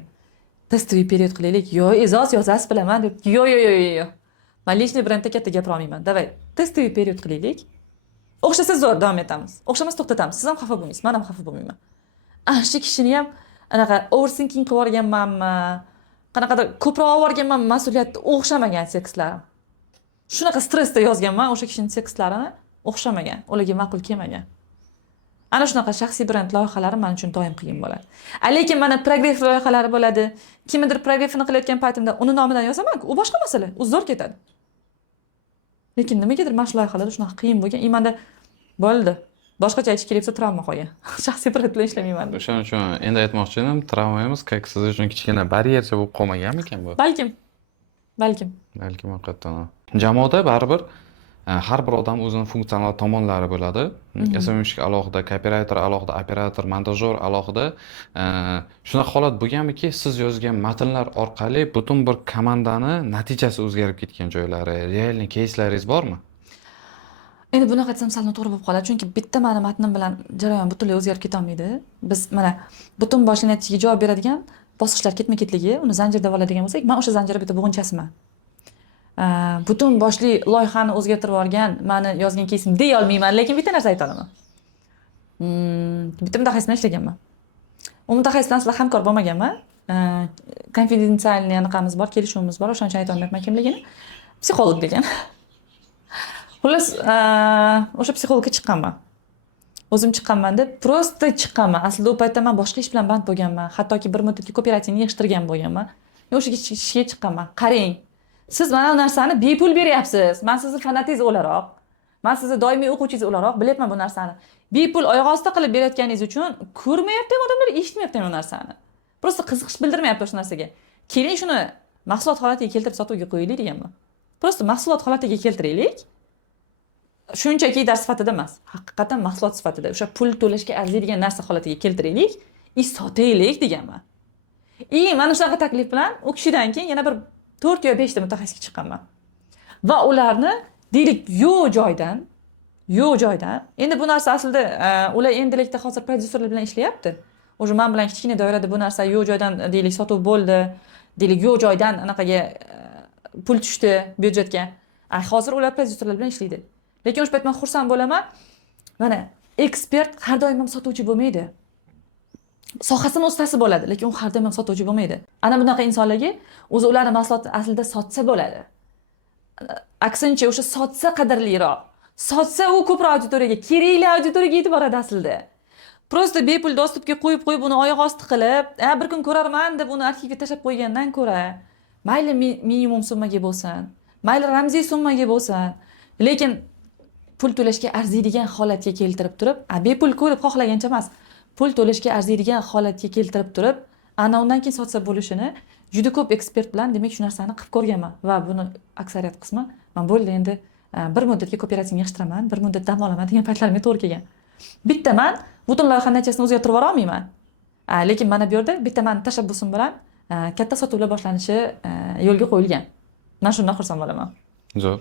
Testoviy period qilaylik. Yo'q, e'zoz yozasiz bilaman deb. Yo'q. Men lishniy brendda katta gapira olmayman. Davay, testoviy period qilaylik. O'xshasa zo'r davom etamiz. O'xshamas to'xtatamiz. Siz ham xafa bo'lmaysiz, men ham xafa bo'lmayman. Shu kishini ham anaqa overthinking qilib yuborganmanmi? Qanaqadir ko'proq olib yuborganmanmi mas'uliyatni o'xshamagan tekstlar. Shunaqa stressda yozganman, o'sha kishining tekstlarini o'xshamagan, ularga ma'qul kelmagan. Ana shunaqa shaxsiy brend loyihalari men uchun doim qiyin bo'ladi. Lekin mana progress loyihalari bo'ladi. Kimdir progressini qilayotgan paytimda uni nomidan yozaman-ku, u boshqa masala, u zo'r ketadi. Lekin nimagadir mana shu loyihalarda shunaqa qiyin bo'lgan, menda bo'ldi. Boshqacha aytish kerak bo'lsa travma qolgan. Shaxsiy brend bilan ishlamayman. O'shaning uchun endi aytmoqchi edim, travma emas, как siz uchun kichkina baryercha bo'lib qolmaganmikan bu? Balkim. Balkim haqiqatan. Jamoada baribir har bir odam o'zining funksional tomonlari bo'ladi. SMMshik alohida, copywriter alohida, operator, montajyor alohida. Shunaqa holat bo'lganmiki, siz yozgan matnlar orqali butun bir komandani natijasi o'zgarib ketgan joylari, realniy кейslaringiz bormi? Endi bunaqa aytsam sal noto'g'ri bo'lib qoladi, chunki bitta meni matnim bilan jarayon butunlay o'zgarib keta olmaydi. Biz mana butun boshli natijaga javob beradigan bosqichlar ketma-ketligi, uni zanjirda oladigan bo'lsak, men o'sha zanjirda bitta bo'g'inchasiman. Butun boshli loyihani o'zgartirib yuborgan, meni yozgan kesim deya olmayman, lekin bitta narsa ayta olaman. Bitta mutaxassis bilan ishlaganman. U mutaxassis bilan asla hamkor bo'lmaganman. Konfidensialniy anaqamiz bor, kelishuvimiz bor, o'shaning uchun ayta olmayman kimligini. Psixolog degan. Xullas, o'sha psixologga chiqqanman. O'zim chiqqanman deb, prosta chiqqanman. Aslida u paytda men boshqa ish bilan band bo'lganman. Hattoki bir muddatga kooperativni yig'ishtirgan bo'lganman. Men o'sha ishga chiqqanman. Qarang. Siz mana bu narsani bepul beryapsiz. Men sizni fanatingiz o'laroq, men sizni doimiy o'quvchingiz o'laroq bilyapman bu narsani. Bepul oyoq osti qilib berayotganingiz uchun ko'rmayapti odamlar, eshitmayapti bu narsani. Prosta qiziqish bildirmayapti o'sha narsaga. Keling shuni mahsulot holatiga keltirib sotuvga qo'yaylik deganman. Prosta mahsulot holatiga keltiraylik. Shunchaki dars sifatida emas, haqiqatan mahsulot sifatida o'sha pul to'lashga arziydigan narsa holatiga keltiraylik, sotaylik deganman. Mana shunaqa taklif bilan u kishidan keyin yana bir 4 yo 5 ta mutaxassisga chiqqanman. Va ularni deylik yo'q joydan. Endi bu narsa aslida ular endilikda hozir prodyuserlar bilan ishlayapti. O'sha men bilan kichkina doirada bu narsa yo'q joydan deylik sotuv bo'ldi. Deylik yo'q joydan anaqaga pul tushdi byudjetga. Hozir ular prodyuserlar bilan ishlaydi. Lekin o'sha payt men xursand bo'laman. Mana ekspert har doim ham sotuvchi bo'lmaydi. Sohasini ustasi bo'ladi, lekin u har doim ham sotuvchi bo'lmaydi. Ana bunaqa insonlarga o'zi ularning mahsulotini aslida sotsa bo'ladi. Aksincha o'sha sotsa qadrliroq. Sotsa u ko'proq auditoriyaga, kerakli auditoriyaga yetib boradi aslida. Prosta bepul dostupga qo'yib uni oyoq osti qilib, bir kun ko'rarman deb uni arxivga tashlab qo'ygandan ko'ra, mayli minimum summaga bo'lsin, mayli ramziy summaga bo'lsin, lekin pul to'lashga arziydigan holatga keltirib turib, bepul ko'rib xohlagancha emas, pul to'lashga arziydigan holatga keltirib turib, ana undan keyin sotsa bo'lishini juda ko'p ekspert bilan demak shu narsani qilib ko'rganman va buni aksariyat qismi men bo'ldi endi bir muddatga kooperativni yig'ishtiraman, bir muddat dam olaman degan paytlarimga to'g'ri kelgan. Bitta men butun loyihaning natijasini o'zgartirib yubora olmayman. Lekin mana bu yerda bitta men tashabbusim bilan katta sotuvlar boshlanishi yo'lga qo'yilgan. Men shundan xursand bo'laman. Zo'r.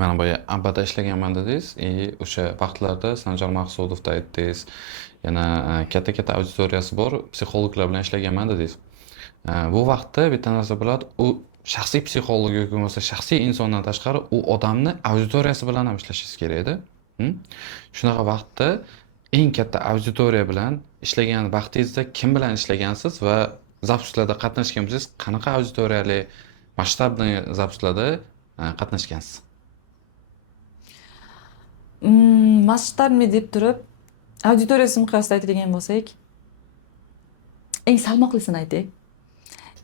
Mana boya Ambada ishlaganman dedingiz, o'sha vaqtlarda Sanjar Maqsudovni aytdingiz. Yana katta auditoriyasi bor psixologlar bilan ishlaganman dedingiz. Bu vaqtda bitta narsa bo'ladi, u shaxsiy psixolog yoki bo'lmasa shaxsiy insondan tashqari u odamni auditoriyasi bilan ham ishlashingiz kerak edi. Shunaqa vaqtda eng katta auditoriya bilan ishlagan vaqtingizda kim bilan ishlagansiz va zapuslarda qatnashgan bo'lsangiz, qanaqa auditoriyali masshtabli zapuslarda qatnashgansiz? Masshtabli deb turib, auditoriyasini qiyosda aytadigan bo'lsak, eng salmoqlisini aytaylik.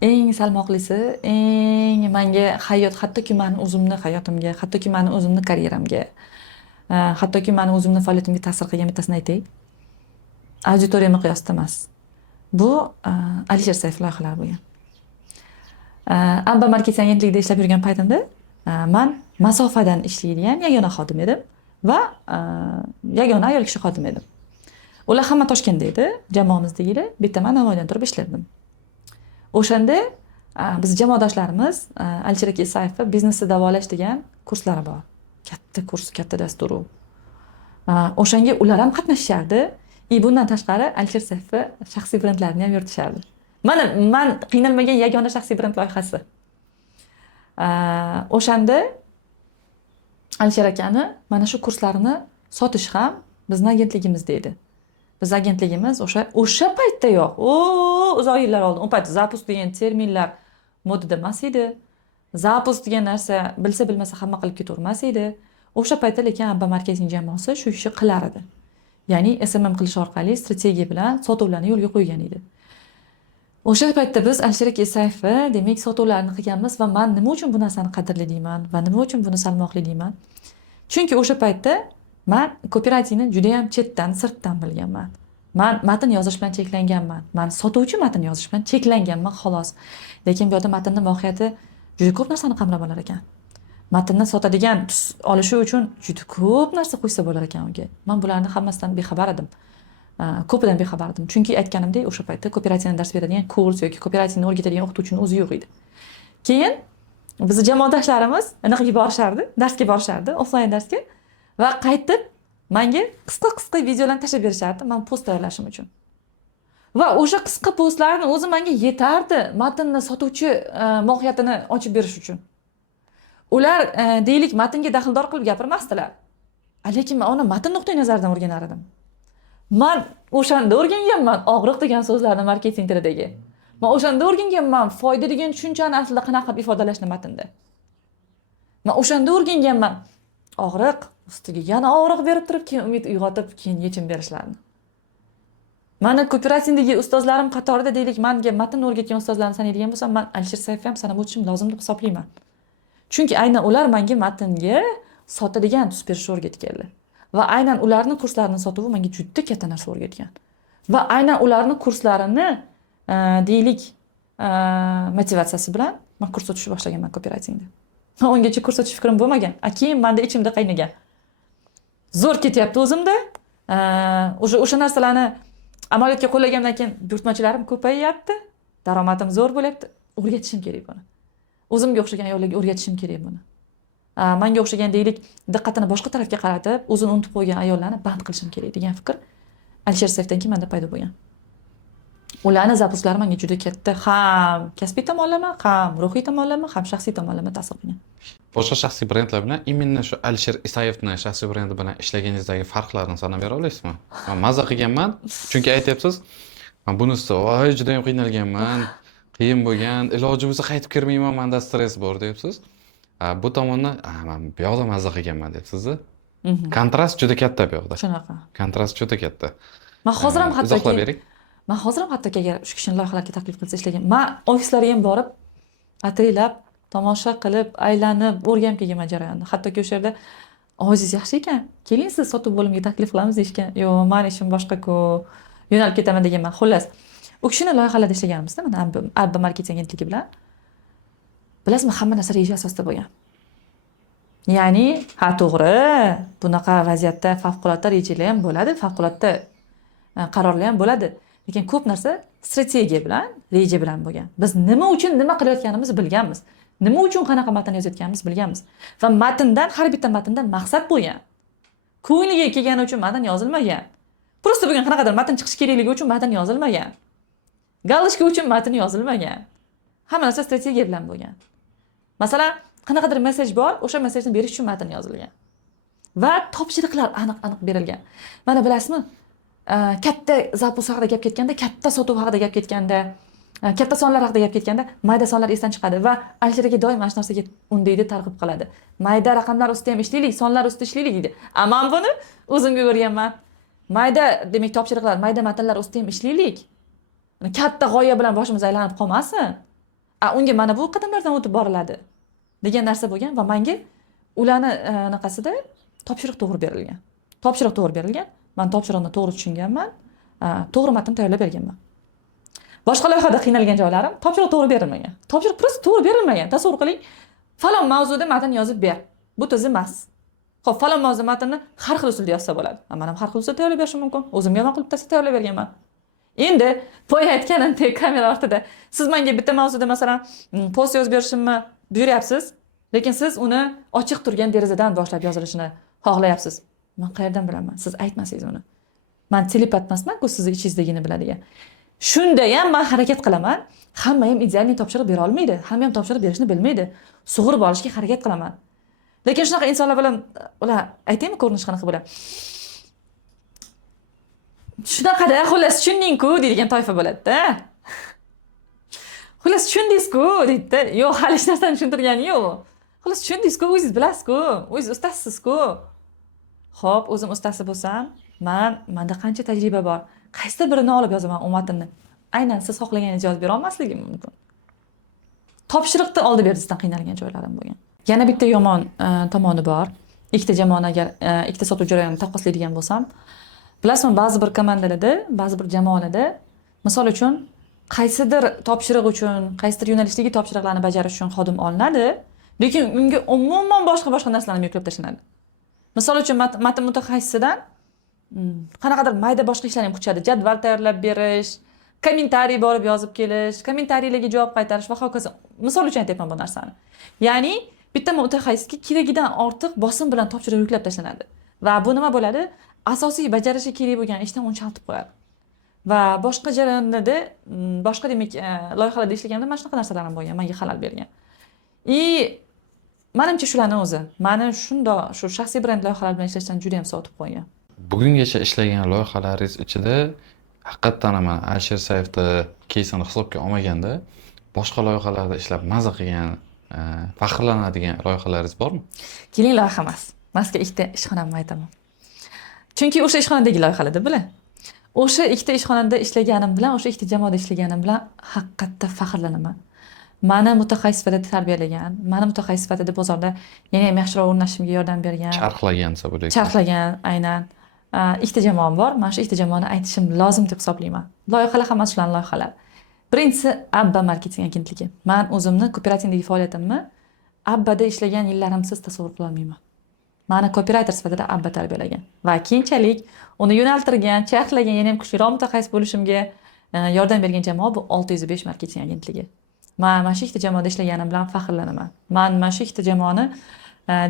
Eng salmoqlisi, eng menga hayot, hattoki meni o'zimni hayotimga, hattoki meni o'zimni karyeramga, hattoki meni o'zimni faoliyatimga ta'sir qilgan bittasini aytaylik. Auditoriya miqyosida emas. Bu Alisher Sayf loyihalari bo'lgan. Amba marketing agentligida ishlab yurgan paytimda men masofadan ishlaydigan yagona xodim edim va yagona ayol kishi xodim edim. Ular hamma Toshkentda edi, jamoamizdagilar, bitta men Navoiydan turib ishlardim. O'shanda biz jamoadoshlarimiz Alisher aka Isayevni biznesni davolash degan kurslari bor. Katta kurs, katta dasturi. O'shanga ular ham qatnashishardi. Bundan tashqari Alisher Sayevni shaxsiy brendlarini ham yuritishardi. Men qiynalmagan yagona shaxsiy brend loyihasi. O'shanda Alisher akani mana shu kurslarini sotish ham bizning agentligimizda edi. Biz agentligimiz o'sha paytda yo'q. Uzoq yillar oldin. U payt zapust degan terminlar modada emas edi. Zapust degan narsa bilsa bilmasa hamma qilib ketavermas edi. O'sha paytda lekin Amba marketing jamoasi shu ishni qilar edi. Ya'ni SMM qilish orqali strategiya bilan sotuvlarni yo'lga qo'ygan edi. O'sha paytda biz Alisher aka Isayevni demak sotuvlarni qilganmiz va men nima uchun bu narsani qadrli deyman va nima uchun buni salmoqli deyman? Chunki o'sha paytda men kooperativni juda ham chetdan, sirtdan bilganman. Men matn yozish bilan cheklanganman. Men sotuvchi matn yozish bilan cheklanganman xolos. Lekin bu yerda matnning mohiyati juda ko'p narsani qamrab olar ekan. Matnni sotadigan tus olishi uchun juda ko'p narsa qo'ysa bo'lar ekan unga. Men bularning hammasidan bexabar edim. Ko'pidan bexabar edim. Chunki aytganimdek, o'sha paytda kooperativni dars beradigan kurs yoki kooperativni o'rgatadigan o'qituvchining o'zi yo'q edi. Keyin bizning jamoadoshlarimiz anaqaga borishardi, darsga borishardi, offlayn darsga. Va qaytib menga qisqa videolarni tashlab berishardi men post tayyorlashim uchun. Va o'sha qisqa postlarni o'zi menga yetardi matnni sotuvchi mohiyatini ochib berish uchun. Ular deylik matnga daxldor qilib gapirmasdilar. Lekin men uni matn nuqtai nazaridan o'rganar edim. Men o'shanda o'rganganman og'riq degan so'zlarni marketing tilidagi. Men o'shanda o'rganganman foyda degan tushunchani aslida qanaqa qilib ifodalashni matnda. Men o'shanda o'rganganman og'riq ustiga yana og'riq berib turib, keyin umid uyg'otib, keyin yechim berishlarni. Mani kooperativdagi ustozlarim qatorida deylik, menga matn o'rgatgan ustozlarni sanaydigan bo'lsam, men Alisher Saifni ham sanab o'tishim lozim deb hisoblayman. Chunki aynan ular menga matnga sotadigan tus berishni o'rgatganlar. Va aynan ularning kurslarini sotuvi menga juda katta narsa o'rgatgan. Va aynan ularning kurslarini deylik motivatsiyasi bilan men kurs o'tishni boshlaganman kooperativda. Ungacha kurs o'tish fikrim bo'lmagan. Keyin menda ichimda qaynagan. Zo'r ketyapti o'zimda. O'sha narsalarni amaliyotga qo'llagandan keyin buyurtmachilarim ko'payyapti. Daromadim zo'r bo'lyapti. O'rgatishim kerak buni. O'zimga o'xshagan ayollarga o'rgatishim kerak buni. Menga o'xshagan deylik, diqqatini boshqa tarafga qaratib, o'zini unutib qo'ygan ayollarni band qilishim kerak degan fikr Alisher Saifdan keyin menda paydo bo'lgan. Ularni zapuslari menga juda katta ham kasbiy tomonlama, ham ruhiy tomonlama, ham shaxsiy tomonlama ta'sir qilgan. Boshqa shaxsiy brendlar bilan именно shu Alisher Isayevning shaxsiy brendi bilan ishlaganingizdagi farqlarni sanab bera olasizmi? Men mazza qilganman, chunki aytyapsiz, men bunisi voy juda ham qiynalganman, qiyin bo'lgan, iloji bo'lsa qaytib kirmayman, menda stress bor deyapsiz. Bu tomonni men bu yoqda mazza qilganman deyapsiz-da. Kontrast juda katta bu yoqda. Shunaqa. Kontrast juda katta. Men hozir ham izohlab bering. Men hozir ham hattoki agar shu kishini loyihalarga taklif qilsa ishlagan, men ofislariga ham borib, ataylab, tomosha qilib, aylanib, o'rganib kelganman jarayonni. Hattoki o'sha yerda ovozingiz yaxshi ekan, keling siz sotuv bo'limiga taklif qilamiz deyishgan. Yo'q, men ishim boshqa-ku, yo'nalib ketaman deganman. Xullas, u kishini loyihalarda ishlaganimizda, mana Abba marketing agentligi bilan. Bilasizmi, hamma narsa reja asosida bo'lgan. Ya'ni, ha to'g'ri, bunaqa vaziyatda favqulodda rejalar ham bo'ladi, favqulodda qarorlar ham bo'ladi. Lekin ko'p narsa strategiya bilan, reja bilan bo'lgan. Biz nima uchun nima qilayotganimizni bilganmiz. Nima uchun qanaqa matn yozayotganimizni bilganmiz. Va matndan, har bitta matndan maqsad bo'lgan. Ko'ngliga kelgani uchun matn yozilmagan. Prosta bo'lgan qanaqadir matn chiqish kerakligi uchun matn yozilmagan. Galishka uchun matn yozilmagan. Hamma narsa strategiya bilan bo'lgan. Masalan, qanaqadir mesej bor, o'sha mesajni berish uchun matn yozilgan. Va topshiriqlar aniq berilgan. Mana bilasizmi? Katta zapus haqida gap ketganda, katta sotuv haqida gap ketganda, katta sonlar haqida gap ketganda mayda sonlar esdan chiqadi va Alisherga doim mana shu narsaga undaydi, targ'ib qiladi. Mayda raqamlar ustida ham ishlaylik, sonlar ustida ishlaylik deydi. Men buni o'zimga o'rganman. Mayda, demak, topshiriqlar, mayda matnlar ustida ham ishlaylik. Katta g'oya bilan boshimiz aylanib qolmasin. Unga mana bu qadamlardan o'tib boriladi degan narsa bo'lgan va menga ularni anaqasida topshiriq to'g'ri berilgan. Topshiriq to'g'ri berilgan. Men topshiriqni to'g'ri tushunganman, to'g'ri matn tayyorlab berganman. Boshqa loyihada qiynalgan joylarim topshiriq to'g'ri berilmagan. Topshiriq prosta to'g'ri berilmagan. Tasavvur qiling, falon mavzuda matn yozib ber. Bu tez emas. Xo'p, falon mavzu matnni har xil usulda yozsa bo'ladi. Men ham har xil usulda tayyorlab berishim mumkin. O'zimga ma'qul bittasi tayyorlab berganman. Endi boya aytganimdek kamera ortida siz menga bitta mavzuda masalan post yozib berishimni buyuryapsiz, lekin siz uni ochiq turgan derazadan boshlab yozilishini xohlayapsiz. Men qayerdan bilaman? Siz aytmasangiz uni. Men telepat emasman-ku, sizni ichingizdagini biladigan. Shunda ham men harakat qilaman. Hamma ham ideal topshiriq bera olmaydi. Hamma ham topshiriq berishni bilmaydi. Sug'urib olishga harakat qilaman. Lekin shunaqa insonlar bilan ular aytaymi ko'rinish qanaqa bo'ladi? Shunaqada, xullas tushunding-ku deydigan toifa bo'ladi-da. Xullas tushundingiz-ku deydi-da. Yo'q, hali hech narsani tushuntirgani yo'q. Xullas tushundingiz-ku, o'zingiz bilasiz-ku, o'zingiz ustasisiz-ku. Xo'p, o'zim ustasi bo'lsam, menda qancha tajriba bor. Qaysi birini olib yozaman u matnni? Aynan siz xohlaganingizni yozib bera olmasligim mumkin. Topshiriqni oldi berdizdan qiynalgan joylarim bo'lgan. Yana bitta yomon tomoni bor. Ikkita jamoani agar ikkita sotuv jarayonini taqqoslaydigan bo'lsam, bilasizmi, ba'zi bir komandalarda, ba'zi bir jamoalarda, misol uchun, qaysidir topshiriq uchun, qaysidir yo'nalishdagi topshiriqlarni bajarish uchun xodim olinadi, lekin unga umuman boshqa narsalarni yuklab tashlanadi. Misol uchun, matn mutaxassisidan qanaqadir mayda boshqa ishlarni ham kutishadi. Jadval tayyorlab berish, kommentariy borib yozib kelish, kommentariylarga javob qaytarish va hokazo. Misol uchun aytayapman bu narsani. Ya'ni bitta mutaxassisga keragidan ortiq bosim bilan topshiriq yuklab tashlanadi. Va bu nima bo'ladi? Asosiy bajarishi kerak bo'lgan ishdan unchaltib qo'yadi. Va boshqa jarayonlarda, boshqa demak, loyihalarda ishlaganimda mana shunaqa narsalar ham bo'lgan, menga xalal bergan. Menimcha shularni o'zi meni shu shaxsiy brend loyihalar bilan ishlashdan juda ham sovutib qo'ygan. Bugungacha ishlagan loyihalaringiz ichida haqiqatan ham Alisher Saifni keysini hisobga olmaganda boshqa loyihalarda ishlab maza qilgan, faxrlanadigan loyihalaringiz bormi? Keling, loyiha emas. Men sizga ikkita ishxonamni aytaman. Chunki o'sha ishxonadagi loyihalarda, bilan. o'sha ikkita ishxonada ishlaganim bilan, o'sha ikkita jamoada ishlaganim bilan haqiqatda faxrlanaman. Mani mutaxassis sifatida tarbiyalagan, mani mutaxassis sifatida bozorda yana ham yaxshiroq o'rnashimga yordam bergan, Charxlagansa bo'laydi. charxlagan, aynan. Ikkita jamoam bor. Mana shu ikkita jamoani aytishim lozim deb hisoblayman. Loyihalar hammasi shularning loyihalari. Birinchisi Abba marketing agentligi. Men o'zimni kooperativdagi faoliyatimni Abbada ishlagan yillarimsiz tasavvur qila olmayman. Mani kooperator sifatida Abba tarbiyalagan va keyinchalik uni yo'naltirgan, charxlagan, yana ham kuchliroq mutaxassis bo'lishimga yordam bergan jamoa bu 605 marketing agentligi. Men mana shu ikkita jamoada ishlaganim bilan faxrlanaman. Men mana shu ikkita jamoani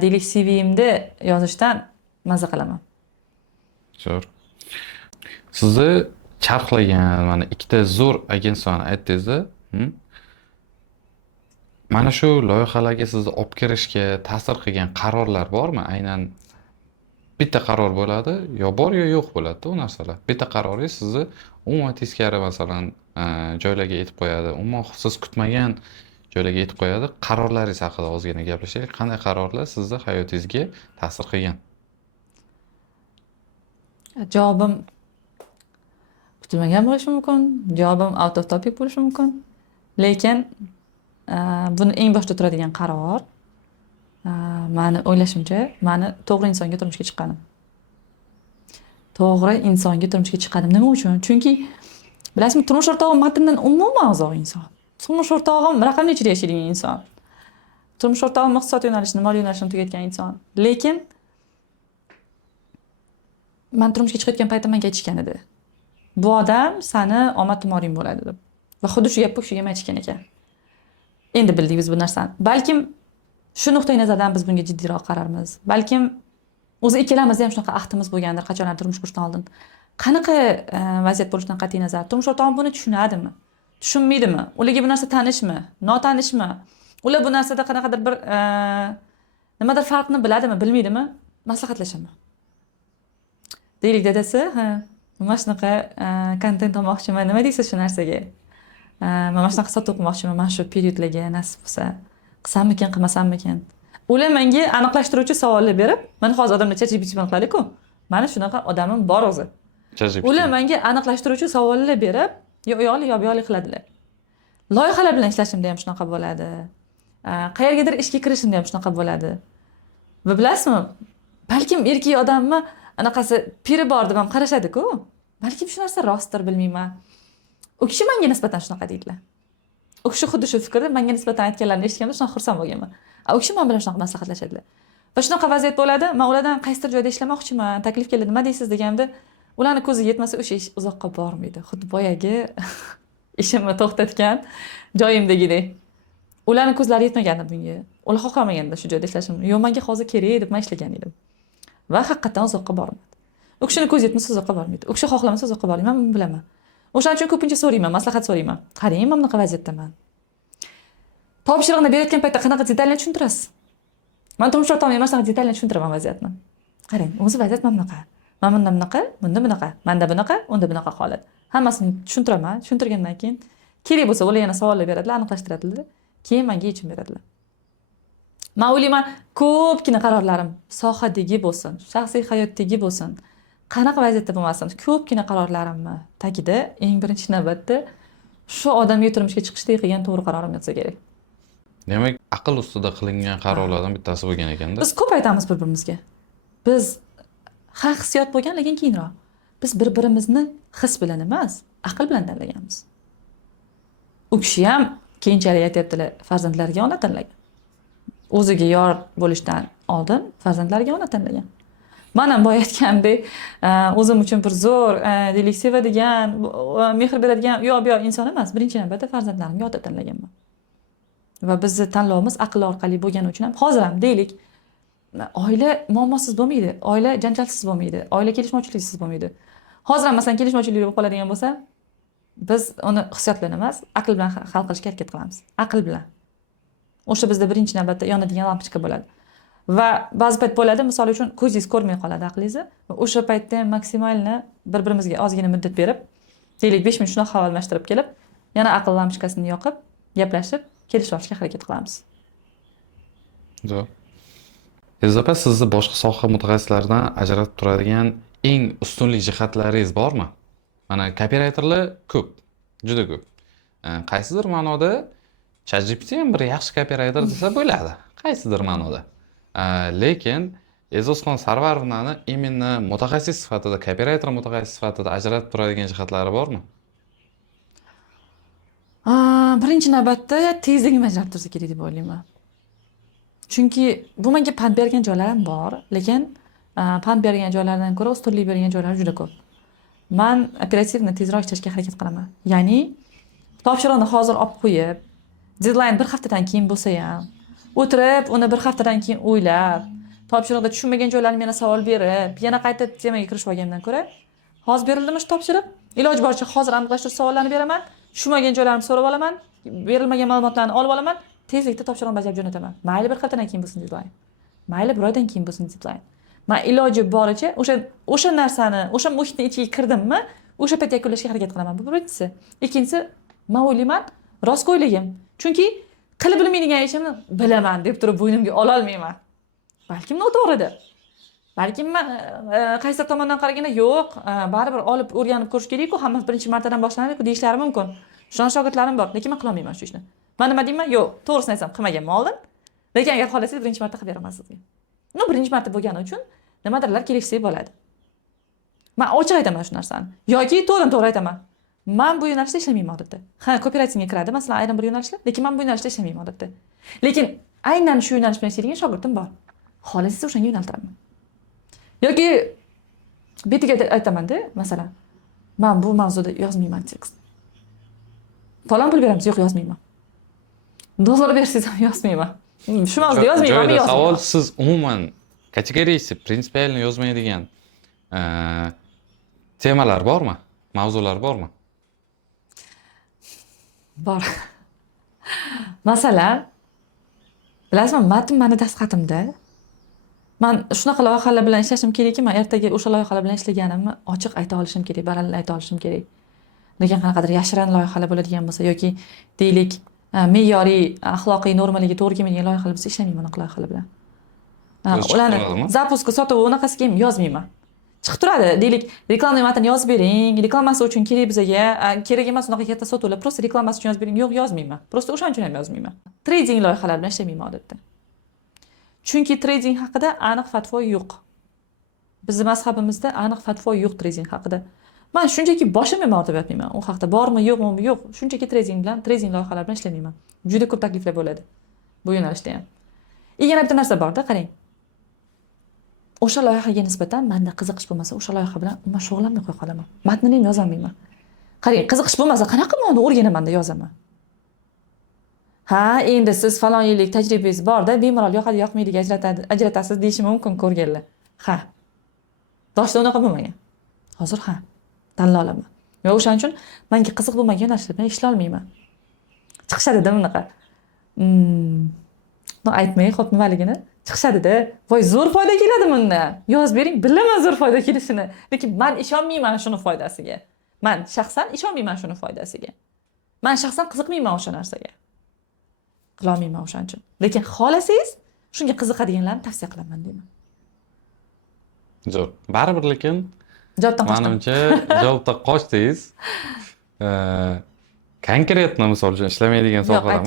deylik CV'imda yozishdan mazza qilaman. Zo'r. Sizni charxlagan mana ikkita zo'r agentsiyani aytdingiz-da. Mana shu loyihalarga sizni olib kirishga ta'sir qilgan qarorlar bormi? Aynan bitta qaror bo'ladi, yo bor yo yo'q bo'ladi-da u narsalar. Bitta qaroringiz sizni umuman teskari masalan joylarga yetib qo'yadi. Umuman siz kutmagan joylarga yetib qo'yadi. Qarorlaringiz haqida ozgina gaplashaylik. Qanday qarorlar sizni hayotingizga ta'sir qilgan? Javobim kutilmagan bo'lishi mumkin, javobim out of topic bo'lishi mumkin. Lekin buni eng boshda turadigan qaror meni o'ylashimcha, meni to'g'ri insonga turmushga chiqqanim. To'g'ri insonga turmushga chiqqanim nima uchun? Chunki bilasizmi, turmush o'rtog'im matndan umuman uzoq inson. Turmush o'rtog'im raqamli ichida yashaydigan inson. Turmush o'rtog'im iqtisod yo'nalishini, moliya yo'nalishini tugatgan inson. Lekin men turmushga chiqayotgan paytda menga aytishgan edi. Bu odam sani omad tumoring bo'ladi deb. Va xuddi shu gapni o'sha ham aytishgan ekan. Endi bildik biz bu narsani. Balkim shu nuqtai nazardan biz bunga jiddiyroq qararmiz. Balkim o'zi ikkalamizda ham shunaqa ahdimiz bo'lgandir qachonlar turmush qurishdan oldin. Qanaqa vaziyat bo'lishidan qat'iy nazar, turmush o'rtog'im buni tushunadimi? Tushunmaydimi? Ularga bu narsa tanishmi? Notanishmi? Ular bu narsada qanaqadir bir nimadir farqni biladimi, bilmaydimi? Maslahatlashaman. Deylik dadasi, mana shunaqa kontent olmoqchiman. Nima deysiz shu narsaga? Mana shunaqa sotuv qilmoqchiman. Mana shu periodlarga nasib bo'lsa, qilsammikan, qilmasammikan. Ular menga aniqlashtiruvchi savollar berib, mana hozir odamlar ChatGPT bilan qiladi-ku. Mana shunaqa odamim bor o'zi. Ular menga aniqlashtiruvchi savollar berib, yo yo'qli qiladilar. Loyihalar bilan ishlashimda ham shunaqa bo'ladi. Qayergadir ishga kirishimda ham shunaqa bo'ladi. Va bilasizmi, balkim erkak odamni anaqasi piri bor deb ham qarashadi-ku. Balkim shu narsa rostdir, bilmayman. U kishi menga nisbatan shunaqa deydilar. U kishi xuddi shu fikrda menga nisbatan aytganlarini eshitganimda shunaqa xursand bo'lganman. U kishi men bilan shunaqa maslahatlashadilar. Va shunaqa vaziyat bo'ladi, men ulardan qaysidir joyda ishlamoqchiman, taklif keladi, nima deysiz deganimda, ularni ko'zi yetmasa o'sha ish uzoqqa bormaydi. Xuddi boyagi ishimni to'xtatgan joyimdagidek. Ularning ko'zlari yetmagandi bunga. Ular xohlamaganda shu joyda ishlashim. Yo'q, menga hozir kerak deb men ishlagan edim. Va haqiqatan uzoqqa bormadi. U kishining ko'zi yetmasa uzoqqa bormaydi. U kishi xohlamasa uzoqqa bormayman, men bilaman. O'shaning uchun ko'pincha so'rayman, maslahat so'rayman. Qarang, men bunaqa vaziyatdaman. Topshiriqni berayotgan paytda qanaqa detallarni tushuntirasiz? Men turmush o'rtog'imga mana shunaqa detallarni tushuntiraman vaziyatni. Qarang, o'zi vaziyat mana bunaqa. Men bunda bunaqa, bunda bunaqa, menda bunaqa, unda bunaqa holat. Hammasini tushuntiraman. Tushuntirgandan keyin kerak bo'lsa ular yana savollar beradilar, aniqlashtiradilar. Keyin menga yechim beradilar. Men o'ylayman, ko'pgina qarorlarim sohadagi bo'lsin, shaxsiy hayotdagi bo'lsin, qanaqa vaziyatda bo'lmasin, ko'pgina qarorlarimni tagida eng birinchi navbatda shu odamga turmushga chiqishda qilgan to'g'ri qarorim yotsa kerak. Demak, aql ustida qilingan qarorlardan bittasi bo'lgan ekanda. Biz ko'p aytamiz bir-birimizga. Biz hissiyot bo'lgan, lekin keyinroq. Biz bir-birimizni his bilan emas, aql bilan tanlaganmiz. U kishi ham keyinchalik aytayaptilar, farzandlariga ona tanlagan. O'ziga yor bo'lishdan oldin farzandlariga ona tanlagan. Men ham boya aytgandek, o'zim uchun bir zo'r, deylik, sevadigan, mehr beradigan yo'q inson emas, birinchi navbatda farzandlarimga ota tanlaganman. Va bizning tanlovimiz aql orqali bo'lgani uchun ham hozir ham deylik, oila muammosiz bo'lmaydi, oila janjalsiz bo'lmaydi, oila kelishmovchiliksiz bo'lmaydi. Hozir ham masalan kelishmovchilik bo'lib qoladigan bo'lsa, biz uni hissiyot bilan emas, aql bilan hal qilishga harakat qilamiz. Aql bilan. O'sha bizda birinchi navbatda yonadigan lampochka bo'ladi. Va ba'zi payt bo'ladi, misol uchun ko'zingiz ko'rmay qoladi aqlingizni va o'sha paytda ham maksimalni bir-birimizga ozgina muddat berib, deylik 5 minut shunaqa havolashtirib kelib, yana aql lampochkasini yoqib, gaplashib, kelishib olishga harakat qilamiz. Zo'r. Ezopa, sizni boshqa soha mutaxassislaridan ajratib turadigan eng ustunlik jihatlaringiz bormi? Mana copywriterlar ko'p, juda ko'p. Qaysidir ma'noda ChatGPT ham bir yaxshi copywriter desa bo'ladi. Qaysidir ma'noda. Lekin Ezosxon Sarvarovnani именно mutaxassis sifatida, copywriter mutaxassis sifatida ajratib turadigan jihatlari bormi? Birinchi navbatda tezligini bajarib tursa kerak deb o'ylayman. Chunki bu menga pand bergan joylar ham bor, lekin pand bergan joylardan ko'ra ustunlik bergan joylari juda ko'p. Men operativni tezroq ishlashga harakat qilaman. Ya'ni topshiriqni hozir olib qo'yib, deadline bir haftadan keyin bo'lsa ham, o'tirib, uni bir haftadan keyin o'ylab, topshiriqda tushunmagan joylarimni yana savol berib, yana qaytib temaga kirishib olgandan ko'ra, hozir berildimi shu topshiriq? Iloji boricha hozir aniqlashtirish savollarini beraman, tushunmagan joylarimni so'rab olaman, berilmagan ma'lumotlarni olib olaman, tezlikda topshiriqni bajarib jo'nataman. Mayli bir haftadan keyin bo'lsin deadline. Mayli bir oydan keyin bo'lsin deadline. Men iloji boricha o'sha narsani, o'sha muhitning ichiga kirdimmi, o'sha paytda yakunlashga harakat qilaman. Bu birinchisi. Ikkinchisi, men o'ylayman, rostgo'yligim. Chunki qilib bilmaydigan ishimni bilaman deb turib bo'ynimga ola olmayman. Balkim noto'g'ridir. Balkim men qaysi tomondan qaraganda yo'q, baribir olib o'rganib ko'rish kerak-ku, hammasi birinchi martadan boshlanadi-ku deyishlari mumkin. Shunday shogirdlarim bor, lekin men qila olmayman shu ishni. Men nima deyman? Yo'q, to'g'risini aytsam qilmaganman oldin. Lekin agar xohlasangiz birinchi marta qilib beraman sizga. Birinchi marta bo'lgani uchun nimadirlar kelishsak bo'ladi. Men ochiq aytaman shu narsani. Yoki to'g'ri aytaman. Men bu yo'nalishda ishlamayman odatda. Kooperativga kiradi, masalan, ayrim bir yo'nalishlar, lekin men bu yo'nalishda ishlamayman odatda. Lekin aynan shu yo'nalish bilan ishlaydigan shogirdim bor. Xohlasangiz o'shanga yo'naltiraman. Yoki betiga aytaman-da, masalan, men bu mavzuda yozmayman tekst. Falon pul beramiz, yo'q yozmayman. Dollar bersangiz ham yozmayman. Shu mavzuda yozmayman, men yozmayman. Savol siz umuman kategoriyasi prinsipialni yozmaydigan temalar bormi? Mavzular bormi? Bor. Masalan, bilasizmi, matn meni dastxatimda. Men shunaqa loyihalar bilan ishlashim kerakki, men ertaga o'sha loyihalar bilan ishlaganimni ochiq ayta olishim kerak, baralla ayta olishim kerak. Lekin qanaqadir yashirin loyihalar bo'ladigan bo'lsa yoki deylik, me'yoriy, axloqiy normalarga to'g'ri kelmaydigan loyihalar bo'lsa ishlamayman unaqa loyihalar bilan. Ularni zapuski sotuv unaqasiga ham yozmayman. Chiqib turadi, deylik, reklamni matn yozib bering, reklamasi uchun kerak bizga, kerak emas unaqa katta sotuvlar, prosta reklamasi uchun yozib bering. Yo'q, yozmayman. Prosta o'shaning uchun ham yozmayman. Trading loyihalar bilan ishlamayman odatda. Chunki trading haqida aniq fatvo yo'q. Bizning mazhabimizda aniq fatvo yo'q trading haqida. Men shunchaki boshimga ortib yotmayman. U haqda bormi, yo'qmi, yo'q. Shunchaki trading loyihalar bilan ishlamayman. Juda ko'p takliflar bo'ladi bu yo'nalishda ham. Yana bitta narsa bor-da, qarang. O'sha loyihaga nisbatan menda qiziqish bo'lmasa, o'sha loyiha bilan umuman shug'ullanmay qo'ya qolaman. Matnini ham yozolmayman. Qarang, qiziqish bo'lmasa, qanaqa men uni o'rganaman deb yozaman. Endi siz falon yillik tajribangiz bor-da, bemalol yoqadi, yoqmaydiga ajratasiz deyishi mumkin ko'rganlar. Boshda unaqa bo'lmagan. Hozir tanlay olaman. Va o'shaning uchun menga qiziq bo'lmagan yo'nalishlar bilan ishlay olmayman. Chiqishadi-da bunaqa. Aytmay, xo'p nimaligini chiqishadi-da. Voy, zo'r foyda keladi bundan. Yozib bering, bilaman zo'r foyda kelishini. Lekin men ishonmayman shuni foydasiga. Men shaxsan ishonmayman shuni foydasiga. Men shaxsan qiziqmayman o'sha narsaga. Qila olmayman o'shaning uchun. Lekin xohlasangiz, shunga qiziqadiganlarni tavsiya qilaman deyman. Zo'r. Baribir lekin javobdan qochdim. Menimcha javobdan qochdingiz. Konkretno misol uchun ishlamaydigan sohalar.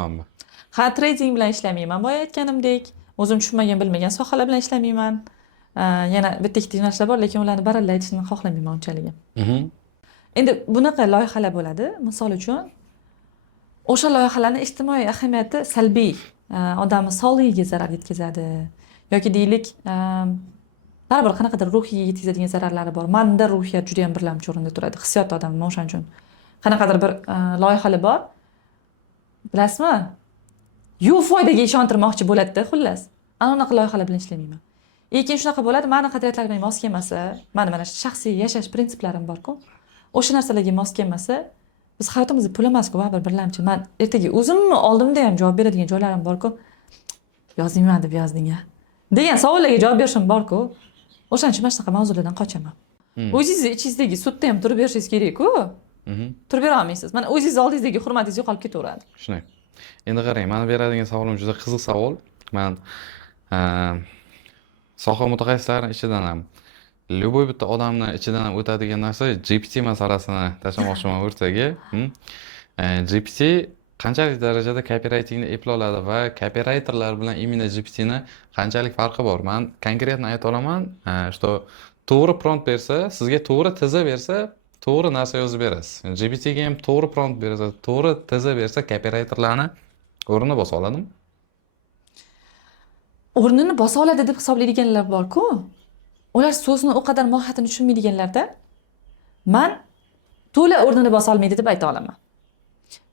Mana. Trading bilan ishlamayman. Boya aytganimdek, o'zim tushunmagan, bilmagan sohalar bilan ishlamayman. Yana bitta ikkita yo'nalishlar bor, lekin ularni baralla aytishni xohlamayman unchalik. Endi bunaqa loyihalar bo'ladi. Misol uchun, o'sha loyihalarning ijtimoiy ahamiyati salbiy, odamning sog'lig'iga zarar yetkazadi yoki deylik, baribir qanaqadir ruhiy yetkazadigan zararlari bor. Menda ruhiyat juda ham birlamchi o'rinda turadi, hissiyot odamim o'shaning uchun. Qanaqadir bir loyihalar bor. Bilasizmi? Yo'q foydaga ishontirmoqchi bo'ladi-da, xullas. Ana unaqa loyihalar bilan ishlamayman. Lekin shunaqa bo'ladi, meni qadriyatlarimga mos kelmasa, mana shaxsiy yashash prinsiplarim bor-ku. O'sha narsalarga mos kelmasa, biz hayotimizda pul emas-ku, baribir birlamchi. Men ertaga o'zimni oldimda ham javob beradigan joylarim bor-ku. Yozmayman deb yozding-a degan savollarga javob berishim bor-ku. O'shaning uchun mana shunaqa mavzulardan qochaman. O'zingiz ichingizdagi sutda ham turib berishingiz kerak-ku. Turib bera olmaysiz. Mana o'zingiz oldingizdagi hurmatingiz yo'qolib ketaveradi. Shunday. Endi qarang, meni beradigan savolim juda qiziq savol. Men soha mutaxassislari ichidan ham любой bitta odamni ichidan ham o'tadigan narsa GPT masalasini tashlamoqchiman o'rtaga. GPT qanchalik darajada copywritingni eplay oladi va copywriterlar bilan imенно GPTni qanchalik farqi bor? Men konkretno ayta olaman, что to'g'ri prompt bersa, sizga to'g'ri tiza bersa, to'g'ri narsa yozib berasiz. GPTga ham to'g'ri prompt bersa, to'g'ri tiza bersa, copywriterlarni o'rnini bosa oladimi? O'rnini bosa oladi deb hisoblaydiganlar bor-ku. Ular so'zni o qadar mohiyatini tushunmaydiganlarda men to'la o'rnini bosa olmaydi deb ayta olaman.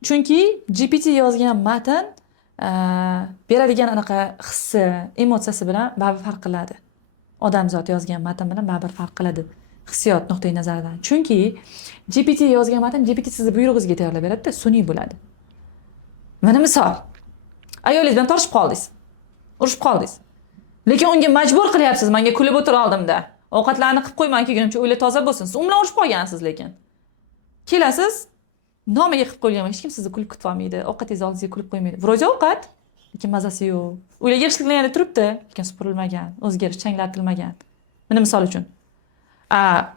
Chunki GPT yozgan matn beradigan anaqa hissi, emotsiyasi bilan baribir farq qiladi. Odamzod yozgan matn bilan baribir farq qiladi hissiyot nuqtai nazaridan. Chunki GPT yozgan matn GPT sizni buyrug'ingizga tayyorlab beradi-da, sun'iy bo'ladi. Mana misol, ayolingiz bilan tortishib qoldingiz. Urushib qoldingiz. Lekin unga majbur qilyapsiz, menga kulib o'tir oldimda. Ovqatlarni qilib qo'yman kelgunimcha o'yla toza bo'lsin. Siz u bilan urushib qolgansiz lekin. Kelasiz, nomiga qilib qo'ygan, hech kim sizni kulib kutib olmaydi. Ovqatingizni oldingizga kulib qo'ymaydi. Vro'ja ovqat, lekin mazasi yo'q. Uylarga ishlanganida turibdi, lekin supurilmagan, o'zgarish changlatilmagan. Mana misol uchun.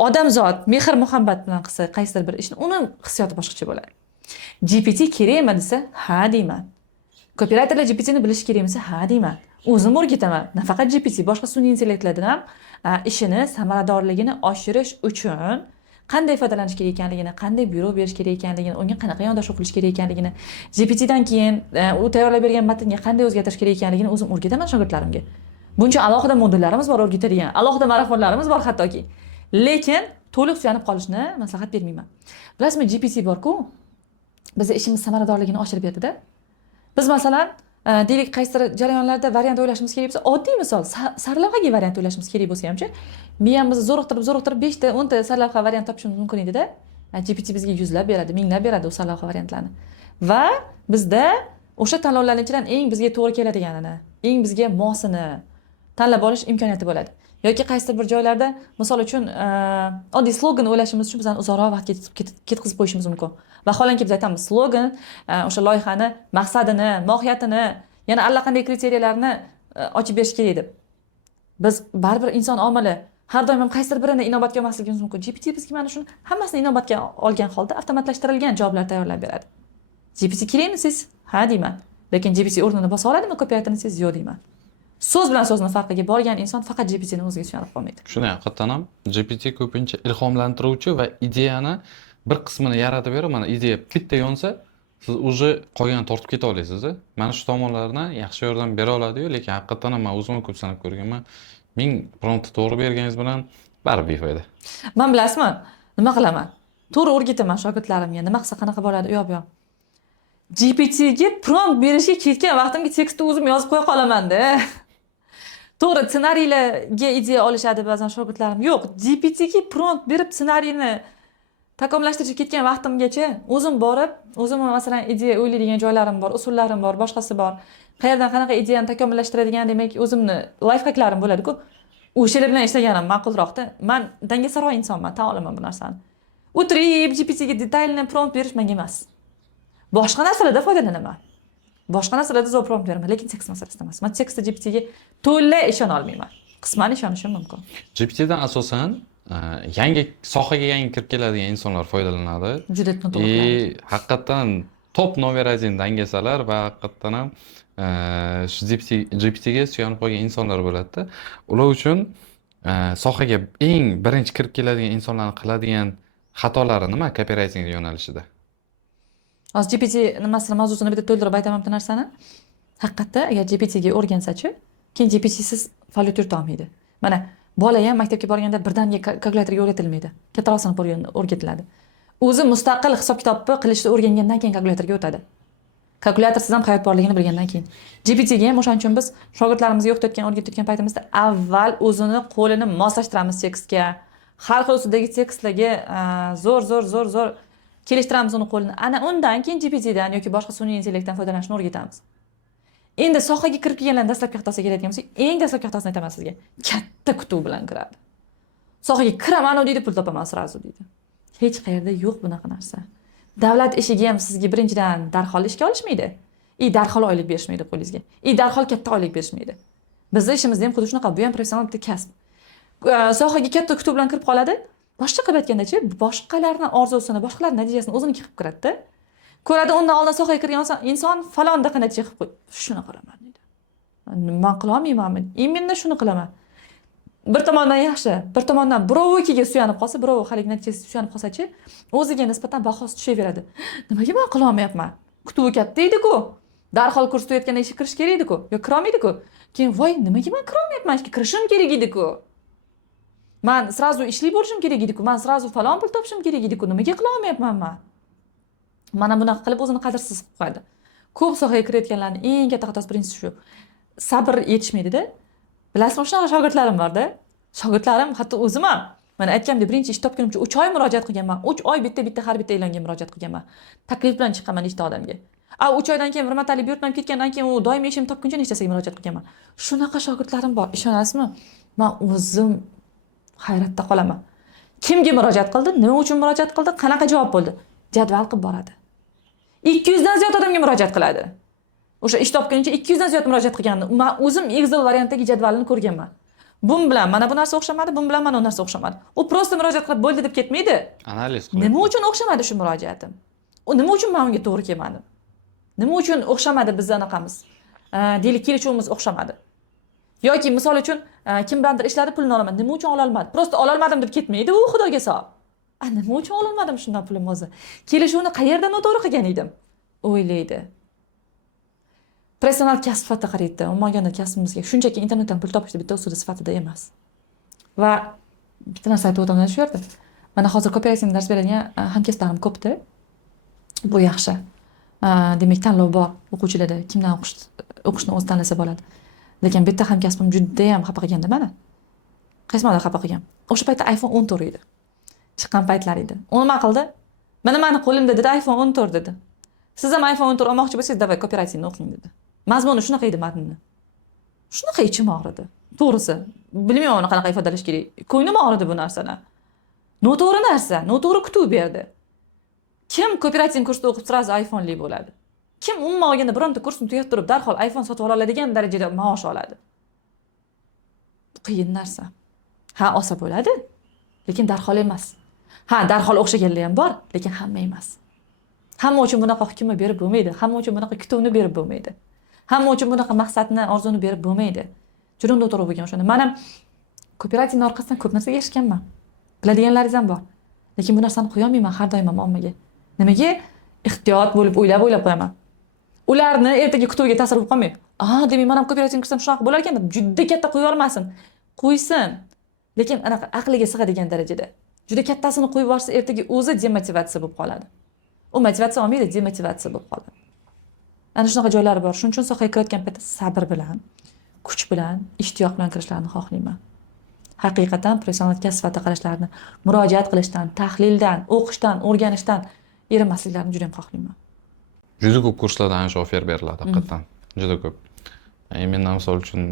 Odamzod mehr muhabbat bilan qilsa qaysidir bir ishni, uni hissiyoti boshqacha bo'ladi. GPT kerakmi desa, ha deyman. Copywriterlar GPTni bilish kerakmi? Ha deyman. O'zim o'rgataman. Nafaqat GPT, boshqa sun'iy intellektlardan ham ishini samaradorligini oshirish uchun qanday foydalanish kerak ekanligini, qanday buyruq berish kerak ekanligini, unga qanaqa yondashuv qilish kerak ekanligini, GPTdan keyin u tayyorlab bergan matnga qanday o'zgartirish kerak ekanligini o'zim o'rgataman shogirdlarimga. Buncha alohida modullarimiz bor o'rgatadigan, alohida marafonlarimiz bor hattoki. Lekin to'liq suyanib qolishni maslahat bermayman. Bilasizmi, GPT bor-ku, bizning ishimiz samaradorligini oshirib beradi-da. Biz masalan, deylik qaysidir jarayonlarda variant o'ylashimiz kerak bo'lsa, oddiy misol, sarlavhaga variant o'ylashimiz kerak bo'lsa hamchi, miyamizni zo'riqtirib 5 ta, 10 ta sarlavha variant topishimiz mumkin edi-da. GPT bizga yuzlab beradi, minglab beradi o sarlavha variantlarni. Va bizda o'sha tanlovlarning ichidan eng bizga to'g'ri keladiganini, eng bizga mosini tanlab olish imkoniyati bo'ladi. Yoki qaysidir bir joylarda, misol uchun, oddiy slogan o'ylashimiz uchun bizdan uzoqroq vaqt ketkazib qo'yishimiz mumkin. Vaholanki biz aytamiz, slogan o'sha loyihani maqsadini, mohiyatini, yana allaqanday kriteriyalarni ochib berish kerak deb. Biz baribir inson omili har doim ham qaysidir birini inobatga olmasligimiz mumkin. GPT bizga mana shuni hammasini inobatga olgan holda avtomatlashtirilgan javoblar tayyorlab beradi. GPT kerakmi siz? Ha deyman. Lekin GPT o'rnini bosa oladimi copywriterni siz? Yo'q deyman. So'z bilan so'zni farqiga borgan inson faqat GPTni o'ziga suyanib qolmaydi. Shuni haqiqatan ham GPT ko'pincha ilhomlantiruvchi va ideyani bir qismini yaratib berib, mana ideya bitta yonsa, siz уже qolganini tortib keta olasiz. Mana shu tomonlardan yaxshi yordam bera oladi-yu, lekin haqiqatan ham men o'zim ko'p sanab ko'rganman. Ming prompt to'g'ri berganingiz bilan baribir befoyda. Men bilasizmi, nima qilaman? To'g'ri o'rgataman shogirdlarimga, nima qilsa qanaqa bo'ladi u yoq. GPTga prompt berishga ketgan vaqtimga tekstni o'zim yozib qo'ya qolaman-da. To'g'ri, ssenariylarga ideya olishadi ba'zan shogirdlarim. Yo'q, GPTga prompt berib ssenariyni takomillashtirishga ketgan vaqtimgacha o'zim borib, o'zim masalan ideya o'ylaydigan joylarim bor, usullarim bor, boshqasi bor. Qayerdan qanaqa ideyani takomillashtiradigan, demak, o'zimni life hacklarim bo'ladi-ku. O'shalar bilan ishlaganim ma'qulroqda. Men dangasaroq insonman, tan olaman bu narsani. O'tirib GPTga detaylni prompt berish menga emas. Boshqa narsalarda foydalanaman. Boshqa narsalarda zo'r prompt beraman, lekin tekst masalasida emas. Men tekstda GPTga to'liq ishona olmayman. Qisman ishonishim mumkin. GPTdan asosan yangi sohaga kirib keladigan insonlar foydalanadi. Juda to'g'ri. Haqiqatan top nomer 1 dangasalar va haqiqatan ham shu GPTga suyanib qolgan insonlar bo'ladi-da. Ular uchun sohaga eng birinchi kirib keladigan insonlarning qiladigan xatolari nima copywriting yo'nalishida? Hozir GPT nimasini mavzusini bitta to'ldirib aytaman bu narsani. Haqiqatda agar GPT-ga o'rgansa-chi, keyin GPT-siz faoliyat yurita olmaydi. Mana bola ham maktabga borganda birdaniga kalkulyatorga o'rgatilmaydi. Kattaroq sinf o'rgatiladi. O'zi mustaqil hisob-kitobni qilishni o'rgangandan keyin kalkulyatorga o'tadi. Kalkulyatorsiz ham hayot borligini bilgandan keyin. GPT-ga ham o'shaning uchun biz shogirdlarimizga o'rgatayotgan paytimizda avval o'zini qo'lini moslashtiramiz tekstga. Har xil ustidagi tekstlarga zo'r kelishtiramiz uni qo'lini. Ana undan keyin GPT-dan yoki boshqa sun'iy intellektdan foydalanishni o'rgatamiz. Endi sohaga kirib kelganlar dastlabki xatosiga keladigan bo'lsak, eng dastlabki xatosini aytaman sizga. Katta kutuv bilan kiradi. Sohaga kiraman deydi, pul topaman srazu deydi. Hech qayerda yo'q bunaqa narsa. Davlat ishiga ham sizga birinchidan darhol ishga olishmaydi. Darhol oylik berishmaydi qo'lingizga. Darhol katta oylik berishmaydi. Bizning ishimizda ham xuddi shunaqa, bu ham professional bitta kasb. sohaga katta kutub bilan kirib qoladi. Boshqa qilib aytgandachi, boshqalarning orzusini, boshqalarning natijasini o'ziniki qilib kiradida. Ko'radi, undan oldin sohaga kirgan inson falonda natija qilib qo'ydi. Shuni qilaman deydi. Men qila olmaymanmi? Endi shuni qilaman. Bir tomondan yaxshi, bir tomondan biroviga suyanib qolsa, birovi hali natijasiga suyanib qolsa-chi, o'ziga nisbatan bahosi tushaveradi. Nimaga men qila olmayapman? Kutubi katta edi-ku. Darhol kurs tugatganda ishga kirish kerak edi-ku. Yo kira olmaydi-ku. Keyin voy, nimaga men kira olmayapman? Ishga kirishim kerak edi-ku. Men srazu ishli bo'lishim kerak edi-ku. Men srazu falon pul topishim kerak edi-ku. Nimaga qila olmayapman men? Mana bunaqa qilib o'zini qadrsiz qilib qo'yadi. Ko'p sohaga kirayotganlarning eng katta xatosi birinchisi shu. Sabr yetishmaydi-da. Bilasizmi, shunaqa shogirdlarim bor-da. Shogirdlarim, hatto o'zim ham mana aytganimdek, birinchi ish topgunimcha 3 oy murojaat qilganman. 3 oy bitta har bitta e'longa murojaat qilganman. Taklif bilan chiqqanman ikkita odamga. 3 oydan keyin bir martalik buyurtmam ketgandan keyin u doimiy ishimni topguncha nechtasiga murojaat qilganman. Shunaqa shogirdlarim bor, ishonasizmi? Men o'zim hayratda qolaman. Kimga murojaat qildi? Nima uchun murojaat qildi? Qanaqa javob bo'ldi? Jadval qilib boradi. 200 dan ziyod odamga murojaat qiladi. O'sha ish topguncha 200 dan ziyod murojaat qilgandim. Men o'zim Excel variantdagi jadvalini ko'rganman. Bun bilan mana bu narsa o'xshamadi, bun bilan mana bu narsa o'xshamadi. U prosta murojaat qilib bo'ldi deb ketmaydi. Analiz qilib. Nima uchun o'xshamadi shu murojaatim? U nima uchun men unga to'g'ri kelmadim? Nima uchun o'xshamadi bizning anaqamiz? Deylik, kelishuvimiz o'xshamadi. Yoki misol uchun kimdandir ishladi, pulni olaman. Nima uchun ola olmadim? Prosta ola olmadim deb ketmaydi, u xudoga savob. Nima uchun ola olmadim shundan pulim o'zi? Kelishuvni qayerdan noto'g'ri qilgan edim? O'ylaydi. Professional kasb sifatida qaraydi. Umuman kasbimizga shunchaki internetdan pul topishda bitta usul sifatida emas. Va bitta narsa aytib o'taman shu yerda. Mana hozir copywriting dars beradigan hamkasblarim ko'pda. Bu yaxshi. Demak, tanlov bor o'quvchilarda, kimdan o'qishni o'zi tanlasa bo'ladi. Lekin bitta hamkasbim juda ham xafa qilganda mana. Qaysi moda xafa qilgan? O'sha paytda iPhone 14 edi. Chiqqan paytlar edi. U nima qildi? Mana meni qo'limda dedi, iPhone 14 dedi. Siz ham iPhone 14 olmoqchi bo'lsangiz, davay copywritingni o'qing dedi. Mazmuni shunaqa edi matnni. Shunaqa ichim og'ridi. To'g'risi, bilmayman qanaqa ifodalash kerak. Ko'nglim og'ridi bu narsadan. Noto'g'ri narsa, noto'g'ri kutib berdi. Kim copywriting kursida o'qib sirazi iPhone'li bo'ladi? Kim umuman olganda bironta kursni tugatib turib, darhol iPhone sotib ola oladigan darajada maosh oladi? Qiyin narsa. Ha, olsa bo'ladi, lekin darhol emas. Ha, darhol o'xshaganlar ham bor, lekin hamma emas. Hamma uchun bunaqa hukmni berib bo'lmaydi. Hamma uchun bunaqa kutuvni berib bo'lmaydi. Hamma uchun bunaqa maqsadni, orzuni berib bo'lmaydi. Juda to'g'ri bo'lgan o'shanda. Men ham copywriting orqasidan ko'p narsaga erishganman. Biladiganlaringiz ham bor. Lekin bu narsani qo'ya olmayman har doim ommaga. Nimaga? Ehtiyot bo'lib o'ylab qo'yaman. Ularni ertaga kutuviga ta'sir qilib qolmaydi. Demak, men ham copywriting qilsam shunaqa bo'lar ekan deb juda katta qo'ya olmasin. Qo'ysin. Lekin anaqa aqliga sig'adigan darajada. Juda kattasini qo'yib yuborsa, ertaga o'zi demotivatsiya bo'lib qoladi. U motivatsiya olmaydi, demotivatsiya bo'lib qoladi. Ana shunaqa joylari bor. Shuning uchun sohaga kirayotgan paytda sabr bilan, kuch bilan, ishtiyoq bilan kirishlarini xohlayman. Haqiqatan professional kasb sifatida qarashlarini, murojaat qilishdan, tahlildan, o'qishdan, o'rganishdan erinmasliklarini juda ham xohlayman. Juda ko'p kurslarda ana shu offer beriladi haqiqatan. Juda ko'p. Men misol uchun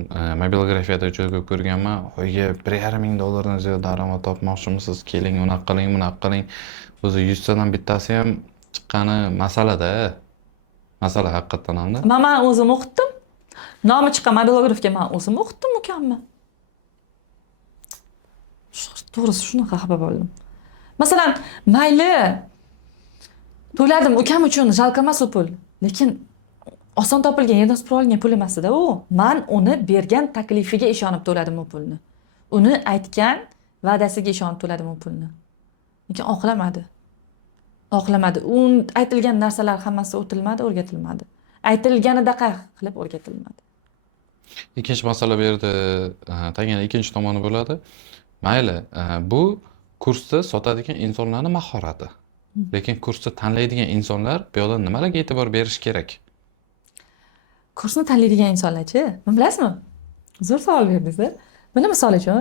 mobilografiyada juda ko'p ko'rganman. Oyga $1,500 ziyod daromad topmoqchimisiz? Keling, unaqa qiling, bunaqa qiling. O'zi 100 tadan bittasi ham chiqqani masalada. Masala haqiqatan hamda. Men o'zim o'qitdim. Nomi chiqqan mobilografga men o'zim o'qitdim ukamni. To'g'risi shunaqa xafa bo'ldim. Masalan, mayli to'ladim ukam uchun jalq emas u pul. Lekin oson topilgan yerdan supurib olgan pul emas-da u. Men uni bergan taklifiga ishonib to'ladim u pulni. Uni aytgan va'dasiga ishonib to'ladim u pulni. Lekin oqlamadi. Aytilgan narsalar hammasi o'tilmadi, o'rgatilmadi. Aytilganidaqa qilib o'rgatilmadi. Ikkinchi masala bu yerda tagina ikkinchi tomoni bo'ladi. Mayli, bu kursda sotadigan insonlarning mahorati. Lekin kursda tanlaydigan insonlar bu yo'lda nimalarga e'tibor berish kerak? Kursni tanlaydigan insonlar-chi? Mana bilasizmi? Zo'r savol berdingiz-a. Mana misol uchun,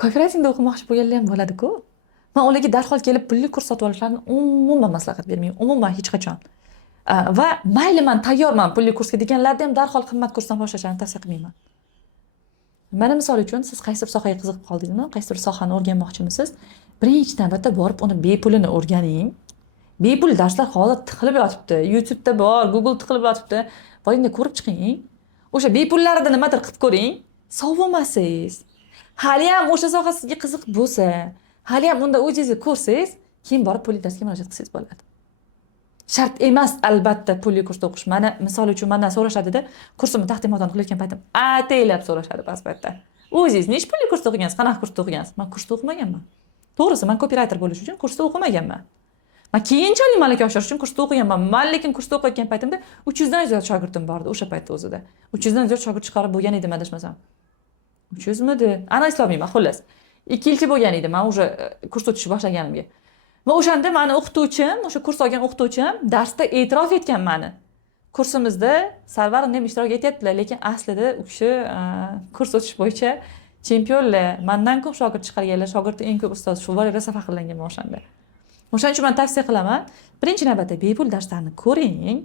copywritingda o'qimoqchi bo'lganlar ham bo'ladi-ku. Men ularga darhol kelib pulli kurs sotib olishlarini umuman maslahat bermayman. Umuman hech qachon. Va mayli men tayyorman pulli kursga deganlarda ham darhol qimmat kursdan boshlashni tavsiya qilmayman. Mana misol uchun siz qaysi bir sohaga qiziqib qoldingizmi? Qaysi bir sohani o'rganmoqchimisiz? Birinchi navbatda borib uni bepulini o'rganing. Bepul darslar hozir tiqilib yotibdi. YouTube'da bor, Google tiqilib yotibdi. Boringda ko'rib chiqing. O'sha bepullarida nimadir qilib ko'ring. Sovunmasiz. haliyam o'sha soha sizga qiziq bo'lsa, haliyam unda o'zingizni ko'rsangiz, keyin borib pulli darsga murojaat qilsangiz bo'ladi. Shart emas albatta pulli kursda o'qish. Mana misol uchun mendan so'rashadida, kursimni taqdimotini qilayotgan paytim ataylab so'rashadi pasportda. O'zingiz nech pulli kursda o'qigansiz? Qanaqa kursda o'qigansiz? Men kursda o'qimaganman. To'g'risi, men copywriter bo'lish uchun kursda o'qimaganman. Men keyinchalik malaka oshirish uchun kursda o'qiganman. Men lekin kursda o'qiyotgan paytimda 300 dan ziyod shogirdim bordi o'sha paytda o'zida. 300 dan ziyod shogird chiqarib bo'lgan edim adashmasam. 300 midi? Ana eslolmayman, xullas. 2 yilcha bo'lgan edi men o'sha kurs o'tishni boshlaganimga. Va o'shanda meni o'qituvchim, o'sha kurs olgan o'qituvchim darsda e'tirof etgan meni. Kursimizda Sarvarim ham ishtirok etyaptilar, lekin aslida u kishi kurs o'tish bo'yicha chempionlar, mendan ko'p shogird chiqarganlar, shogirdning eng ko'p ustozi shu bor rosa faxrlanganman o'shanda. O'shaning uchun men tavsiya qilaman, birinchi navbatda bepul darslarni ko'ring,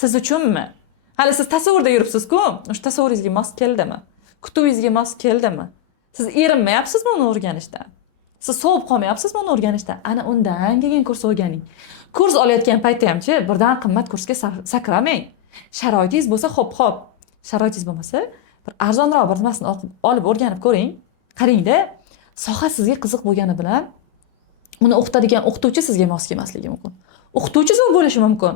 siz uchunmi? Hali siz tasavvurda yuribsiz-ku, o'sha tasavvuringizga mos keldimi? Kutuvingizga mos keldimi? Siz erinmayapsizmi uni o'rganishdan? Siz sovib qolmayapsizmi uni o'rganishdan? Ana undan keyin kurs o'rganing. Kurs olayotgan paytda hamchi birdan qimmat kursga sakramang. Sharoitingiz bo'lsa, xo'p. Sharoitingiz bo'lmasa, bir arzonroq bir nimasini olib o'rganib ko'ring. Qarangda, soha sizga qiziq bo'lgani bilan uni o'qitadigan o'qituvchi sizga mos kelmasligi mumkin. O'qituvchi zo'r bo'lishi mumkin.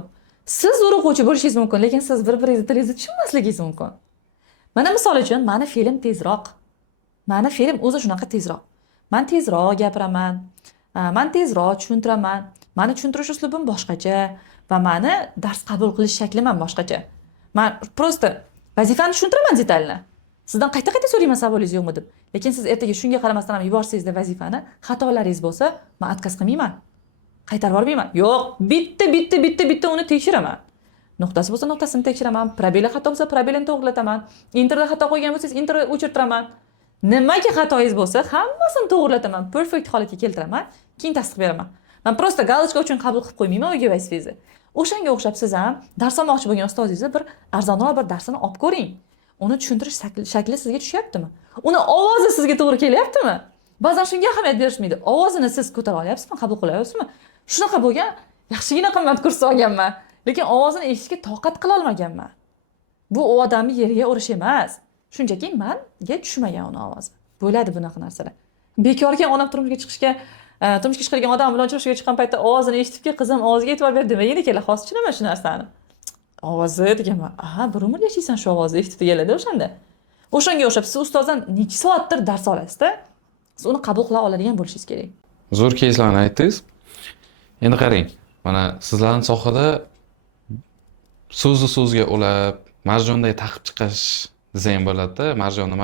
Siz zo'r o'quvchi bo'lishingiz mumkin, lekin siz bir-biringizni tilingizni tushunmasligingiz mumkin. Mana misol uchun, meni film tezroq. Meni film o'zi shunaqa tezroq. Men tezroq gapiraman, men tezroq tushuntiraman. Meni tushuntirish uslubim boshqacha va meni dars qabul qilish shaklim ham boshqacha. Men prosta vazifani tushuntiraman detalni. Sizdan qayta-qayta so'rayman savolingiz yo'qmi deb. Lekin siz ertaga shunga qaramasdan ham yuborsangiz-da vazifani, xatolaringiz bo'lsa, men отказ qilmayman. Qaytarib yubormayman. Yo'q, bitta uni tekshiraman. Nuqtasi bo'lsa, nuqtasini tekshiraman. Probeli xato bo'lsa, probelini to'g'rilataman. Interda xato qo'ygan bo'lsangiz, interni o'chirtiraman. Nimaga xatoyingiz bo'lsa, hammasini to'g'rilataman, perfect holatga keltiraman, keyin tasdiq beraman. Men prosta galochka uchun qabul qilib qo'ymayman o'yga vazifangizni. O'shanga o'xshab siz ham dars olmoqchi bo'lgan ustozingizni bir arzonroq bir darsini olib ko'ring. Uni tushuntirish shakli sizga tushyaptimi? Uni ovozi sizga to'g'ri kelyaptimi? Ba'zan shunga ahamiyat berishmaydi. Ovozini siz ko'tara olyapsizmi, qabul qilyapsizmi? Shunaqa bo'lgan, yaxshigina qimmat kurs olganman, lekin ovozini eshitishga toqat qila olmaganman. Bu u odamni yeriga urish emas. Shunchaki menga tushmagan uni ovozi. Bo'ladi bunaqa narsalar. Bekorga onam turmushga chiqargan odam bilan uchrashuvga chiqqan paytda ovozini eshitibki, qizim ovoziga e'tibor ber demagan ekanlar, xos tushunaman shu narsani. Ovozi deganman, bir umr yashaysan shu ovozni eshitib deganlar-da o'shanda. O'shanga o'xshab siz ustozdan necha soatdir dars olasiz-da, siz uni qabul qila oladigan bo'lishingiz kerak. Zo'r keyslarni aytdingiz. Endi qarang, mana sizlarning sohada so'zga ulab, marjonday taqib chiqish desa ham bo'ladi-da.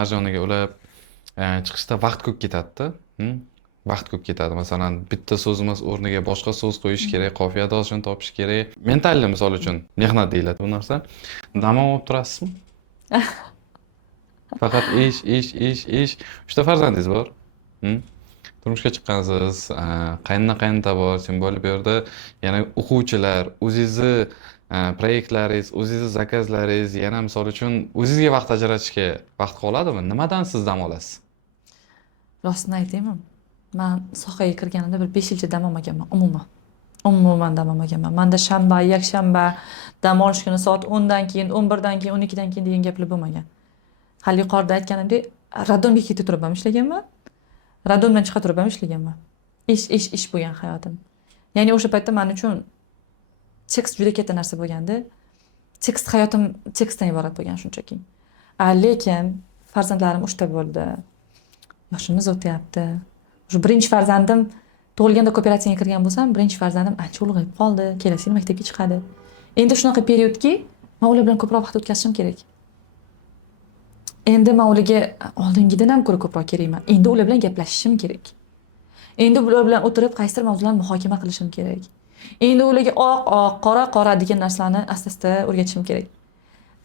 Marjoniga ulab chiqishda vaqt ko'p ketadi-da. Vaqt ko'p ketadi. Masalan, bitta so'zimiz o'rniga boshqa so'z qo'yish kerak, qofiya adoshini topish kerak. Mentalli misol uchun mehnat deyiladi bu narsa. Dam olib turasizmi? Faqat ish. 3 ta farzandingiz bor. Turmushga chiqqansiz, qaynota bor, sen bo'lib bu yerda yana o'quvchilar, o'zingizni proyektlaringiz, o'zingizni zakazlaringiz, yana misol uchun o'zingizga vaqt ajratishga vaqt qoladimi? Nimadan siz dam olasiz? Rostini aytaymi? Men sohaga kirganimda bir 5 yilcha dam olmaganman umuman dam olmaganman. Menda shanba, yakshanba dam olish kuni soat 10 dan keyin, 11 dan keyin, 12 dan keyin degan gaplar bo'lmagan. Hali yuqorida aytganimdek, radonga ketib turib ham ishlaganman. Radondan chiqa turib ham ishlaganman. Ish bo'lgan hayotim. Ya'ni o'sha paytda men uchun tekst juda katta narsa bo'lgandi. Hayotim tekstdan iborat bo'lgan shunchaki. Lekin farzandlarim 3 ta bo'ldi. Yoshimiz o'tyapti. Shu birinchi farzandim tug'ilganda kooperatsiyaga kirgan bo'lsam, birinchi farzandim ancha ulg'ayib qoldi, kelasi yil maktabga chiqadi. Endi shunaqa periodki, men ular bilan ko'proq vaqt o'tkazishim kerak. Endi men ularga oldingidan ham ko'ra ko'proq kerakman. Endi ular bilan gaplashishim kerak. Endi ular bilan o'tirib qaysidir mavzularni muhokama qilishim kerak. Endi ularga oq, qora degan narsalarni asta-asta o'rgatishim kerak.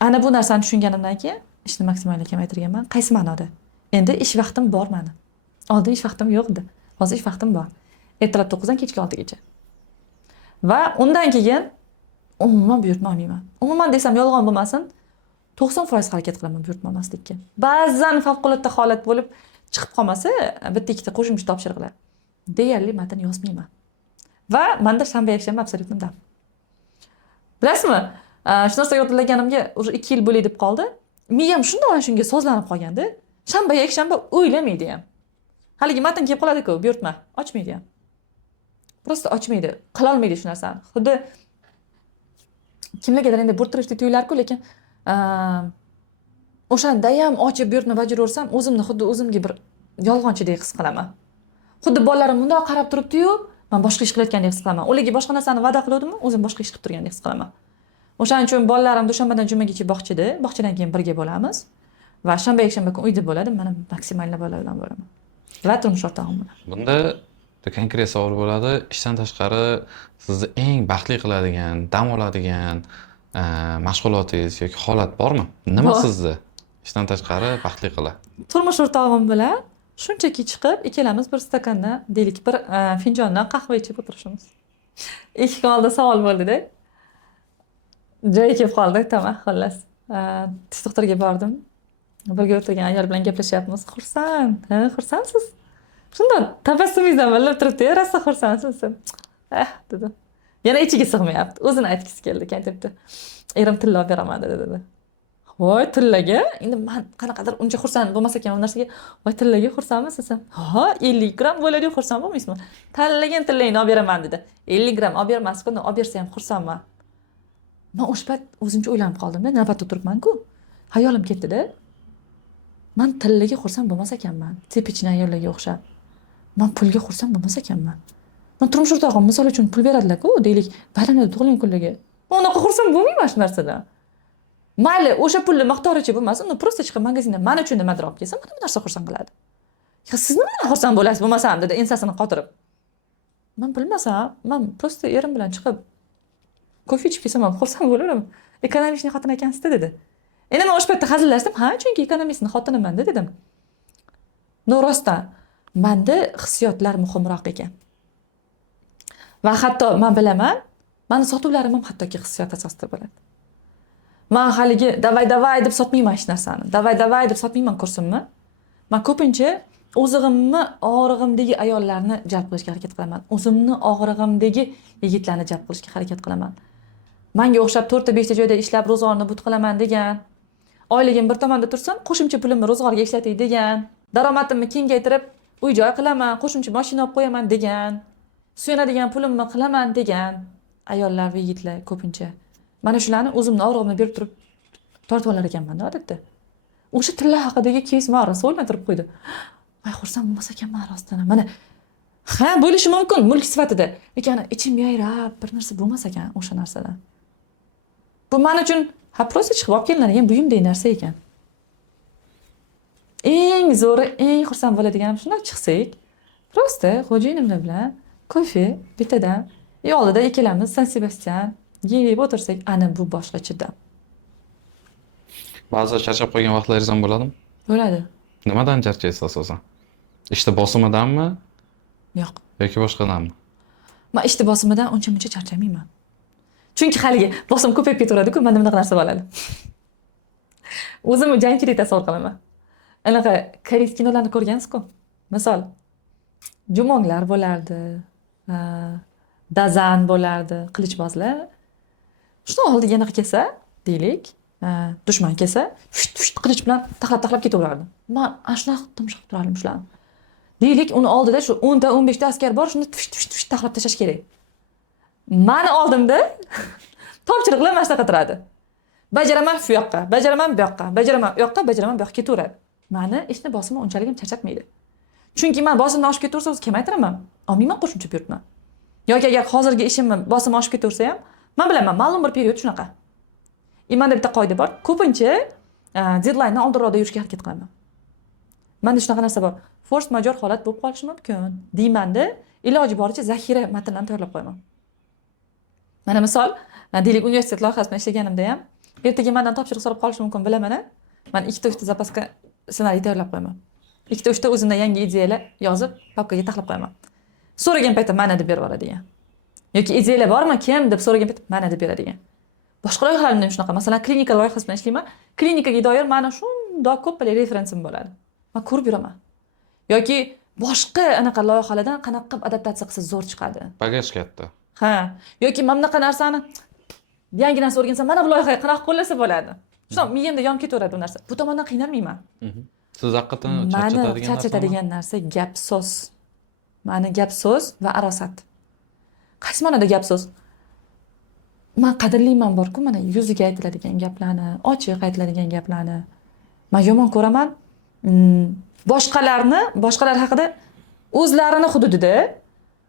Ana bu narsani tushunganimdan keyin ishni maksimal kamaytirganman. Qaysi ma'noda? Endi ish vaqtim bor meni. Oldin ish vaqtim yo'q edi. Hozir ish vaqtim bor. Ertalab 9 dan kechki 6 gacha. Va undan keyin umuman buyurtma olmayman. Umuman desam yolg'on bo'lmasin, 90% harakat qilaman buyurtma olmaslikka. Ba'zan favqulodda holat bo'lib chiqib qolmasa, bitta ikkita qo'shimcha topshiriqlar. Deyarli matn yozmayman. Va menda shanba yakshanba absolyutno dam. Bilasizmi? Shu narsaga o'tlaganimga уже 2 yil bo'lay deb qoldi. Miyam shunday shunga sozlanib qolganda, Shanba, yakshanba o'ylamaydi ham. Haligi matn kelib qoladi-ku, buyurtma, ochmaydi ham. Prosta ochmaydi, qila olmaydi shu narsani. Xuddi kimlargadir endi bo'rttirishni tuyular-ku, lekin o'shanda ham ochib buyurtma bajaraversam, o'zimni xuddi o'zimga bir yolg'onchidek his qilaman. Xuddi bolalarim bundoq qarab turibdi-yu, men boshqa ish qilayotgandek his qilaman. Ularga boshqa narsani va'da qiluvdim, o'zim boshqa ish qilib turgandek his qilaman. O'shaning uchun bolalarim dushanbadan jumaga bog'chada, bog'chadan keyin birga bo'lamiz va shanba yakshanba kun uyda bo'ladi. Men maksimalni bola bilan bo'laman. Va turmush o'rtog'im bilan. Bunda konkret savol bo'ladi. Ishdan tashqari sizni eng baxtli qiladigan, dam oladigan mashg'ulotingiz yoki holat bormi? Nima sizni ishdan tashqari baxtli qiladi? Turmush o'rtog'im bilan shunchaki chiqib, ikkalamiz bir stakandan, deylik, bir finjondan qahva ichib o'tirishimiz. 2 kun oldin savol bo'ldi-da. Joyi kelib qoldi, tamam, xullas. Tish doktoriga bordim. Birga o'tirgan ayol bilan gaplashyapmiz. Xursand, xursandsiz? Shunda tabassumingizdan bilib turibdi, rosa xursandsiz. Dedi. Yana ichiga sig'mayapti. O'zini aytgisi keldi, aytibdi. Erim tilla olib beraman dedi. Voy, tillaga? Endi men qanaqadir uncha xursand bo'lmas ekan bu narsaga. Voy, tillaga xursandmisiz desam, "Ha, 50 gram bo'ladi, xursand bo'lmaysizmi? Tanlagan tillangni olib beraman" dedi. 50 gram olib bermasku, olib bersa ham xursandman. Men o'sha payt o'zimcha o'ylanib qoldim-da, navbatda turibman-ku. Hayolim ketdi-da. Men tillaga xursand bo'lmas ekanman, tepichni ayollarga o'xshab. Men pulga xursand bo'lmas ekanman. Men turmush o'rtog'im misol uchun pul beradilar-ku, deylik, bayramda tug'ilgan kunlarga. Men unaqa xursand bo'lmayman shu narsadan. Mayli, o'sha pulni miqdoricha bo'lmasin, uni prosta chiqib magazindan men uchun nimadir olib kelsam, mana bu narsa xursand qiladi. "Ya siz nimadan xursand bo'lasiz bo'lmasam?" dedi ensasini qotirib. Men bilmasam, men prosta erim bilan chiqib kofe ichib kelsam ham xursand bo'laman. Ekonomistning xotini ekansiz dedi. Endi men o'sha paytda hazillashdim. "Ha, chunki ekonomistning xotiniman" dedim. No rostdan, menda hissiyotlar muhimroq ekan. Va hatto men bilaman, meni sotuvlarim ham hattoki hissiyot asosida bo'ladi. Men haligi davay deb sotmayman hech narsani. Davay deb sotmayman kursimni. Men ko'pincha o'zig'imni og'rig'imdagi ayollarni jalb qilishga harakat qilaman. O'zimni og'rig'imdagi yigitlarni jalb qilishga harakat qilaman. Menga o'xshab 4-5 ta joyda ishlab ro'zg'orni but qilaman degan, oyligim bir tomonda tursam, qo'shimcha pulimni ro'zg'orga ishlatay degan, daromadimni kengaytirib, uy-joy qilaman, qo'shimcha mashina olib qo'yaman degan, suyanadigan pulimni qilaman degan ayollar va yigitlar ko'pincha. Mana shularni o'zimni og'rig'imni berib turib tortib olar ekanman odatda. O'sha tilla haqidagi keys ma'rasa o'ylantirib qo'ydi. Voy, xursand bo'lmas ekanman rostdan. Mana ha, bo'lishi mumkin mulk sifatida, lekin ichim yayrab bir narsa bo'lmas ekan o'sha narsadan. Bu men uchun prosta chiqib olib kelinadigan buyumdek narsa ekan. Eng zo'ri, eng xursand bo'ladiganim shunday chiqsak, prosta xo'jayinimlar bilan kofe bittadan, oldida ikkalamiz San Sebastian yeb o'tirsak, ana bu boshqacha dam. Ba'zida charchab qolgan vaqtlaringiz ham bo'ladimi? Bo'ladi. Nimadan charchaysiz asosan? Ishda bosimidanmi Yo'q. yoki boshqadanmi? Men ishda bosimidan uncha-muncha charchamayman. Chunki haligi bosim ko'payib ketaveradi-ku, menda bunaqa narsa bo'ladi. O'zimni jangchilik tasavvur qilaman. Anaqa koreys kinolarni ko'rgansiz-ku? Misol, jumonglar bo'lardi, dazan bo'lardi, qilichbozlar. Shuni oldiga anaqa kelsa, deylik, dushman kelsa, fusht qilich bilan taxlab ketaverardi. Men ana shunaqa tomosha qilib turardim shularni. Deylik, uni oldida shu 10 ta 15 ta askar bor, shuni fusht taxlab tashlash kerak. Meni oldimda topchiliklar mana shunaqa turadi. Bajaraman bu yoqqa, bajaraman bu yoqqa, bajaraman u yoqqa, bajaraman bu yoqqa ketaveradi. Meni ishni bosimi unchalik ham charchatmaydi. Chunki men bosimni oshib ketaversa, o'zi kamaytiraman. Olmayman qo'shimcha buyurtma. Yoki agar hozirgi ishimni bosim oshib ketaversa ham, men bilaman, ma'lum bir period shunaqa. Menda bitta qoida bor. Ko'pincha deadlinedan oldinroqda yurishga harakat qilaman. Menda shunaqa narsa bor. Force major holat bo'lib qolishi mumkin. Deymanda, iloji boricha zaxira matnlarni tayyorlab qo'yaman. Mana misol, deylik universitet loyihasi bilan ishlaganimda ham, ertaga mendan topshiriq so'rab qolishi mumkin bilaman. Men 2-3 ta zapaska ssenariy tayyorlab qo'yaman. 2-3 ta o'zimdan yangi ideyalar yozib, papkaga taxlab qo'yaman. So'ragan paytda mana deb berib yuboradigan. Yoki ideyalar bormi, kim deb so'ragan paytda mana deb beradigan. Boshqa loyihalarni ham shunaqa. Masalan, klinika loyihasi bilan ishlayman. Klinikaga doir mana shunday ko'p referensim bo'ladi. Men ko'rib yuraman. Yoki boshqa anaqa loyihalardan qanaqa qilib adaptatsiya qilsa zo'r chiqadi. Bagaj katta. Ha, yoki mana bunaqa narsani yangi narsa o'rgansam, mana bu loyihaga qanaqa qo'llasa bo'ladi. Shunaqa miyamda yonib ketaveradi bu narsa. Bu tomondan qiynalmayman. Siz haqiqatan Mani charchatadigan narsami? charchatadigan narsa gap so'z. Mani gap so'z va arosat. Qaysi ma'noda gap so'z? Men qadrlayman borku, mana yuziga aytiladigan gaplarni, ochiq aytiladigan gaplarni. Men yomon ko'raman. Boshqalar haqida o'zlarini hududida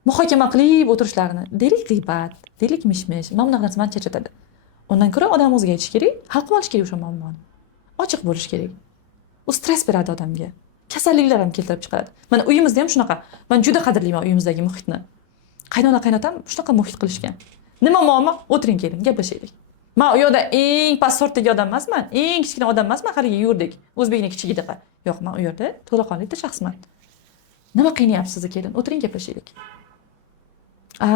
muhokama qilib o'tirishlarini. Deylik g'iybat, deylik mish-mish. Mana bunaqa narsa meni charchatadi. Undan ko'ra odam o'ziga aytish kerak, hal qilib olish kerak o'sha muammoni. Ochiq bo'lish kerak. U stress beradi odamga. Kasalliklar ham keltirib chiqaradi. Mana uyimizda ham shunaqa. Men juda qadrlayman uyimizdagi muhitni. Qaynona qaynotam shunaqa muhit qilishgan. Nima muammo? O'tiring keling, gaplashaylik. Men u yerda eng past sortdagi odam emasman, eng kichkina odam emasman, qariga yurdik. O'zbekning kichigidaqa. Yo'q, men u yerda to'laqonli shaxsman. Nima qiynayapsiz sizni kelin? O'tiring gaplashaylik.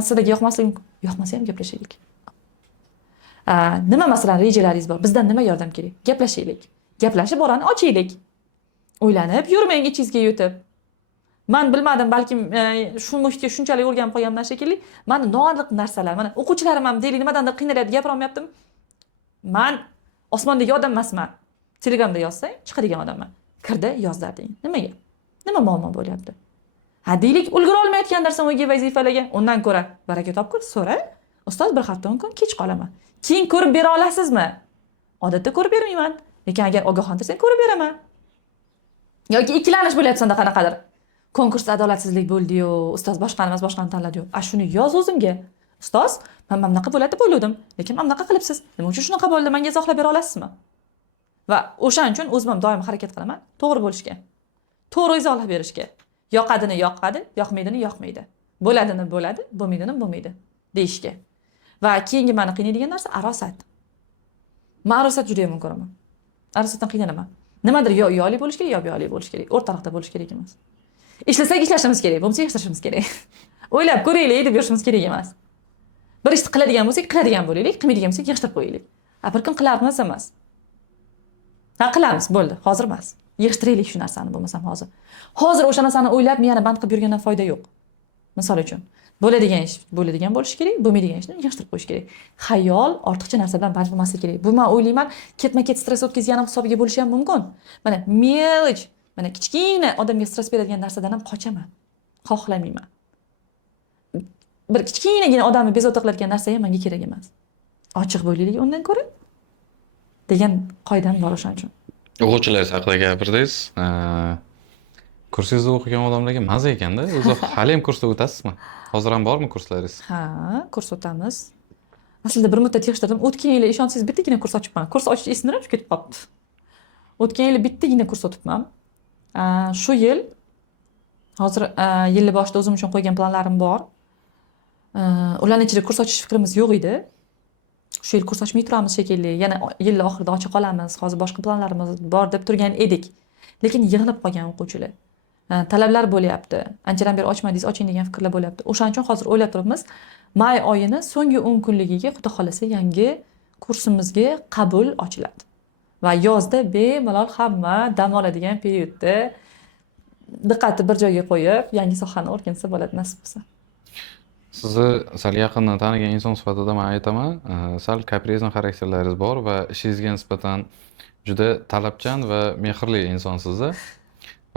Sizga yoqmasa ham gaplashaylik. Nima masalan rejalaringiz bor? Bizdan nima yordam kerak? Gaplashaylik. Gaplashib orani ochaylik. O'ylanib yurmang ichingizga yutib. Men bilmadim, balkim shu muhitga shunchalik o'rganib qolganman shekilli. Meni noaniq narsalar, mana o'quvchilarim ham deylik nimadandir qiynalyapti, gapira olmayaptim. Men osmondagi odam emasman. Telegramda yozsang chiqadigan odamman. Kirdi yozlar deng. Nimaga? Nima muammo bo'lyapti? Deylik ulgura olmayotgan narsa o'yiga vazifalarga, undan ko'ra baraka topkur, so'ra. Ustoz bir hafta 10 kun kech qolaman. Keyin ko'rib bera olasizmi? Odatda ko'rib bermayman. Lekin agar ogohlantirsang ko'rib beraman. Yoki ikkilanish bo'lyapsanda qanaqadir. Konkursda adolatsizlik bo'ldi-yu, ustoz boshqani emas, boshqani tanladi-yu. Shuni yoz o'zimga. Ustoz, men mana bunaqa bo'ladi deb o'yladim, lekin mana bunaqa qilibsiz. Nima uchun shunaqa bo'ldi? Menga izohlab bera olasizmi? Va o'shaning uchun o'zim ham doim harakat qilaman, to'g'ri bo'lishga. To'g'ri izohlab berishga. Yoqadini yoqadi, yoqmaydini yoqmaydi. Bo'ladini bo'ladi, bo'lmaydini bo'lmaydi deyishga. Va keyingi meni qiynaydigan narsa arosat. Men arosat juda yomon ko'raman. Arosatdan qiynalaman. Nimadir yo uyali bo'lish kerak, yo buyali bo'lish kerak. O'rtaroqda bo'lish kerak emas. Ishlasak ishlashimiz kerak, bo'lmasa ishlashimiz kerak. O'ylab ko'raylik deb yurishimiz kerak emas. Bir ishni qiladigan bo'lsak, qiladigan bo'laylik, qilmaydigan bo'lsak, yig'ishtirib qo'yaylik. Bir kun qilarmiz emas. Qilamiz, bo'ldi, hozir emas. Yig'ishtiraylik shu narsani bo'lmasam hozir. Hozir o'sha narsani o'ylab miyani band qilib yurgandan foyda yo'q. Misol uchun, bo'ladigan ish bo'ladigan bo'lishi kerak, bo'lmaydigan ishni yig'ishtirib qo'yish kerak. Xayol ortiqcha narsa bilan band bo'lmasligi kerak. Bu men o'ylayman, ketma-ket stress o'tkazganim hisobiga bo'lishi ham mumkin. Mana mелочь, mana kichkina odamga stress beradigan narsadan ham qochaman. Xohlamayman. Bir kichkinagina odamni bezovta qiladigan narsa ham menga kerak emas. Ochiq bo'laylik undan ko'ra degan qoidam bor o'shaning uchun. O'quvchilar haqida gapirdingiz. Kursingizda o'qigan odamlarga maza ekanda. O'zi hali ham kursda o'tasizmi? Hozir ham bormi kurslaringiz? Ha, kurs o'tamiz. Aslida bir muddat yig'ishtirdim. O'tgan yili ishonsangiz bittagina kurs ochibman. Kurs ochish esimdan chiqib ketib qolibdi. O'tgan yili bittagina kurs o'tibman. Shu yil hozir yilni boshida o'zim uchun qo'ygan planlarim bor. Ularning ichida kurs ochish fikrimiz yo'q edi. Shu yil kurs ochmay turamiz shekilli. Yana yilning oxirida ocha qolamiz. Hozir boshqa planlarimiz bor deb turgan edik. Lekin yig'ilib qolgan o'quvchilar. Talablar bo'lyapti. Anchadan beri ochmadingiz, oching degan fikrlar bo'lyapti. O'shaning uchun hozir o'ylab turibmiz. May oyini so'nggi 10 kunligiga xudo xolasa yangi kursimizga qabul ochiladi. Va yozda bemalol hamma dam oladigan periodda diqqatni bir joyga qo'yib, yangi sohani o'rgansa bo'ladi nasib bo'lsa. Sizni sal yaqindan tanigan inson sifatida men aytaman, sal kaprizm xarakterlaringiz bor va ishingizga nisbatan juda talabchan va mehrli insonsiz.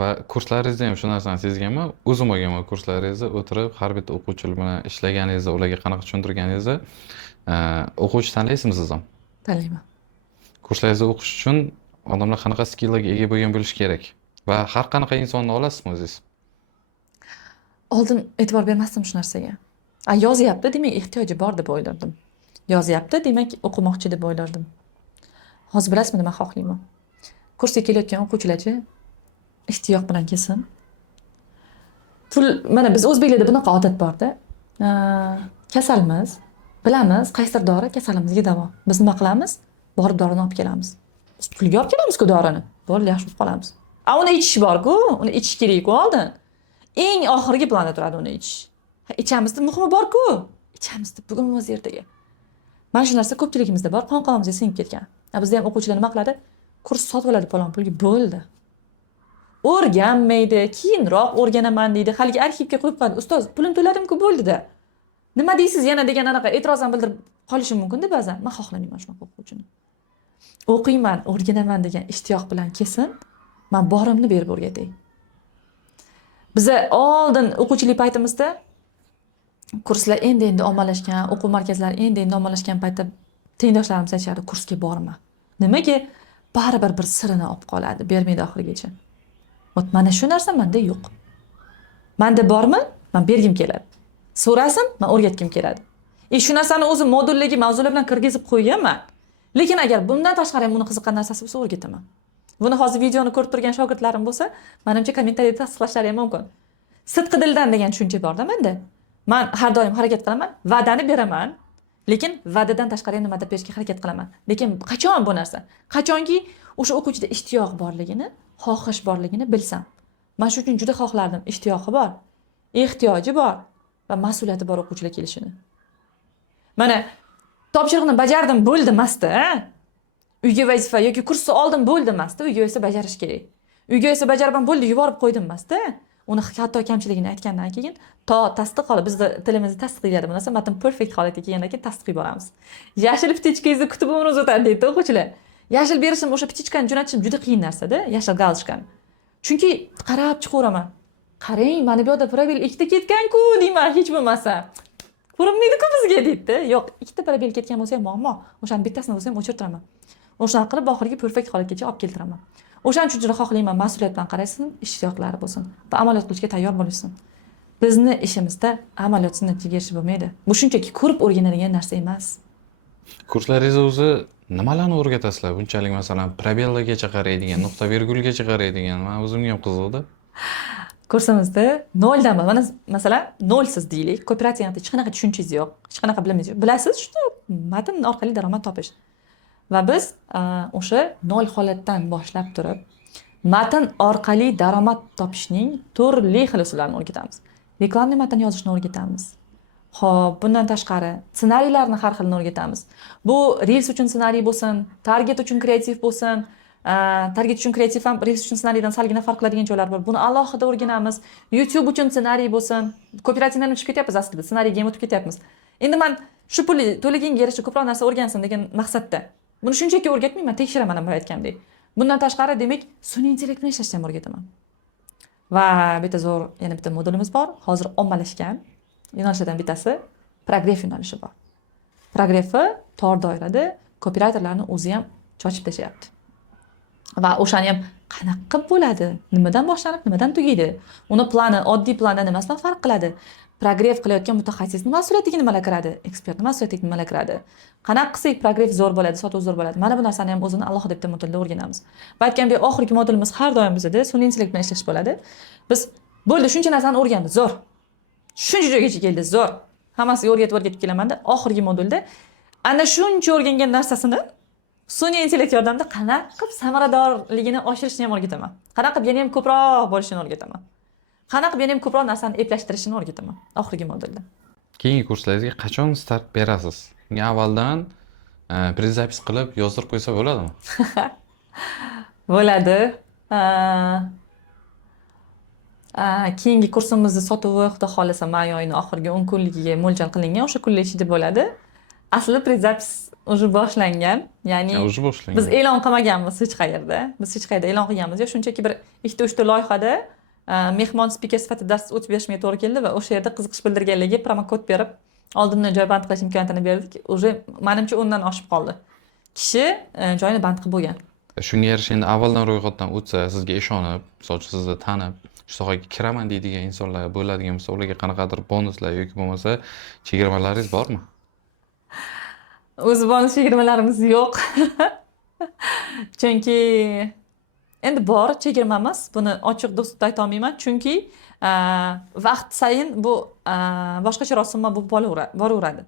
Va kurslaringizda ham shu narsani sezganman. O'zim olganman kurslaringizni, o'tirib har bitta o'quvchi bilan ishlaganingizni, ularga qanaqa tushuntirganingizni o'quvchi tanlaysizmi siz ham? Tanlayman. Kurslaringizni o'qish uchun odamlar qanaqa skilllarga ega bo'lgan bo'lishi kerak va har qanaqa insonni olasizmi o'zingiz? Oldin e'tibor bermasdim shu narsaga. Yozyapti, demak ehtiyoji bor deb o'ylardim. Yozyapti, demak o'qimoqchi deb o'ylardim. Hozir bilasizmi nima xohlayman? Kursga kelayotgan o'quvchilarchi ishtiyoq bilan kelsin. Mana biz o'zbeklarda bunaqa odat borda. Kasalmiz, bilamiz, qaysidir dori kasalimizga davo. Biz nima qilamiz? Borib dorini olib kelamiz. Biz pulga olib kelamiz-ku dorini. Bo'ldi, yaxshi bo'lib qolamiz. Uni ichish bor-ku, uni ichish kerak-ku oldin. Eng oxirgi planda turadi uni ichish. Ichamizda muhimi bor-ku. Ichamizda bugun o'z ertaga. Mana shu narsa ko'pchiligimizda bor, qon-qonimizga singib ketgan. Bizda ham o'quvchilar nima qiladi? Kurs sotib oladi falon pulga, bo'ldi. O'rganmaydi, keyinroq o'rganaman deydi. Haligi arxivga qo'yib qo'yadi. Ustoz, pulim to'ladim-ku, bo'ldi-da. Nima deysiz yana degan anaqa e'tirozdan bildirib qolishi mumkin-da ba'zan. Men xohlamayman shunaqa o'quvchini. O'qiyman, o'rganaman degan ishtiyoq bilan kelsin. Men borimni berib o'rgatay. Biza oldin o'quvchilik paytimizda kurslar endi ommalashgan, o'quv markazlari endi ommalashgan paytda tengdoshlarimiz aytishardi, kursga borma. Nimaga? Baribir bir sirini olib qoladi, bermaydi oxirigacha. Mana shu narsa menda yo'q. Menda bormi? Men bergim keladi. So'rasin, men o'rgatgim keladi. Shu narsani o'zi modulligi mavzular bilan kirgizib qo'yganman. Lekin agar bundan tashqari ham uni qiziqqan narsasi bo'lsa o'rgataman. Buni hozir videoni ko'rib turgan shogirdlarim bo'lsa, menimcha kommentariyada tasdiqlashlari ham mumkin. Sidqi dildan degan tushuncha bor-da menda. Men har doim harakat qilaman, va'dani beraman, lekin va'dadan tashqari nima deb berishga harakat qilaman. Lekin qachon bu narsa? Qachonki o'sha o'quvchida ishtiyoq borligini, xohish borligini bilsam. Men shu uchun juda xohlardim, ishtiyoqi bor, ehtiyoji bor va mas'uliyati bor o'quvchilar kelishini. Mana topshiriqni bajardim, bo'ldi emasda, uyga vazifa yoki kursni oldim, bo'ldi emasda, uyga esa bajarish kerak. Uyga esa bajarib bo'ldi, yuborib qo'ydim emasda. Uni hatto kamchiligini aytgandan keyin tasdiq olib, bizda tilimizda tasdiqlaydi bu narsa, matn perfect holatga kelgandan keyin tasdiq yuboramiz. Yashil ptichkangizni kutib umringiz o'tadi deydi o'quvchilar. Yashil berishim, o'sha ptichkani jo'natishim juda qiyin narsa-da, yashil galchkani. Chunki qarab chiqaveraman. Qarang, mana bu yerda probel ikkita ketgan-ku deyman, hech bo'lmasa. Ko'rinmaydi-ku bizga deydi. Yo'q, ikkita probel ketgan bo'lsa ham muammo. O'shaning bittasini bo'lsa ham o'chirtiraman. O'shani qilib oxirgi perfect holatgacha olib keltiraman. O'shaning uchun juda xohlayman, mas'uliyat bilan qaraysin, ishtiyoqlari bo'lsin va amaliyot qilishga tayyor bo'lishsin. Bizni ishimizda amaliyot natijaga erishib bo'lmaydi. Bu shunchaki ko'rib o'rganadigan narsa emas. Kurslaringiz o'zi nimalarni o'rgatasizlar? Bunchalik masalan probellargacha qaraydigan, nuqta virgulgacha qaraydigan, men o'zimga ham qiziqdi. Kursimizda 0 dan mana masalan 0 siz deylik, kooperativda hech qanaqa tushunchangiz yo'q, hech qanaqa bilimingiz yo'q. Bilasiz, shu matn orqali daromad topish. Va biz o'sha 0 holatdan boshlab turib, matn orqali daromad topishning turli xil usullarini o'rgatamiz. Reklamli matn yozishni o'rgatamiz. Xo'p, bundan tashqari ssenariylarni har xilini o'rgatamiz. Bu Reels uchun ssenariy bo'lsin, target uchun kreativ bo'lsin. Target uchun kreativ ham Reels uchun ssenariydan salgina farq qiladigan joylar bor. Buni alohida o'rganamiz. YouTube uchun ssenariy bo'lsin. Kooperativdan o'tib ketyapmiz aslida, ssenariyga ham o'tib ketyapmiz. Endi men shu pul to'laganiga yarasha ko'proq narsa o'rgansin degan maqsadda. Buni shunchaki o'rgatmayman, tekshiraman ham aytgandek. Bundan tashqari demak, sun'iy intellekt bilan ishlashni ham o'rgataman. Va bitta zo'r yana bitta modulimiz bor. Hozir ommalashgan yo'nalishlardan bittasi prograf yo'nalishi bor. Prografni tor doirada kooperatorlarni o'zi ham chochib tashlayapti. Va o'shani ham qanaqa bo'ladi? Nimadan boshlanib, nimadan tugaydi? Uni plani, oddiy plandan nimasidan farq qiladi? Prograf qilayotgan mutaxassisning mas'uliyatiga nimalar kiradi? Ekspertning mas'uliyatiga nimalar kiradi? Qanaqa qilsak prograf zo'r bo'ladi, sotuv zo'r bo'ladi. Mana bu narsani ham o'zini alohida bitta modulda o'rganamiz. Va aytgandek, oxirgi modulimiz har doim bizda sun'iy intellekt bilan ishlash bo'ladi. Biz bo'ldi, shuncha narsani o'rgandik, zo'r. Shuncha joygacha keldi, zo'r. Hammasiga o'rgatib kelamanda, oxirgi modulda ana shuncha o'rgangan narsasini sun'iy intellekt yordamida qanaqa qilib samaradorligini oshirishni ham o'rgataman. Qanaqa qilib yana ham ko'proq bo'lishini o'rgataman. Qanaqa qilib yana ham ko'proq narsani eplashtirishni o'rgataman oxirgi modulda. Keyingi kurslaringizga qachon start berasiz? Unga avvaldan prezapis qilib yozdirib qo'ysa bo'ladimi? Bo'ladi. Keyingi kursimizni sotuvi xudo xolasa may oyining oxirgi 10 kunligiga mo'ljal qilingan, o'sha kunlar ichida bo'ladi. Aslida prezapis уже boshlangan. Ya'ni biz e'lon qilmaganmiz hech qayerda. Biz hech qayerda e'lon qilganmiz yo'q, shunchaki bir 2-3 ta loyihada mehmon spiker sifatida dars o'tib berishga to'g'ri keldi va o'sha yerda qiziqish bildirganlarga promokod berib, oldindan joy band qilish imkoniyatini berdik. Уже menimcha 10 dan oshib qoldi. Kishi joyini band qilib bo'lgan. Shunga yarasha endi avvaldan ro'yxatdan o'tsa, sizga ishonib, misol sizni tanib, shu sohaga kiraman deydigan insonlar bo'ladigan bo'lsa, ularga qanaqadir bonuslar yoki bo'lmasa chegirmalaringiz bormi? O'zi bonus chegirmalarimiz yo'q. Chunki endi bor chegirma emas, buni ochiq do'stlikda ayta olmayman, chunki vaqt sayin bu boshqacharoq summa bo'lib boraveradi.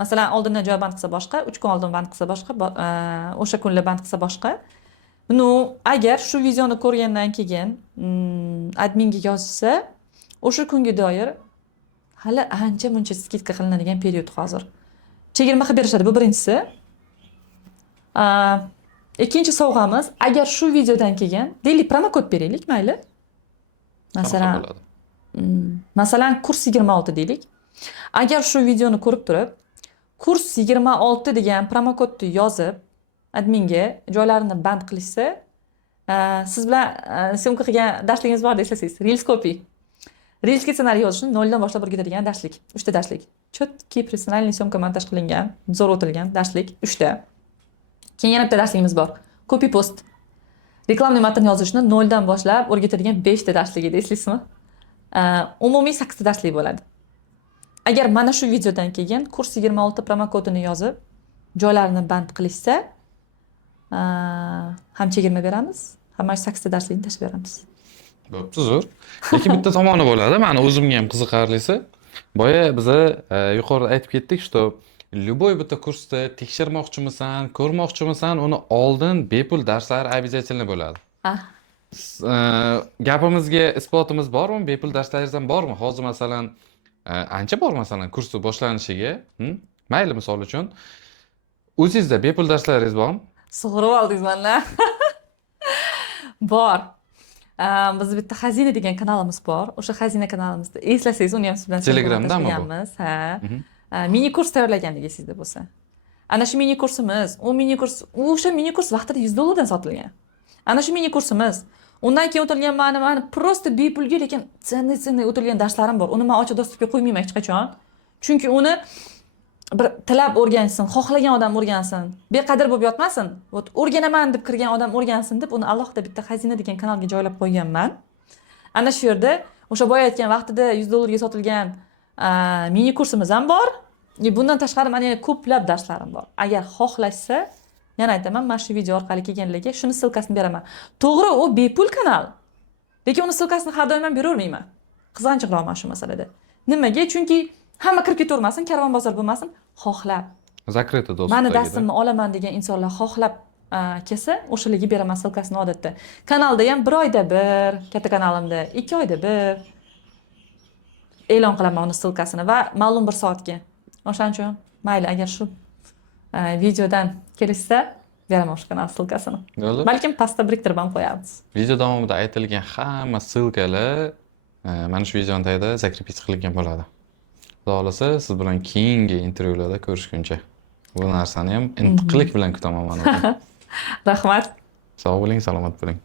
Masalan, oldindan joy band qilsa boshqa, 3 kun oldin band qilsa boshqa, o'sha kunlar band qilsa boshqa. Buni agar shu videoni ko'rgandan keyin adminga yozsa, o'sha kunga doir hali ancha-muncha skidka qilinadigan period hozir. Chegirma qilib berishadi, bu birinchisi. Ikkinchi sovg'amiz, agar shu videodan keyin deylik promokod beraylik, mayli. Masalan, kurs 26 deylik. Agar shu videoni ko'rib turib, kurs 26 degan promokodni yozib, adminga joylarini band qilishsa, Siz bilan syomka qilgan darsligimiz bor eslasangiz, Reels copy. Reelsga ssenariy yozishni noldan boshlab o'rgatadigan darslik. 3 ta darslik. Chotki professional syomka montaj qilingan, zo'r o'tilgan darslik 3 ta. Keyin yana bitta darsligimiz bor. Copy post. Reklamli matn yozishni noldan boshlab o'rgatadigan 5 ta darslik edi, eslaysizmi? Umumiy 8 ta darslik bo'ladi. Agar mana shu videodan keyin kurs 26 promo kodini yozib, joylarini band qilishsa, ham chegirma beramiz, ham 8 ta darslikni tashlab beramiz. Bo'pti, zo'r. Lekin bitta tomoni bo'ladi. Mani o'zimga ham qiziqarlisi. Boya biza yuqorida aytib ketdik, что любой bitta kursda tekshirmoqchimisan, ko'rmoqchimisan, uni oldin bepul darslar обязательно bo'ladi. Gapimizga isbotimiz bormi? Bepul darslaringiz ham bormi? Hozir masalan ancha bor masalan kursni boshlanishiga, mayli misol uchun o'zingizda bepul darslaringiz bormi? Sug'urib oldingiz mana. Bor. Biz bitta Xazina degan kanalimiz bor. O'sha Xazina kanalimizda eslasangiz, uni ham siz bilan Telegramdami bu? Ha. Mini kurs tayyorlagandik sizda bo'lsa. Ana shu mini kursimiz, o'sha mini kurs vaqtida $100 dan sotilgan. Ana shu mini kursimiz. Undan keyin o'tilgan mani просто bepulga, lekin cenne o'tilgan darslarim bor. Uni men ochiq dostupga qo'ymayman hech qachon. Chunki uni bir tilab o'rgansin, xohlagan odam o'rgansin, beqadr bo'lib yotmasin. O'rganaman deb kirgan odam o'rgansin deb uni alohida bitta Xazina degan kanalga joylab qo'yganman. Ana shu yerda o'sha boya aytgan vaqtida $100 ga sotilgan mini kursimiz ham bor. Bundan tashqari mana ko'plab darslarim bor. Agar xohlashsa, yana aytaman, mana shu video orqali kelganlarga shuni silkasini beraman. To'g'ri, u bepul kanal. Lekin uni silkasini har doim ham beravermayman. Qizg'anchiqroqman shu masalada. Nimaga? Chunki hamma kirib ketavermasin, karvon bozor bo'lmasin, xohlab. Zakryto dostupda. Mani darsimni olaman degan insonlar xohlab kelsa, o'shalarga beraman silkasini odatda. Kanalda ham 1 oyda bir, katta kanalimda 2 oyda bir e'lon qilaman uni silkasini va ma'lum bir soatga. O'shaning uchun mayli, agar shu videodan kelishsa, beraman o'sha kanal silkasini. Balkim pastda biriktirib ham qo'yamiz. Video davomida aytilgan hamma silkalar mana shu videoning tagida zakrypit qilingan bo'ladi. Xudo xolasa, siz bilan keyingi intervyularda ko'rishguncha bu narsani ham intiqlik bilan kutaman mana. Rahmat. Sog' bo'ling, salomat bo'ling.